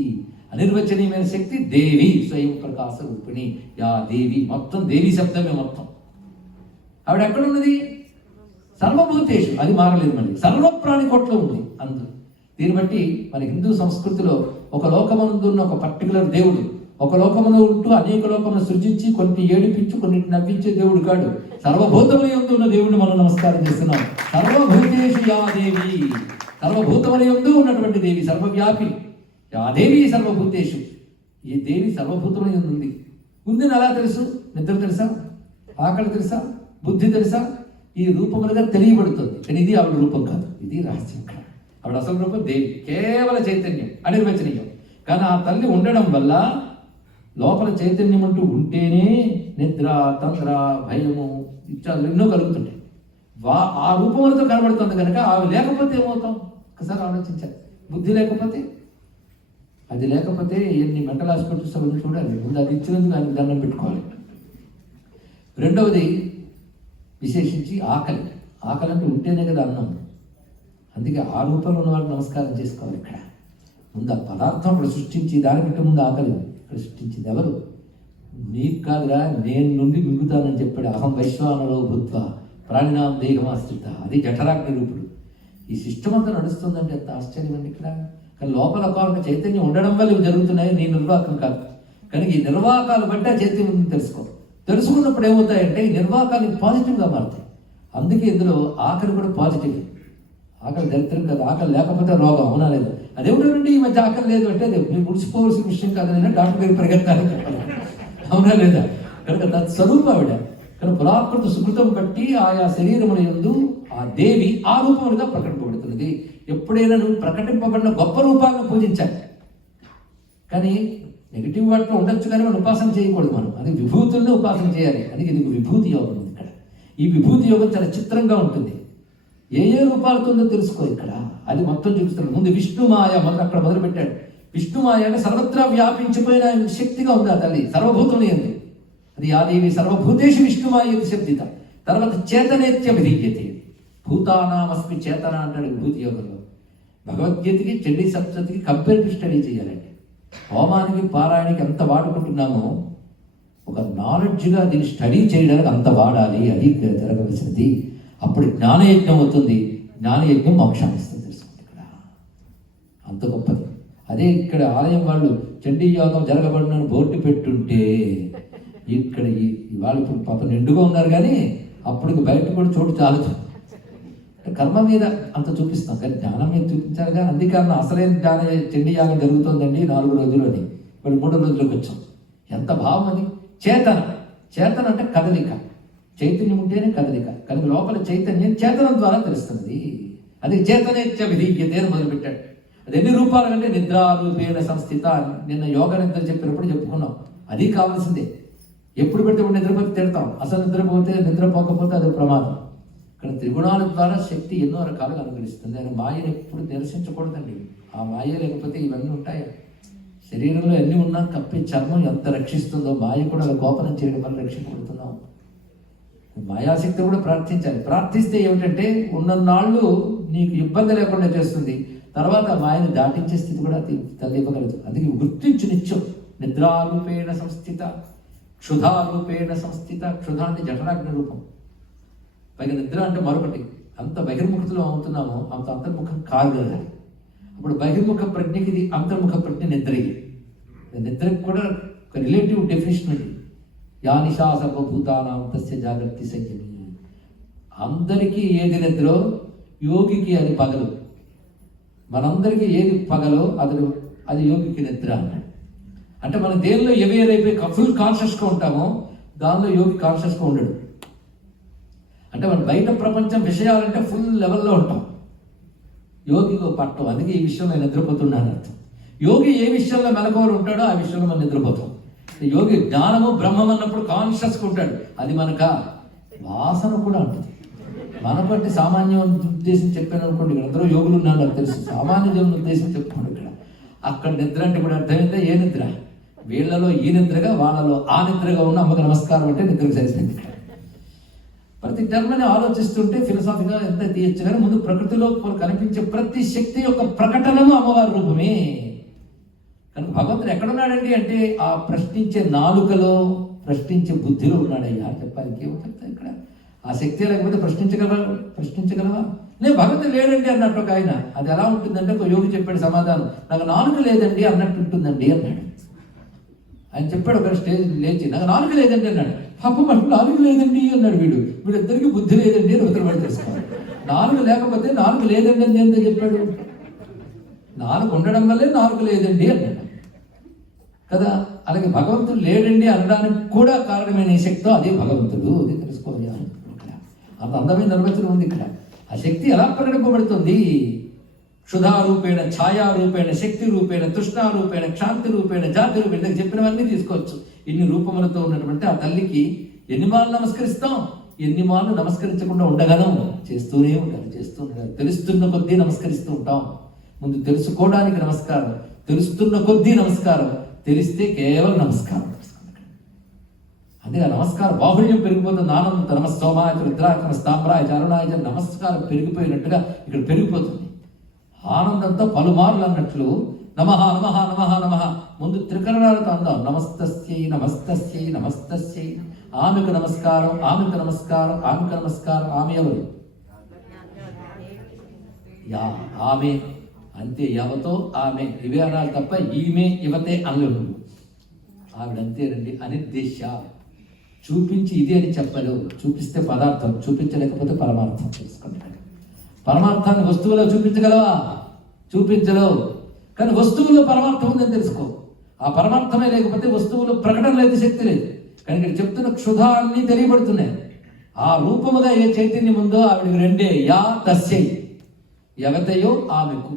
అనిర్వచనీయమైన శక్తి దేవి, స్వయం ప్రకాశ రూపిణి. యా దేవి, మొత్తం దేవి శబ్దమే మొత్తం. ఆవిడ ఎక్కడున్నది? సర్వభూతేషు, అది మారలేదు. మళ్ళీ సర్వప్రాణి కోట్లో ఉంది. అందు దీన్ని బట్టి మన హిందూ సంస్కృతిలో ఒక లోకమందున్న ఒక పర్టికులర్ దేవుడు, ఒక లోకమును ఉంటూ అనేక లోకమును సృజించి కొన్ని ఏడిపించి కొన్నింటి నవ్వించే దేవుడు కాడు. సర్వభూతముల యందు ఉన్న దేవుడిని మనం నమస్కారం చేస్తున్నాం. సర్వభూతేషు యా దేవి, సర్వభూతముల యందు ఉన్నటువంటి దేవి, సర్వవ్యాపి. యా దేవి సర్వభూతేషు, ఈ దేవి సర్వభూతముల యందు ఉంది. ఉందని ఎలా తెలుసు? నిద్ర తెలుసా, ఆకలి తెలుసా, బుద్ధి తెలుసా? ఈ రూపములుగా తెలియబడుతుంది. కానీ ఇది ఆవిడ రూపం కాదు, ఇది రహస్యం కాదు. ఆవిడ అసలు రూపం దేవి, కేవల చైతన్యం, అనిర్వచనీయం. కానీ ఆ తల్లి ఉండడం వల్ల లోపల చైతన్యం అంటూ ఉంటేనే నిద్ర, తంద్ర, భయము ఇత్యాదులు ఎన్నో కలుగుతుంటాయి. ఆ రూపములతో కనబడుతుంది కనుక అవి లేకపోతే ఏమవుతాం? ఒకసారి ఆలోచించాలి. బుద్ధి లేకపోతే, అది లేకపోతే ఎన్ని మెంటల్ హాస్పిటల్స్ అవన్నీ చూడాలి. ముందు అది ఇచ్చినందుకు దానికి దండం పెట్టుకోవాలి. రెండవది విశేషించి ఆకలి. ఆకలి అంటే ఉంటేనే కదా అన్నం. అందుకే ఆ రూపంలో ఉన్న వాళ్ళకి నమస్కారం చేసుకోవాలి. ఇక్కడ ముందు ఆ పదార్థం అక్కడ సృష్టించి దానికంటే ముందు ఆకలి ఇక్కడ సృష్టించింది ఎవరు? నీకు కాదురా, నేను నుండి మింగుతానని చెప్పాడు. అహం వైశ్వానరో భూత్వ ప్రాణినాం దేహమాశ్రిత, అది జఠరాగ్ని రూపుడు. ఈ సిస్టమ్ అంతా నడుస్తుందంటే ఎంత ఆశ్చర్యం అండి ఇక్కడ. కానీ లోపల ఒక చైతన్యం ఉండడం వల్ల ఇవి జరుగుతున్నాయి, నీ నిర్వాహకం కాదు. కనుక ఈ నిర్వాహకాలు బట్టి ఆ చైతన్యం ఉంది తెలుసుకో. తెలుసుకున్నప్పుడు ఏమవుతాయంటే ఈ నిర్వాహకాలు పాజిటివ్గా మారుతాయి. అందుకే ఇందులో ఆకలి కూడా పాజిటివ్. ఆకలి దరిద్రం కదా, ఆకలి లేకపోతే రోగం, అవునా లేదు? అదేమిటండి ఈ మధ్య ఆకలి లేదు అంటే అది మీరు ముడిచిపోవలసిన విషయం కాదని డాక్టర్ గారు పరిగెత్తాలని చెప్పాలి, అవునా లేదా? కనుక తత్స్వరూపం ఆవిడ. కానీ పురాకృత సుకృతం బట్టి ఆయా శరీరముల యందు ఆ దేవి ఆ రూపములుగా ప్రకటింపబడుతున్నది. ఎప్పుడైనా నువ్వు ప్రకటింపబడిన గొప్ప రూపాలను పూజించాలి. కానీ నెగిటివ్ వాటిలో ఉండొచ్చు, కానీ మనం ఉపాసన చేయకూడదు. మనం అది విభూతులను ఉపాసన చేయాలి. అందుకే ఇది విభూతి యోగం ఉంది ఇక్కడ. ఈ విభూతి యోగం చాలా చిత్రంగా ఉంటుంది. ఏ ఏ రూపాలతో ఉందో తెలుసుకో. ఇక్కడ అది మొత్తం చూపిస్తున్నాడు. ముందు విష్ణుమాయ మొదలు అక్కడ మొదలుపెట్టాడు. విష్ణుమాయ అంటే సర్వత్రా వ్యాపించిపోయిన శక్తిగా ఉంది ఆ తల్లి, సర్వభూతములు ఏంది అది. ఆదేవి సర్వభూతేషు విష్ణుమాయ శబ్దిత. తర్వాత చేతనేత్య విధీయతే, భూతానామస్మి చేతన అంటాడు విభూతి యోగంలో. భగవద్గీతకి చండీ సప్తతికి కంపేరిటివ్ స్టడీ చేయాలండి. హోమానికి పారాయణకి ఎంత వాడుకుంటున్నామో ఒక నాలెడ్జ్గా దీన్ని స్టడీ చేయడానికి అంత వాడాలి. అది జరగవలసినది. అప్పుడు జ్ఞానయజ్ఞం అవుతుంది. జ్ఞానయజ్ఞం మోక్షాన్ని ఇస్తుంది. తెలుసుకోండి ఇక్కడ అంత గొప్పది. అదే ఇక్కడ ఆలయం వాళ్ళు చండీ యోగం జరగబడిన బోర్డు పెట్టుంటే ఇక్కడ వాళ్ళు ఇప్పుడు పాప నిండుగా ఉన్నారు, కానీ అప్పుడు బయట కూడా చోటు చాలదు. కర్మ మీద అంత చూపిస్తాం, కానీ జ్ఞానం మీద చూపించాలి. కానీ అందుకని అసలైన జ్ఞాన చండీ యాగం జరుగుతుందండి 4 రోజులు అని, ఇప్పుడు 3 రోజులకు వచ్చాం. ఎంత భావం అది. చేతన, చేతన అంటే కదలిక. చైతన్యం ఉంటేనే కదలిక. కనుక లోపల చైతన్యం చేతనం ద్వారా తెలుస్తుంది. అది చేతనేత్య విధీయతే అని మొదలుపెట్టాడు. అది ఎన్ని రూపాలు అంటే నిద్రారూపేణ సంస్థిత. నిన్న యోగ నిద్ర చెప్పినప్పుడు చెప్పుకున్నాం. అది కావాల్సిందే. ఎప్పుడు పెడితే నిద్రపోతే తిడతాం, అసలు నిద్రపోతే నిద్రపోకపోతే అది ప్రమాదం. కానీ త్రిగుణాల ద్వారా శక్తి ఎన్నో రకాలుగా అనుగ్రహిస్తుంది. ఆయన మాయను ఎప్పుడు నిరసించకూడదండి. ఆ మాయ లేకపోతే ఇవన్నీ ఉంటాయా? శరీరంలో ఎన్ని ఉన్నా కప్పి చర్మం ఎంత రక్షిస్తుందో మాయ కూడా అలా గోపనం చేయడం వల్ల రక్షించబడుతున్నాం. మాయాశక్తి కూడా ప్రార్థించాలి. ప్రార్థిస్తే ఏమిటంటే ఉన్ననాళ్ళు నీకు ఇబ్బంది లేకుండా చేస్తుంది. తర్వాత మాయను దాటించే స్థితి కూడా తల్లి ఇవ్వగలదు. అందుకే గుర్తించు నిత్యం. నిద్రారూపేణ సంస్థిత, క్షుధారూపేణ సంస్థిత. క్షుధ అంటే జఠరాగ్ని రూపం. పైగా నిద్ర అంటే మరొకటి. అంత బహిర్ముఖతలో అవుతున్నామో అంత అంతర్ముఖం కాదు కదా. అప్పుడు బహిర్ముఖ ప్రజ్ఞకి ఇది అంతర్ముఖ ప్రజ్ఞ నిద్రకి. నిద్రకి కూడా ఒక రిలేటివ్ డెఫినేషన్ ఉంది. యా నిశా సర్వభూతానాం తస్య జాగర్తి సంయమి. అందరికీ ఏది నిద్రో యోగికి అది పగలు. మనందరికీ ఏది పగలో అది యోగికి నిద్ర అన్నాడు. అంటే మనం దేనిలో ఏదైపోయి ఫుల్ కాన్షియస్గా ఉంటామో దానిలో యోగి కాన్షియస్గా ఉండడు. అంటే మనం బయట ప్రపంచం విషయాలంటే ఫుల్ లెవెల్లో ఉంటాం, యోగికి పట్టం. అందుకే ఈ విషయంలో నిద్రపోతున్నాను అర్థం. యోగి ఏ విషయంలో మెలకువలు ఉంటాడో ఆ విషయంలో మనం నిద్రపోతాం. యోగి జ్ఞానము బ్రహ్మం అన్నప్పుడు కాన్షియస్గా ఉంటాడు. అది మనక వాసన కూడా ఉంటుంది. మనకు అంటే సామాన్య ఉద్దేశం చెప్పాను అనుకోండి. ఇక్కడ అందరూ యోగులు ఉన్నాడు నాకు తెలుసు. సామాన్య జనుల ఉద్దేశం చెప్పుకోండి. ఇక్కడ అక్కడ నిద్ర అంటే కూడా అర్థమైందా? ఏ నిద్ర? వీళ్ళలో ఈ నిద్రగా, వాళ్ళలో ఆ నిద్రగా ఉన్న అమ్మకి నమస్కారం అంటే నిద్రకు సరిపోయింది. ఇక్కడ ప్రతి జన్మని ఆలోచిస్తుంటే ఫిలసాఫీగా ఎంత తీయచ్చు. కానీ ముందు ప్రకృతిలో కనిపించే ప్రతి శక్తి యొక్క ప్రకటనను అమ్మవారి రూపమే. కనుక భగవంతుడు ఎక్కడున్నాడండి అంటే ఆ ప్రశ్నించే నాలుకలో, ప్రశ్నించే బుద్ధిలో ఉన్నాడయ్యా చెప్పాలి. ఇంకేమో చెప్తా ఇక్కడ. ఆ శక్తి లేకపోతే ప్రశ్నించగలవా? నేను భగవంతుడు లేడండి అన్నట్టు ఒక ఆయన. అది ఎలా ఉంటుందంటే ఒక యోగి చెప్పాడు సమాధానం, నాకు నాలుక లేదండి అన్నట్టు ఉంటుందండి అన్నాడు. ఆయన చెప్పాడు ఒక స్టేజ్ లేచి, నాకు నాలుక లేదండి అన్నాడు. పాపం మనకు నాలుగు లేదండి అన్నాడు వీడిద్దరికి బుద్ధి లేదండి అని ఉత్తరపడి తెలుసుకోవాలి. నాలుగు లేకపోతే నాలుగు లేదండి అని ఎంత చెప్పాడు? నాలుగు ఉండడం వల్లే నాలుగు లేదండి అన్నాడు కదా. అలాగే భగవంతుడు లేడండి అనడానికి కూడా కారణమైన ఈ శక్తితో అదే భగవంతుడు. అది తెలుసుకోవాలి. ఇక్కడ అంత అందమైన నిర్వచనం ఉంది ఇక్కడ. ఆ శక్తి ఎలా ప్రకటింపబడుతుంది? క్షుధారూపేణ, ఛాయారూపేణ, శక్తి రూపేణ, తృష్ణారూపేణ, క్షాంతి రూపేణ, జాతి రూపేణ, చెప్పినవన్నీ తీసుకోవచ్చు. ఇన్ని రూపములతో ఉన్నటువంటి ఆ తల్లికి ఎన్ని మార్లు నమస్కరిస్తాం? ఎన్ని మార్లు నమస్కరించకుండా ఉండగలం? చేస్తూనే ఉండాలి. తెలుస్తున్న కొద్దీ నమస్కరిస్తూ ఉంటాం. ముందు తెలుసుకోవడానికి నమస్కారం, తెలుస్తున్న కొద్దీ నమస్కారం, తెలిస్తే కేవలం నమస్కారం. అందుకే నమస్కారం బాహుళ్యం పెరిగిపోతుంది. ఆనంద నమస్సోమాయ రుద్రాయ నమస్తాంబరాయ చరుణాయ నమస్కారం పెరిగిపోయినట్టుగా ఇక్కడ పెరిగిపోతుంది. ఆనందంతో పలుమార్లు అన్నట్లు నమః నమః నమః నమః. ముందు త్రికరణాలతో అందాం. నమస్తస్యై నమస్తస్యై నమస్తస్యై. ఆమెకు నమస్కారం, ఆమెకు నమస్కారం, ఆమెకు నమస్కారం. ఆమె ఎవరు? ఆమె అంతే. ఎవతో ఆమె ఇవే అనాలి తప్ప ఈమె ఇవతే అనలేవు. ఆవిడంతేనండి. అనిర్దేశ, చూపించి ఇది అని చెప్పలేవు. చూపిస్తే పదార్థం, చూపించలేకపోతే పరమార్థం. తెలుసుకుంటాడు. పరమార్థాన్ని వస్తువులో చూపించగలవా? చూపించలేవు. కానీ వస్తువుల్లో పరమార్థం ఉందని తెలుసుకో. ఆ పరమార్థమే లేకపోతే వస్తువులో ప్రకటన లేదు, శక్తి లేదు. కానీ ఇక్కడ చెప్తున్న క్షుధాన్ని తెలియబడుతున్నాయి. ఆ రూపముగా ఏ చైతన్యం ఉందో ఆవిడికి రెండే. యా తస్యై, ఎవతయో ఆమెకు.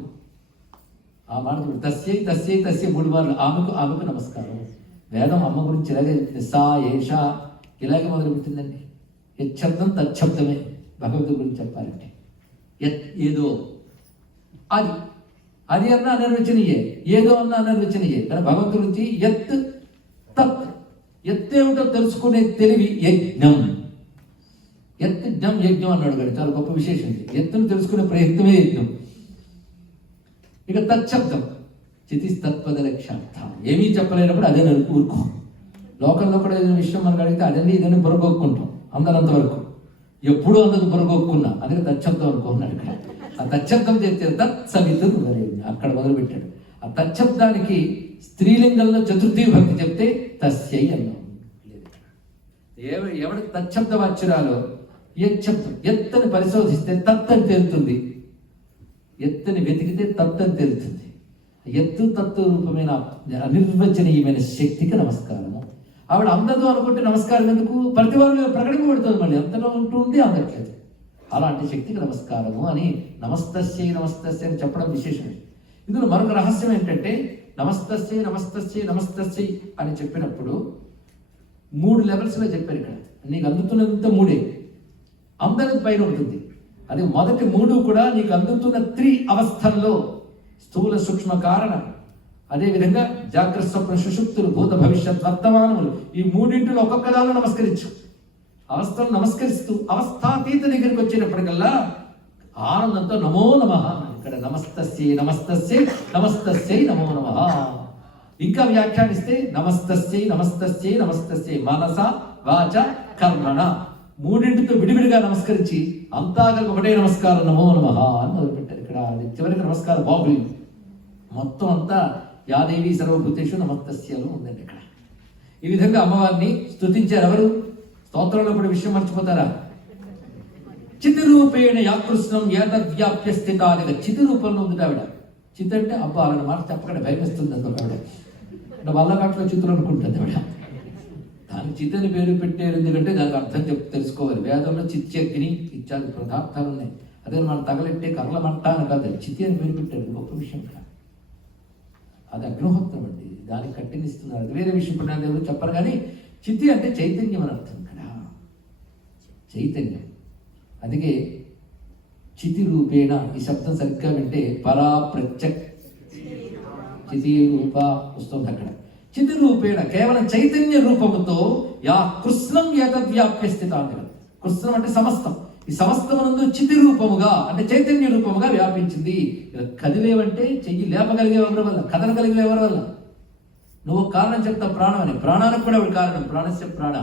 ఆ మాట తస్యై తస్యై తస్యై 3 మార్లు. ఆమెకు నమస్కారం. వేదం అమ్మ గురించి ఇలాగే సా ఏష ఇలాగే మొదలుపెట్టిందండి. యచ్చబ్దం తచ్చబ్దమే భగవంతుడి గురించి చెప్పాలంటే. ఏదో అది అన్న అనిర్వచనీయే, ఏదో అన్న అనిర్వచనీయే. కానీ భగవంతుడి గురించి ఎత్ తత్, ఎత్తేమిటో తెలుసుకునే తెలివి యజ్ఞం. యజ్ఞం అన్నాడు కదా, చాలా గొప్ప విశేషం. ఎత్తును తెలుసుకునే ప్రయత్నమే యజ్ఞం. ఇక తచ్చబ్దం చితిస్తత్పద లక్ష్యార్థ. ఏమీ చెప్పలేనప్పుడు అదే ఊరుకో. లోకల్లో కూడా ఏదైనా విషయం మనకు అడిగితే అదండి ఇదని బుర్రగొక్కుంటాం అందరంత వరకు. ఎప్పుడూ అందరు బుర్రగొక్కున్నా అందుకే తచ్చబ్దం అనుకున్నాడు ఇక్కడ. ఆ తచ్చబ్దం చేస్తే తత్సవితురు అక్కడ మొదలుపెట్టాడు. ఆ తచ్చబ్దానికి స్త్రీలింగంలో చతుర్థి భక్తి చెప్తే తస్యై అన్నాం. ఎవడి తచ్చబ్ద వాచ్యురాలో యచ్చబ్దం, ఎత్తని పరిశోధిస్తే తత్తని తేలుతుంది, ఎత్తని వెతికితే తత్తని తేలుతుంది. ఎత్తు తత్వ రూపమైన అనిర్వచనీయమైన శక్తికి నమస్కారము. ఆవిడ అందదు అనుకుంటే నమస్కారం ఎందుకు? ప్రతి వారు ప్రకటింపబడుతుంది. మళ్ళీ అంతలో ఉంటూ ఉంటే అందట్లేదు. అలాంటి శక్తికి నమస్కారము అని నమస్తస్యై నమస్తస్యై అని చెప్పడం విశేషం. ఇందులో మరొక రహస్యం ఏంటంటే నమస్తస్యై నమస్తస్యై నమస్తస్యై అని చెప్పినప్పుడు 3 లెవెల్స్లో చెప్పారు. ఇక్కడ నీకు అందుతున్నంత 3 అందరి పైన ఉంటుంది. అది మొదటి 3 కూడా నీకు అందుతున్న 3 అవస్థల్లో స్థూల సూక్ష్మ కారణ, అదేవిధంగా జాగ్రత్త స్వప్న సుషుప్తులు, భూత భవిష్యత్ వర్తమానములు. ఈ 3 ఒక్కొక్క దానిలో నమస్కరించు. అవస్థను నమస్కరిస్తూ అవస్థాతీత దగ్గరికి వచ్చేటప్పటికల్లా ఆనందంతో నమో నమః. ఇక్కడ నమస్తస్యై నమస్తస్యై నమస్తస్యై నమో నమః. ఇంకా వ్యాఖ్యానిస్తే నమస్తస్యై నమస్తస్యై నమస్తస్యై మనస వాచ కర్మణ. 3తో విడివిడిగా నమస్కరించి అంతా కలిపి ఒకటే నమస్కారం నమో నమః అని మొదలుపెట్టారు. ఇక్కడ చివరికి నమస్కారం బాగుంది. మొత్తం అంతా యాదేవి సర్వభూతేషు నమస్తస్యలు ఉందండి ఇక్కడ. ఈ విధంగా అమ్మవారిని స్తుతించారు. ఎవరు? స్తోత్రంలో కూడా విషయం మర్చిపోతారా? చితి రూపేణ యాకృష్ణం ఏతద్వ్యాప్య స్థితాదిగా. చితి రూపంలో ఉంది ఆవిడ. చిత్ అంటే అబ్బా అన్న మాట చెప్పకుండా భయమిస్తుంది అంత ఆవిడ. అంటే వల్లకాట్లో చిత్తులు అనుకుంటుంది ఆవిడ. దానికి చిత్ అని పేరు పెట్టారు ఎందుకంటే దానికి అర్థం తెలుసుకోవాలి. వేదంలో చిత్యగ్ని ఇత్యాది పదార్థాలు ఉన్నాయి. అదే మనం తగలెట్టే కర్ల మంట అని కాదు, చితి అని పేరు పెట్టారు. గొప్ప విషయం ఇక్కడ. అది అగ్నిహోత్రం అండి, దానికి కట్టినిస్తున్నారు. అది వేరే విషయం. ఇప్పుడు ఎవరు చెప్పరు. కానీ చితి అంటే చైతన్యం అని అర్థం ఇక్కడ. చైతన్యం. అందుకే చితి రూపేణ ఈ శబ్దం సరిగ్గా వింటే పరా ప్రత్యక్ చితి రూప వస్తుంది అక్కడ. చితి రూపేణ కేవలం చైతన్య రూపముతో యా కృష్ణం ఏతద్వ్యాప్య స్థితాంతి. కృష్ణం అంటే సమస్తం. ఈ సమస్తమునందు చితి రూపముగా అంటే చైతన్య రూపముగా వ్యాపించింది. కదిలేవంటే చెయ్యి లేపగలిగే ఎవరి వల్ల, కదలగలిగే ఎవరి వల్ల? నువ్వు కారణం చెప్తావు ప్రాణం అని, ప్రాణానికి కూడా ఆవిడ కారణం, ప్రాణస్య ప్రాణ.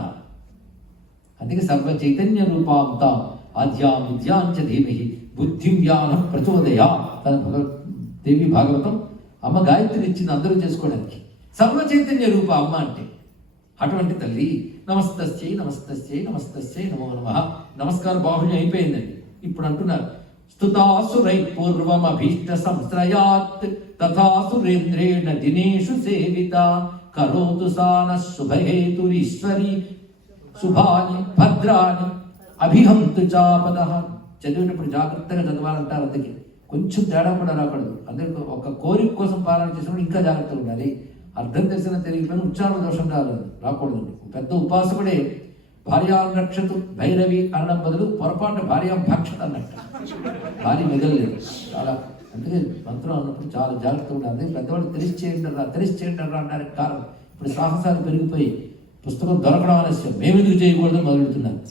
అందుకే సర్వ చైతన్య రూపాంత ఆద్యాం విద్యాంచ ధీమహి బుద్ధిం వ్యానం ప్రచోదయా. తన దేవి భాగవతం అమ్మ గాయత్రి ఇచ్చింది అందరూ చేసుకోవడానికి. సర్వ చైతన్య రూప అమ్మ అంటే అటువంటి తల్లి. నమస్తస్యై నమస్తస్యై నమస్తస్యై నమో నమః. నమస్కార బాహుళ్యం అయిపోయిందండి. ఇప్పుడు అంటున్నారు స్తుతాసురై పూర్వమభీష్ట సంశ్రయాత్ తథా సురేంద్రేణ దినేషు సేవిత కరోతు సాన శుభహేతురీశ్వరి శుభాని భద్రాని అభిహంతు చాపద. చదివేటప్పుడు జాగ్రత్తగా చదవాలంటారు. అందుకే కొంచెం తేడా కూడా రాకూడదు. అందరికీ ఒక కోరిక కోసం పాలన చేసినప్పుడు ఇంకా జాగ్రత్తగా ఉండాలి. అర్థం తెలిసిన తెలియకపోయినా ఉచ్చారణ దోషం రాకూడదు. పెద్ద ఉపాసకుడే భార్యాం రక్షతు భైరవి అనడం బదులు పొరపాటు భార్యాం భక్షత అన్నట్టు, భార్య మిగలలేదు. చాలా అందుకే మంత్రం అన్నప్పుడు చాలా జాగ్రత్తగా ఉండాలి. పెద్దవాళ్ళు తెలిసి చేయండి అంటారు కారణం. ఇప్పుడు సాహసాలు పెరిగిపోయి పుస్తకం దొరకడం ఆలస్యం, మేమెందుకు చేయకూడదు మొదలెడుతున్నారు.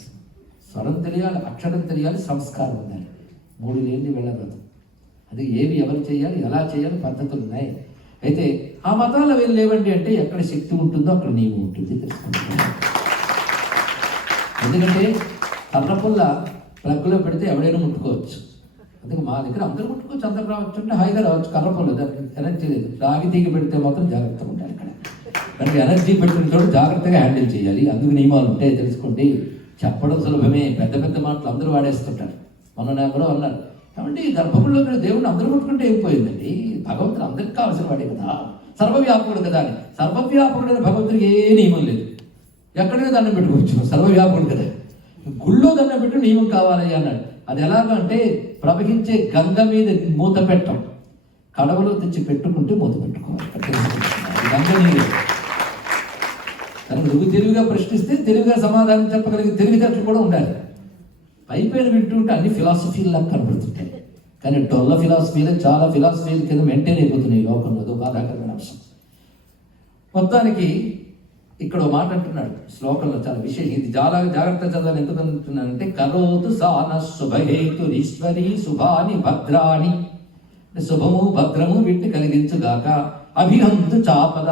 స్వరం తెలియాలి, అక్షరం తెలియాలి, సంస్కారం ఉండాలి. 3 లేని వెళ్ళగలదు. అది ఏవి ఎవరు చేయాలి, ఎలా చేయాలి పద్ధతులు ఉన్నాయి. అయితే ఆ మతాలు అవి లేవండి అంటే ఎక్కడ శక్తి ఉంటుందో అక్కడ నియమం ఉంటుంది తెలుసుకుంటున్నాను. ఎందుకంటే కర్రపుల్ల ప్లగ్లో పెడితే ఎవడైనా ముట్టుకోవచ్చు. అందుకే మా దగ్గర అందరూ ముట్టుకోవచ్చు, అందరూ రావచ్చు అంటే హాయిగా రావచ్చు. కర్రపుల్ల దానికి ఎనర్జీ లేదు. రాగి తీగ పెడితే మాత్రం జాగ్రత్తగా ఉండాలి. ఇక్కడ దానికి ఎనర్జీ పెట్టిన చోట జాగ్రత్తగా హ్యాండిల్ చేయాలి. అందుకు నియమాలు ఉంటాయి తెలుసుకోండి. చెప్పడం సులభమే, పెద్ద పెద్ద మాటలు అందరూ వాడేస్తుంటారు. మొన్న ఎవరో అన్నారు, కాబట్టి గర్భగుడిలో దేవుడిని అందరూ ముట్టుకుంటే అయిపోయిందండి. భగవంతుడు అందరికి కావాల్సిన వాడే కదా, సర్వవ్యాపకుడు కదా అని. సర్వవ్యాపకుడైన భగవంతుడికి ఏ నియమం లేదు. ఎక్కడైనా దండం పెట్టుకోవచ్చు, సర్వవ్యాపకుడు కదా. గుళ్ళో దండం పెట్టు నియమం కావాలి అన్నాడు. అది ఎలాగంటే ప్రవహించే గంగ మీద మూత పెట్టం, కడవలో తెచ్చి పెట్టుకుంటే మూత పెట్టుకోవాలి. గంగ నీరు నువ్వు తెలివిగా ప్రశ్నిస్తే తెలివిగా సమాధానం చెప్పగలిగే తెలివితేటలు కూడా ఉండాలి. పైపైన వింటుంటే అన్ని ఫిలాసఫీలా కనబడుతుంటాయి, కానీ డొల్ల ఫిలాసఫీలు చాలా ఫిలాసఫీల కింద మెయింటైన్ అయిపోతున్నాయి ఈ లోకంలో. అదో బాధాకరమైన అంశం. మొత్తానికి ఇక్కడ మాట అంటున్నాడు శ్లోకంలో, చాలా విషయం ఇది, చాలా జాగ్రత్త చదవాలి. ఎందుకు అంటున్నానంటే కరోతు సాన శుభహేతురీశ్వరి శుభాని భద్రాని, శుభము భద్రము వీటిని కలిగించుగాక. అభిహంతు చాపద,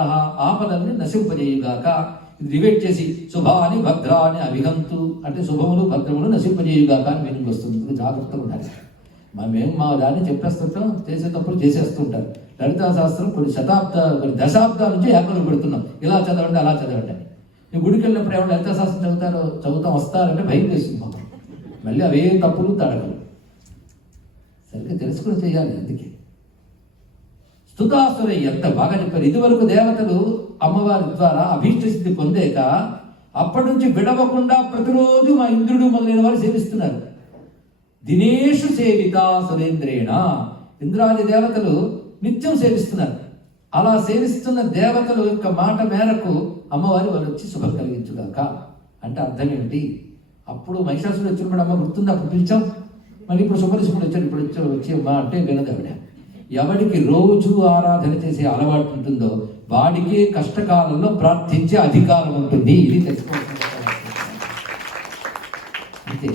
ఆపదల్ని నశింపజేయుగాక. డివైడ్ చేసి శుభాని భద్రాని అభిహంతు అంటే శుభములు భద్రములు నశింపజేయుగాక అని మీనింగ్ వస్తుంది. జాగ్రత్తగా ఉండాలి. మేము మా దాన్ని చెప్పేస్తుంటాం, చేసేటప్పుడు చేసేస్తుంటారు. లలితా శాస్త్రం కొన్ని దశాబ్దాల నుంచి ఏకలు పెడుతున్నాం, ఇలా చదవండి అలా చదవండి. ఈ గుడికి వెళ్ళినప్పుడు ఏమన్నా లలితా శాస్త్రం చదువుతాం వస్తారంటే భయం వేస్తుంది. మళ్ళీ అవే తప్పులు తడకలు సరిగ్గా తెలుసుకుని చేయాలి. అందుకే స్తుతాసురై ఎంత బాగా చెప్పారు. ఇదివరకు దేవతలు అమ్మవారి ద్వారా అభీష్ట సిద్ధి పొందాక అప్పటి నుంచి విడవకుండా ప్రతిరోజు మా ఇంద్రుడు మొదలైన వారు సేవిస్తున్నారు. దినేషు సేవిత సురేంద్రేణ, ఇంద్రాది దేవతలు నిత్యం సేవిస్తున్నారు. అలా సేవిస్తున్న దేవతల యొక్క మాట మేరకు అమ్మవారి వారు వచ్చి శుభం కలిగించుగాక అంటే అర్థం ఏమిటి? అప్పుడు మహిషాసుడు వచ్చినప్పుడు అమ్మ గుర్తుంది, అప్పుడు పిలిచాం. మళ్ళీ ఇప్పుడు శుభరిశుడు వచ్చాడు, ఇప్పుడు వచ్చి అమ్మ అంటే వినదు ఆవిడ. ఎవడికి రోజు ఆరాధన చేసే అలవాటు ఉంటుందో వాడికి కష్టకాలంలో ప్రార్థించే అధికారం ఉంటుంది. ఇది తెలుసుకోవాల్సిన అంతే,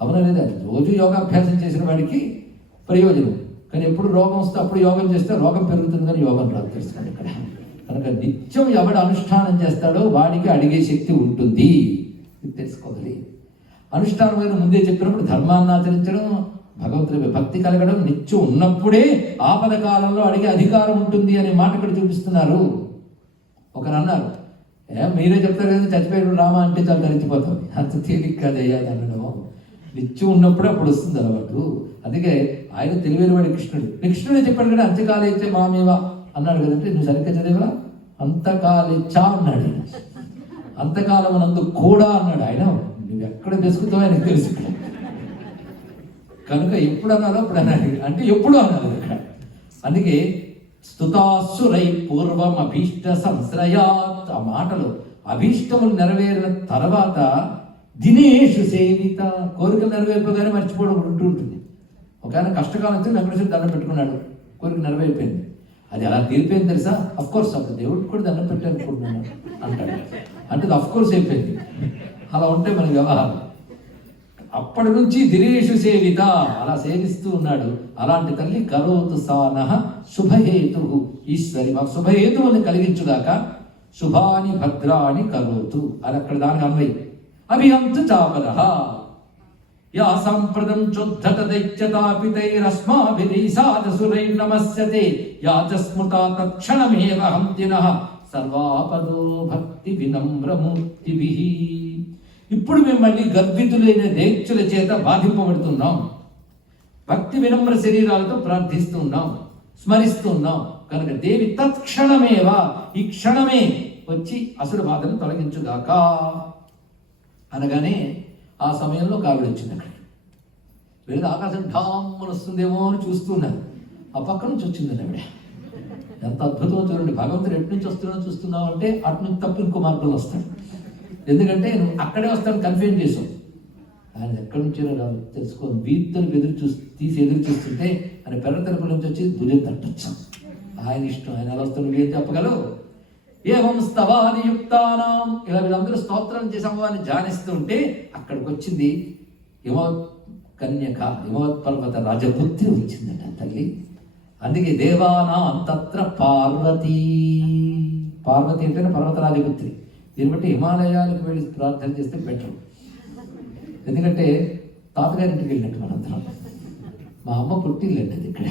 అవునా లేదా? రోజు యోగాభ్యాసం చేసిన వాడికి ప్రయోజనం, కానీ ఎప్పుడు రోగం వస్తే అప్పుడు యోగం చేస్తే రోగం పెరుగుతుంది, కానీ యోగం రాదు. తెలుసుకోండి ఇక్కడ. కనుక నిత్యం ఎవడు అనుష్ఠానం చేస్తాడో వాడికి అడిగే శక్తి ఉంటుంది. ఇది తెలుసుకోవాలి. అనుష్ఠానమైన ముందే చెప్పినప్పుడు ధర్మాన్ని ఆచరించడం, భగవంతుడి భక్తి కలగడం, నిత్యం ఉన్నప్పుడే ఆపద కాలంలో అడిగే అధికారం ఉంటుంది అనే మాట ఇక్కడ చూపిస్తున్నారు. ఒకరు అన్నారు, మీరే చెప్తారు కదా చచ్చిపోయాడు రామ అంటే చాలా తరించిపోతుంది. అంత తేలిక కదయ్యా అనడం. నిత్యం ఉన్నప్పుడే అప్పుడు వస్తుంది అలవాటు. అందుకే ఆయన తెలివైన వాడి కృష్ణుడు. కృష్ణుడే చెప్పాడు కదా అంత్యకాలేచ్చే మామేవా అన్నాడు కదంటే, నువ్వు సరిగ్గా చదివా? అంతకాలేచ్చా అన్నాడు. అంతకాలం నందు కూడా అన్నాడు. ఆయన నువ్వు ఎక్కడ తెసుకుతావు ఆయనకు తెలుసు. కనుక ఎప్పుడు అన్నారో అప్పుడు అన్నాడు, అంటే ఎప్పుడు అన్నారు ఇక్కడ. అందుకే స్తుతాసురై పూర్వం అభీష్ట సంశ్రయాత్, ఆ మాటలు అభీష్టములు నెరవేరిన తర్వాత దినేషు సేవిత, కోరికలు నెరవేర్పగానే మర్చిపోవడం ఉంటూ ఉంటుంది. ఒక ఆయన కష్టకాలం వచ్చి వెంకటేశ్వర దండం పెట్టుకున్నాడు, కోరిక నెరవేరిపోయింది. అది అలా తీరిపోయింది తెలుసా? అఫ్కోర్స్ అప్పుడు దేవుడికి కూడా దండం పెట్టాలనుకుంటున్నాను అంటాడు. అంటే అది అఫ్కోర్స్ అయిపోయింది. అలా ఉంటే మన వ్యవహారం. అప్పటి నుంచి దినేషు సేవిత, అలా సేవిస్తూ ఉన్నాడు. అలాంటి తల్లి కరోతు సానః శుభహేతు, ఈశ్వరి మాకు శుభహేతువుని కలిగించుగాక. శుభాని భద్రాని కరోతు అని అక్కడ దానికి అన్వయి. అభిహంతు చాపరః యా సంప్రదం చోద్ధత దైత్యతాపితైరస్మాభిరీసాదసురైర్నమస్యతే యా చ స్మృతా తత్క్షణమేవ హంతినః సర్వాపదో భక్తి వినమ్రమూర్తిభిః. ఇప్పుడు మేము మళ్ళీ గర్భితులైన దైత్యుల చేత బాధింపబడుతున్నాం, భక్తి వినమ్ర శరీరాలతో ప్రార్థిస్తున్నాం, స్మరిస్తున్నాం కనుక దేవి తత్క్షణమేవ, ఈ క్షణమే వచ్చి అసుర బాధను తొలగించుగాక అనగానే ఆ సమయంలో కావిడ వచ్చింది. అక్కడికి వెళ్ళి ఆకాశం ఢామ్మని వస్తుందేమో అని చూస్తున్నాను. ఆ పక్క నుంచి వచ్చిందండి ఆవిడ. ఎంత అద్భుతం చూడండి, భగవంతుడు ఎటు నుంచి వస్తున్నావు చూస్తున్నావు అంటే అటు నుంచి తప్ప ఇంకో మార్గంలో వస్తాడు. ఎందుకంటే నువ్వు అక్కడే వస్తాను కన్ఫ్యూజ్ చేసావు. ఆయన ఎక్కడి నుంచో రాదు తెలుసుకోని వీధులకు తీసి ఎదురు చూస్తుంటే ఆయన పెద్ద తరపు నుంచి వచ్చి దుర్యం తట్టొచ్చాం. ఆయన ఇష్టం, ఆయన ఎలా వస్తాను నువ్వేం చెప్పగలవు. ఏవం స్తవాని యుక్తానాం, ఇలా వీళ్ళందరూ స్తోత్రం చేసి అమ్మవారిని ధ్యానిస్తూ ఉంటే అక్కడికి వచ్చింది హిమవత్ కన్యక, హిమవత్ పర్వత రాజపుత్రి వచ్చిందట తల్లి. అందుకే దేవానాం తత్ర పార్వతీ, పార్వతి అంటేనే పర్వత రాజపుత్రి. దీన్ని బట్టి హిమాలయాలకు వెళ్ళి ప్రార్థన చేస్తే బెటర్. ఎందుకంటే తాతగారింటికి వెళ్ళినట్టు మనందరం. మా అమ్మ పుట్టిల్లండి అది ఇక్కడ.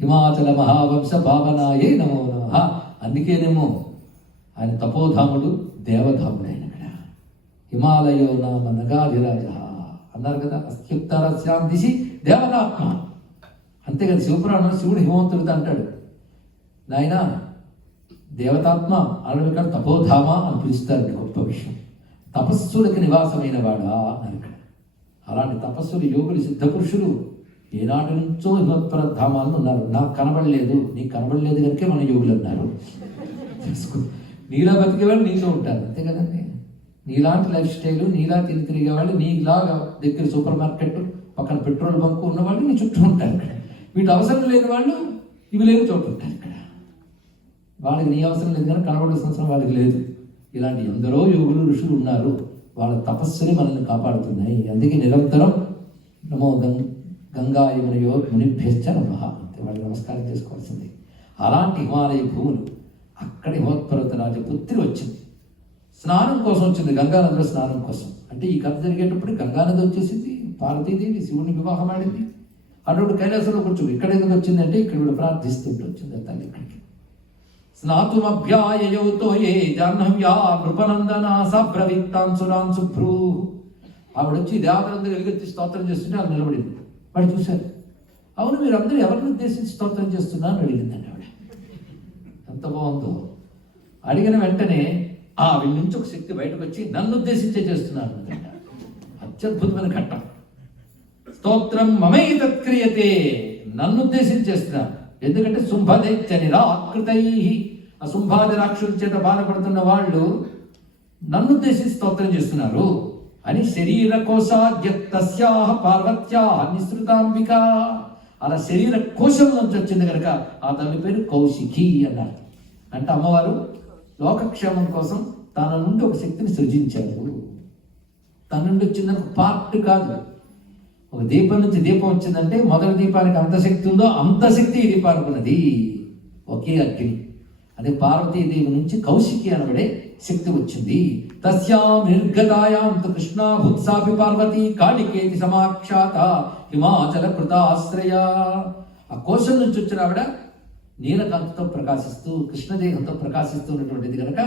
హిమాచల మహావంశ భావనాయే నమో నమః. అందుకేనేమో ఆయన తపోధాముడు, దేవధాముడు ఆయన ఇక్కడ. హిమాలయో నామ నగాధిరాజ అన్నారు కదా, అస్త్యుక్తరస్యాం దిశి దేవతాత్మ. అంతే కదా శివపురాణంలో శివుడు హిమవంతుడితో అంటాడు, నాయన దేవతాత్మ అనడం ఇక్కడ తపోధామ అని పిలుస్తారండి. గొప్ప విషయం, తపస్సులకి నివాసమైన వాడా అన్నారు ఇక్కడ. అలాంటి తపస్సులు యోగులు సిద్ధపురుషులు ఏనాటి నుంచో హిమత్పర ధామాలను ఉన్నారు. నాకు కనబడలేదు, నీకు కనబడలేదు కనుకే మన యోగులు అన్నారు. తెలుసుకో, నీలా బతికే వాళ్ళు నీతో ఉంటారు, అంతే కదండి. నీలాంటి లైఫ్ స్టైల్, నీలా తిరిగే వాళ్ళు, నీలాగా దగ్గర సూపర్ మార్కెట్ పక్కన పెట్రోల్ బంక్ ఉన్నవాళ్ళు నీ చుట్టూ ఉంటారు ఇక్కడ. వీటి అవసరం లేని వాళ్ళు ఇవి లేని చోటు ఉంటారు ఇక్కడ. వాళ్ళకి నీ అవసరం లేదు కానీ కనబడాల్సిన అవసరం వాళ్ళకి లేదు. ఇలాంటి ఎందరో యోగులు ఋషులు ఉన్నారు, వాళ్ళ తపస్సుని మనల్ని కాపాడుతున్నాయి. అందుకే నిరంతరం నమో గంగా యమునయో మునిభ్యశ్చ నమః అంటే వాళ్ళు నమస్కారం చేసుకోవాల్సింది. అలాంటి హిమాలయ భూములు అక్కడ హిమోత్పర్వత రాజపుత్రి వచ్చింది, స్నానం కోసం వచ్చింది, గంగానదిలో స్నానం కోసం. అంటే ఈ కథ జరిగేటప్పుడు గంగానది వచ్చేసింది, పార్వతీదేవి శివుని వివాహం ఆడింది. అటువంటి కైలాసంలో కూర్చొని ఇక్కడ ఎందుకు వచ్చిందంటే ఇక్కడ వీడు ప్రార్థిస్తుంటే వచ్చింది తల్లి ఇక్కడికి. స్నాతుమభ్యాయయౌతో ఏ జాహ్నవ్యా నృపనందన సబ్రవిత్తాన్ సురాన్ శుభ్రూ. ఆవిడ వచ్చి దేవతలందరూ ఎలుగెత్తి స్తోత్రం చేస్తుంటే ఆవిడ నిలబడింది. వాడు చూశారు, అవును మీరందరూ ఎవరిని ఉద్దేశించి స్తోత్రం చేస్తున్నా అని అడిగిందండి ఆవిడ. ఎంత బాగుందో. అడిగిన వెంటనే వీళ్ళ నుంచి ఒక శక్తి బయటకు వచ్చి నన్ను ఉద్దేశించే చేస్తున్నాను అన్నమాట. అత్యద్భుతమైన ఘట్టం. స్తోత్రం మమై తత్క్రియతే, నన్ను ఉద్దేశించి చేస్తున్నాను. ఎందుకంటే శుంభదైత్య నిరాకృతై, ఆ శుంభాది రాక్షసుల చేత బాధపడుతున్న వాళ్ళు నన్ను ఉద్దేశించి స్తోత్రం చేస్తున్నారు అని. శరీర కోశాద్యస్యాః పార్వత్యాః నిసృతాంబిక, అలా శరీర కోశం నుంచి వచ్చింది కనుక ఆ తల్లి పేరు కౌశికి అన్నారు. అంటే అమ్మవారు లోకక్షేమం కోసం తన నుండి ఒక శక్తిని సృజించారు. తన నుండి వచ్చిందని ఒక పార్ట్ కాదు. ఒక దీపం నుంచి దీపం వచ్చిందంటే మొదటి దీపానికి అంత శక్తి ఉందో అంత శక్తి ఈ దీపానికి ఉన్నది, ఒకే అగ్ని. అదే పార్వతీదేవి నుంచి కౌశికి అనబడే శక్తి వచ్చింది. తస్యాం నిర్గతాయాం తు కృష్ణా భూత్సాపి పార్వతీ కాళికేతి సమాక్షాత హిమాచల కృతాశ్రయ. ఆ కోశం నుంచి వచ్చిన ఆవిడ నీలకాంతితో ప్రకాశిస్తూ కృష్ణదేహంతో ప్రకాశిస్తున్నటువంటిది కనుక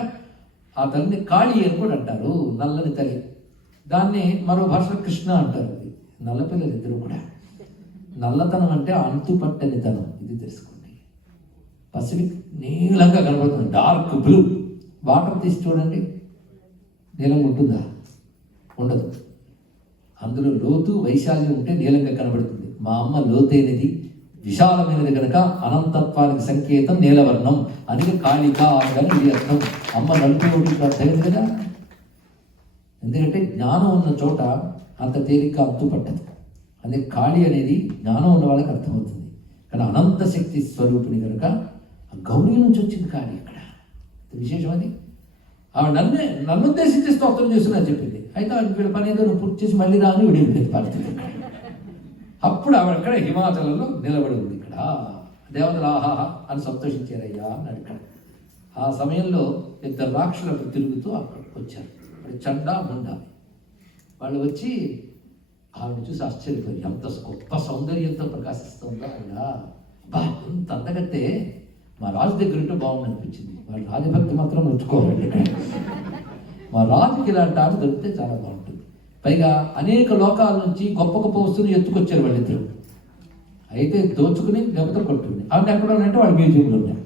ఆ తల్లిని కాళీ అని కూడా అంటారు, నల్లని తల్లి. దాన్ని మరో భాషలో కృష్ణ అంటారు. నల్లపిల్లలు ఇద్దరు కూడా. నల్లతనం అంటే అంతుపట్టనితనం, ఇది తెలుసుకోండి. పసిఫిక్ నీలంగా కనబడుతుంది, డార్క్ బ్లూ. వాటర్ తీసి చూడండి, నీలం ఉంటుందా? ఉండదు. అందులో లోతు వైశాల్యం ఉంటే నీలంగా కనబడుతుంది. మా అమ్మ లోతైనది విశాలమైనది కనుక అనంతత్వానికి సంకేతం నీలవర్ణం. అందుకే కాళిక అని ఇది అర్థం. అమ్మ నలుపు ఒకటి అర్థమైంది కదా. ఎందుకంటే జ్ఞానం ఉన్న చోట అంత తేలిక అంతుపట్టదు. అదే కాళి అనేది జ్ఞానం ఉన్న వాళ్ళకి అర్థమవుతుంది. కానీ అనంత శక్తి స్వరూపిణి కనుక గౌరీ నుంచి వచ్చింది కాళి. ఇక్కడ విశేషం అది. ఆవిడ నన్ను ఉద్దేశించి స్తోత్రం చేస్తున్నా చెప్పింది. అయితే వీళ్ళ పని ఏదో నువ్వు పూర్తి చేసి మళ్ళీ రాని విడిపోయింది పార్వతి. అప్పుడు ఆవిడ అక్కడ హిమాచలంలో నిలబడి ఉంది. ఇక్కడ దేవతలు ఆహాహా అని సంతోషించారయ్యా అన్నాడు. ఇక్కడ ఆ సమయంలో ఇద్దరు రాక్షసులకు తిరుగుతూ అక్కడికి వచ్చారు. చండా ముండా వాళ్ళు వచ్చి ఆవిడ చూసి ఆశ్చర్యపోయి, ఎంత గొప్ప సౌందర్యంతో ప్రకాశిస్తుందో ఆవిడ, బా ఎంత అందగతే, మా రాజు దగ్గర ఉంటే బాగుంది అనిపించింది. వాళ్ళు రాజభక్తి మాత్రం మెచ్చుకోవాలి. ఇక్కడ మా రాజుకి ఇలాంటి ఆట దొరికితే చాలా బాగుంటుంది. పైగా అనేక లోకాల నుంచి గొప్ప గొప్ప వస్తువులు ఎత్తుకొచ్చారు వాళ్ళిద్దరు. అయితే దోచుకుని లేకపోతే కొట్టుకుని ఆవిడ ఎక్కడ ఉన్నట్టు వాళ్ళ మ్యూజియంలో ఉన్నాయి.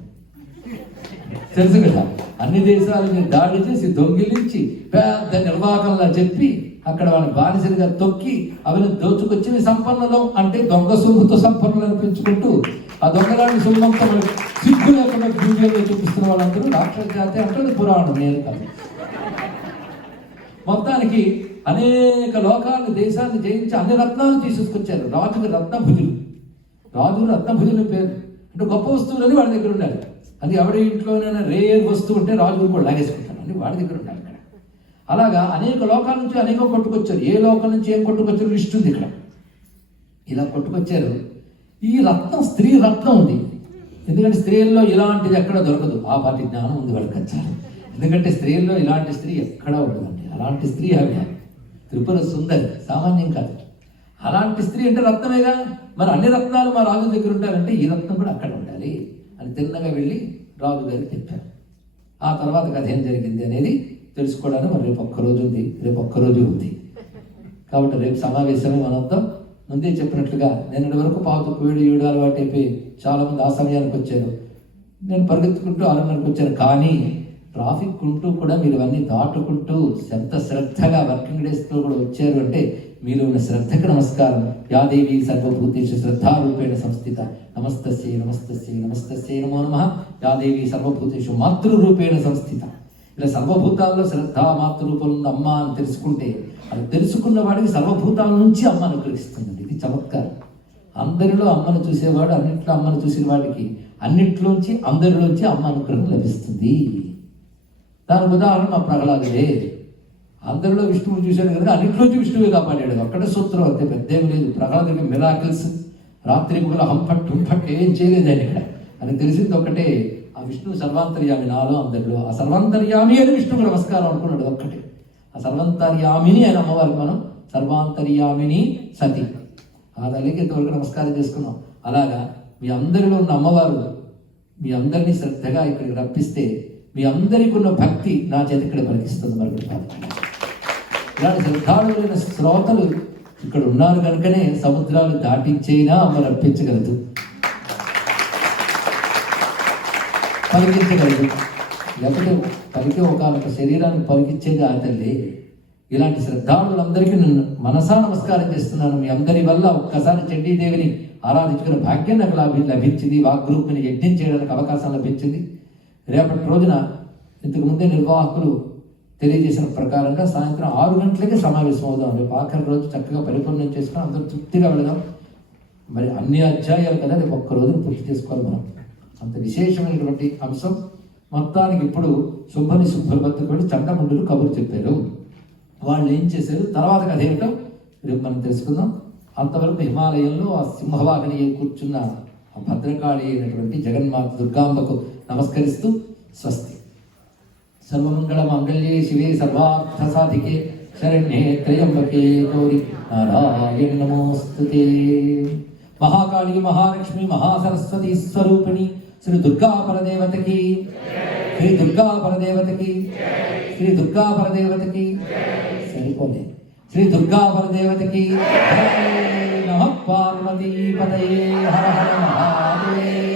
తెలుసు కదా, అన్ని దేశాలని దాడి చేసి దొంగిలించి పెద్ద నిర్వాహకంలా చెప్పి అక్కడ వాళ్ళ బానిసలుగా తొక్కి అవిని దోచుకొచ్చిన సంపన్నులు అంటే దొంగ సొమ్ముతో సంపన్నులు అనిపించుకుంటూ ఆ దొంగలాంటి సొమ్మంతా సిగ్గు లేకుండా మ్యూజియంలో చూపిస్తున్న వాళ్ళందరూ రాక్షస జాతి అంటే పురాణం, నేను కాదు. మొత్తానికి అనేక లోకాలు దేశాన్ని జయించి అన్ని రత్నాలు తీసుకొచ్చారు. రాజుకి రత్నభుజులు, రాజు రత్నభుజుల పేరు అంటే గొప్ప వస్తువులని వాడి దగ్గర ఉండాలి. అది ఎవరి ఇంట్లోనైనా రేర్ వస్తువు ఉంటే రాజులు కూడా లాగేసుకుంటారు అని వాడి దగ్గర ఉండాలి. ఇక్కడ అలాగా అనేక లోకాల నుంచి అనేక కొట్టుకొచ్చారు. ఏ లోకం నుంచి ఏం కొట్టుకొచ్చారు లిస్ట్ ఉంది ఇక్కడ. ఇలా కొట్టుకొచ్చారు. ఈ రత్నం స్త్రీ రత్నం ఉంది. ఎందుకంటే స్త్రీల్లో ఇలాంటిది ఎక్కడ దొరకదు. ఆ పాటి జ్ఞానం ఉంది వాళ్ళకి వచ్చారు. ఎందుకంటే స్త్రీల్లో ఇలాంటి స్త్రీ ఎక్కడా ఉండదండి. అలాంటి స్త్రీ ఆవిడ త్రిపుర సుందరి, సామాన్యం కాదు. అలాంటి స్త్రీ అంటే రత్నమేగా. మరి అన్ని రత్నాలు మా రాజు దగ్గర ఉండాలంటే ఈ రత్నం కూడా అక్కడ ఉండాలి అని తిన్నగా వెళ్ళి రాజు గారికి చెప్పారు. ఆ తర్వాత కథ ఏం జరిగింది అనేది తెలుసుకోవడానికి మరి రేపు ఒక్కరోజు ఉంది. కాబట్టి రేపు సమావేశమే మనంతా ముందే చెప్పినట్లుగా నిన్నటి వరకు పావుతకు 7 అలవాటు అయిపోయి చాలామంది ఆ సమయానికి వచ్చారు. నేను పరిగెత్తుకుంటూ 6:30కి వచ్చాను. కానీ ట్రాఫిక్ ఉంటూ కూడా మీరు అన్నీ దాటుకుంటూ ఎంత శ్రద్ధగా వర్కింగ్ డేస్లో కూడా వచ్చారు అంటే మీరు ఉన్న శ్రద్ధకు నమస్కారం. యాదేవి సర్వభూతేషు శ్రద్ధారూపేణ సంస్థిత నమస్తస్యై నమస్తస్యై నమస్తస్యై నమో నమః. యాదేవి సర్వభూతేషు మాతృరూపేణ సంస్థిత. ఇలా సర్వభూతాల్లో శ్రద్ధ మాతృరూపంలో ఉన్న అమ్మ అని తెలుసుకుంటే అది తెలుసుకున్న వాడికి సర్వభూతాల నుంచి అమ్మ అనుగ్రహిస్తుందండి. ఇది చమత్కారం. అందరిలో అమ్మను చూసేవాడు అన్నింటిలో అమ్మను చూసిన వాడికి అన్నింటిలోంచి అందరిలోంచి అమ్మ అనుగ్రహం లభిస్తుంది. దానికి ఉదాహరణ మా ప్రహ్లాదుడే. అందరిలో విష్ణువుని చూశాడు కనుక అన్నింటిలోంచి విష్ణువే కాపాడాడు. అక్కడే సూత్రం అంతే, పెద్దేం లేదు. ప్రహ్లాదుడికి మిరాకిల్స్ రాత్రి కూడా హంపట్ ఏం చేయలేదు ఆయన ఇక్కడ. అని తెలిసింది ఒకటే, ఆ విష్ణువు సర్వాంతర్యామి నాలో అందరిలో. ఆ సర్వాంతర్యామి అని విష్ణువుకు నమస్కారం అనుకున్నాడు ఒక్కటే. ఆ సర్వాంతర్యామిని అని అమ్మవారికి మనం సర్వాంతర్యామిని సతి ఆ తల్లికి ఇంతవరకు నమస్కారం చేసుకున్నాం. అలాగా మీ అందరిలో ఉన్న అమ్మవారు మీ అందరినీ శ్రద్ధగా ఇక్కడికి రప్పిస్తే మీ అందరికీ ఉన్న భక్తి నా చేతి ఇక్కడ పలికిస్తుంది. మరి ఇలాంటి శ్రద్ధాళులైన శ్రోతలు ఇక్కడ ఉన్నారు కనుకనే సముద్రాలు దాటించైనా అమ్మ రప్పించగలదు, పలికించగలదు. లేకపోతే పలికే ఒక శరీరాన్ని పలికించేది ఆ తల్లి. ఇలాంటి శ్రద్ధాళులందరికీ నేను మనసా నమస్కారం చేస్తున్నాను. మీ అందరి వల్ల ఒక్కసారి చండీదేవిని ఆరాధించుకునే భాగ్యం నాకు లభించింది. వాగ్రూప్ని యజ్ఞం చేయడానికి అవకాశం లభించింది. రేపటి రోజున ఇంతకు ముందే నిర్వాహకులు తెలియజేసిన ప్రకారంగా సాయంత్రం 6 గంటలకే సమావేశం అవుదాం. రేపు ఆఖరి రోజు చక్కగా పరిపూర్ణం చేసుకుని అందరూ తృప్తిగా వెళదాం. మరి అన్ని అధ్యాయాలు కదా రేపు ఒక్క రోజును పూర్తి చేసుకోవాలి మనం. అంత విశేషమైనటువంటి అంశం. మొత్తానికి ఇప్పుడు శుభ్రభద్రకు వెళ్ళి చండముండులు కబురు చెప్పారు. వాళ్ళు ఏం చేశారు, తర్వాత కథ ఏమిటో రేపు మనం తెలుసుకుందాం. అంతవరకు హిమాలయంలో ఆ సింహవాహిని కూర్చున్న ఆ భద్రకాళి అయినటువంటి జగన్మాత దుర్గాంబకు నమస్కరిస్తూ స్వస్తి. సర్వమంగళ మాంగళ్యే శివే సర్వార్థ సాధికే శరణ్యే త్రయంబకే గౌరి నారాయణ నమోస్తుతే. మహాకాళి మహాలక్ష్మి మహాసరస్వతి స్వరూపిణి శ్రీ దుర్గా పరదేవతకి, శ్రీ దుర్గా పరదేవతకి, శ్రీ దుర్గా పరదేవతకి. సరిపోలే. శ్రీ దుర్గా పరదేవతకి నమః. పార్వతీ పతయే హర హర మహాదేవ.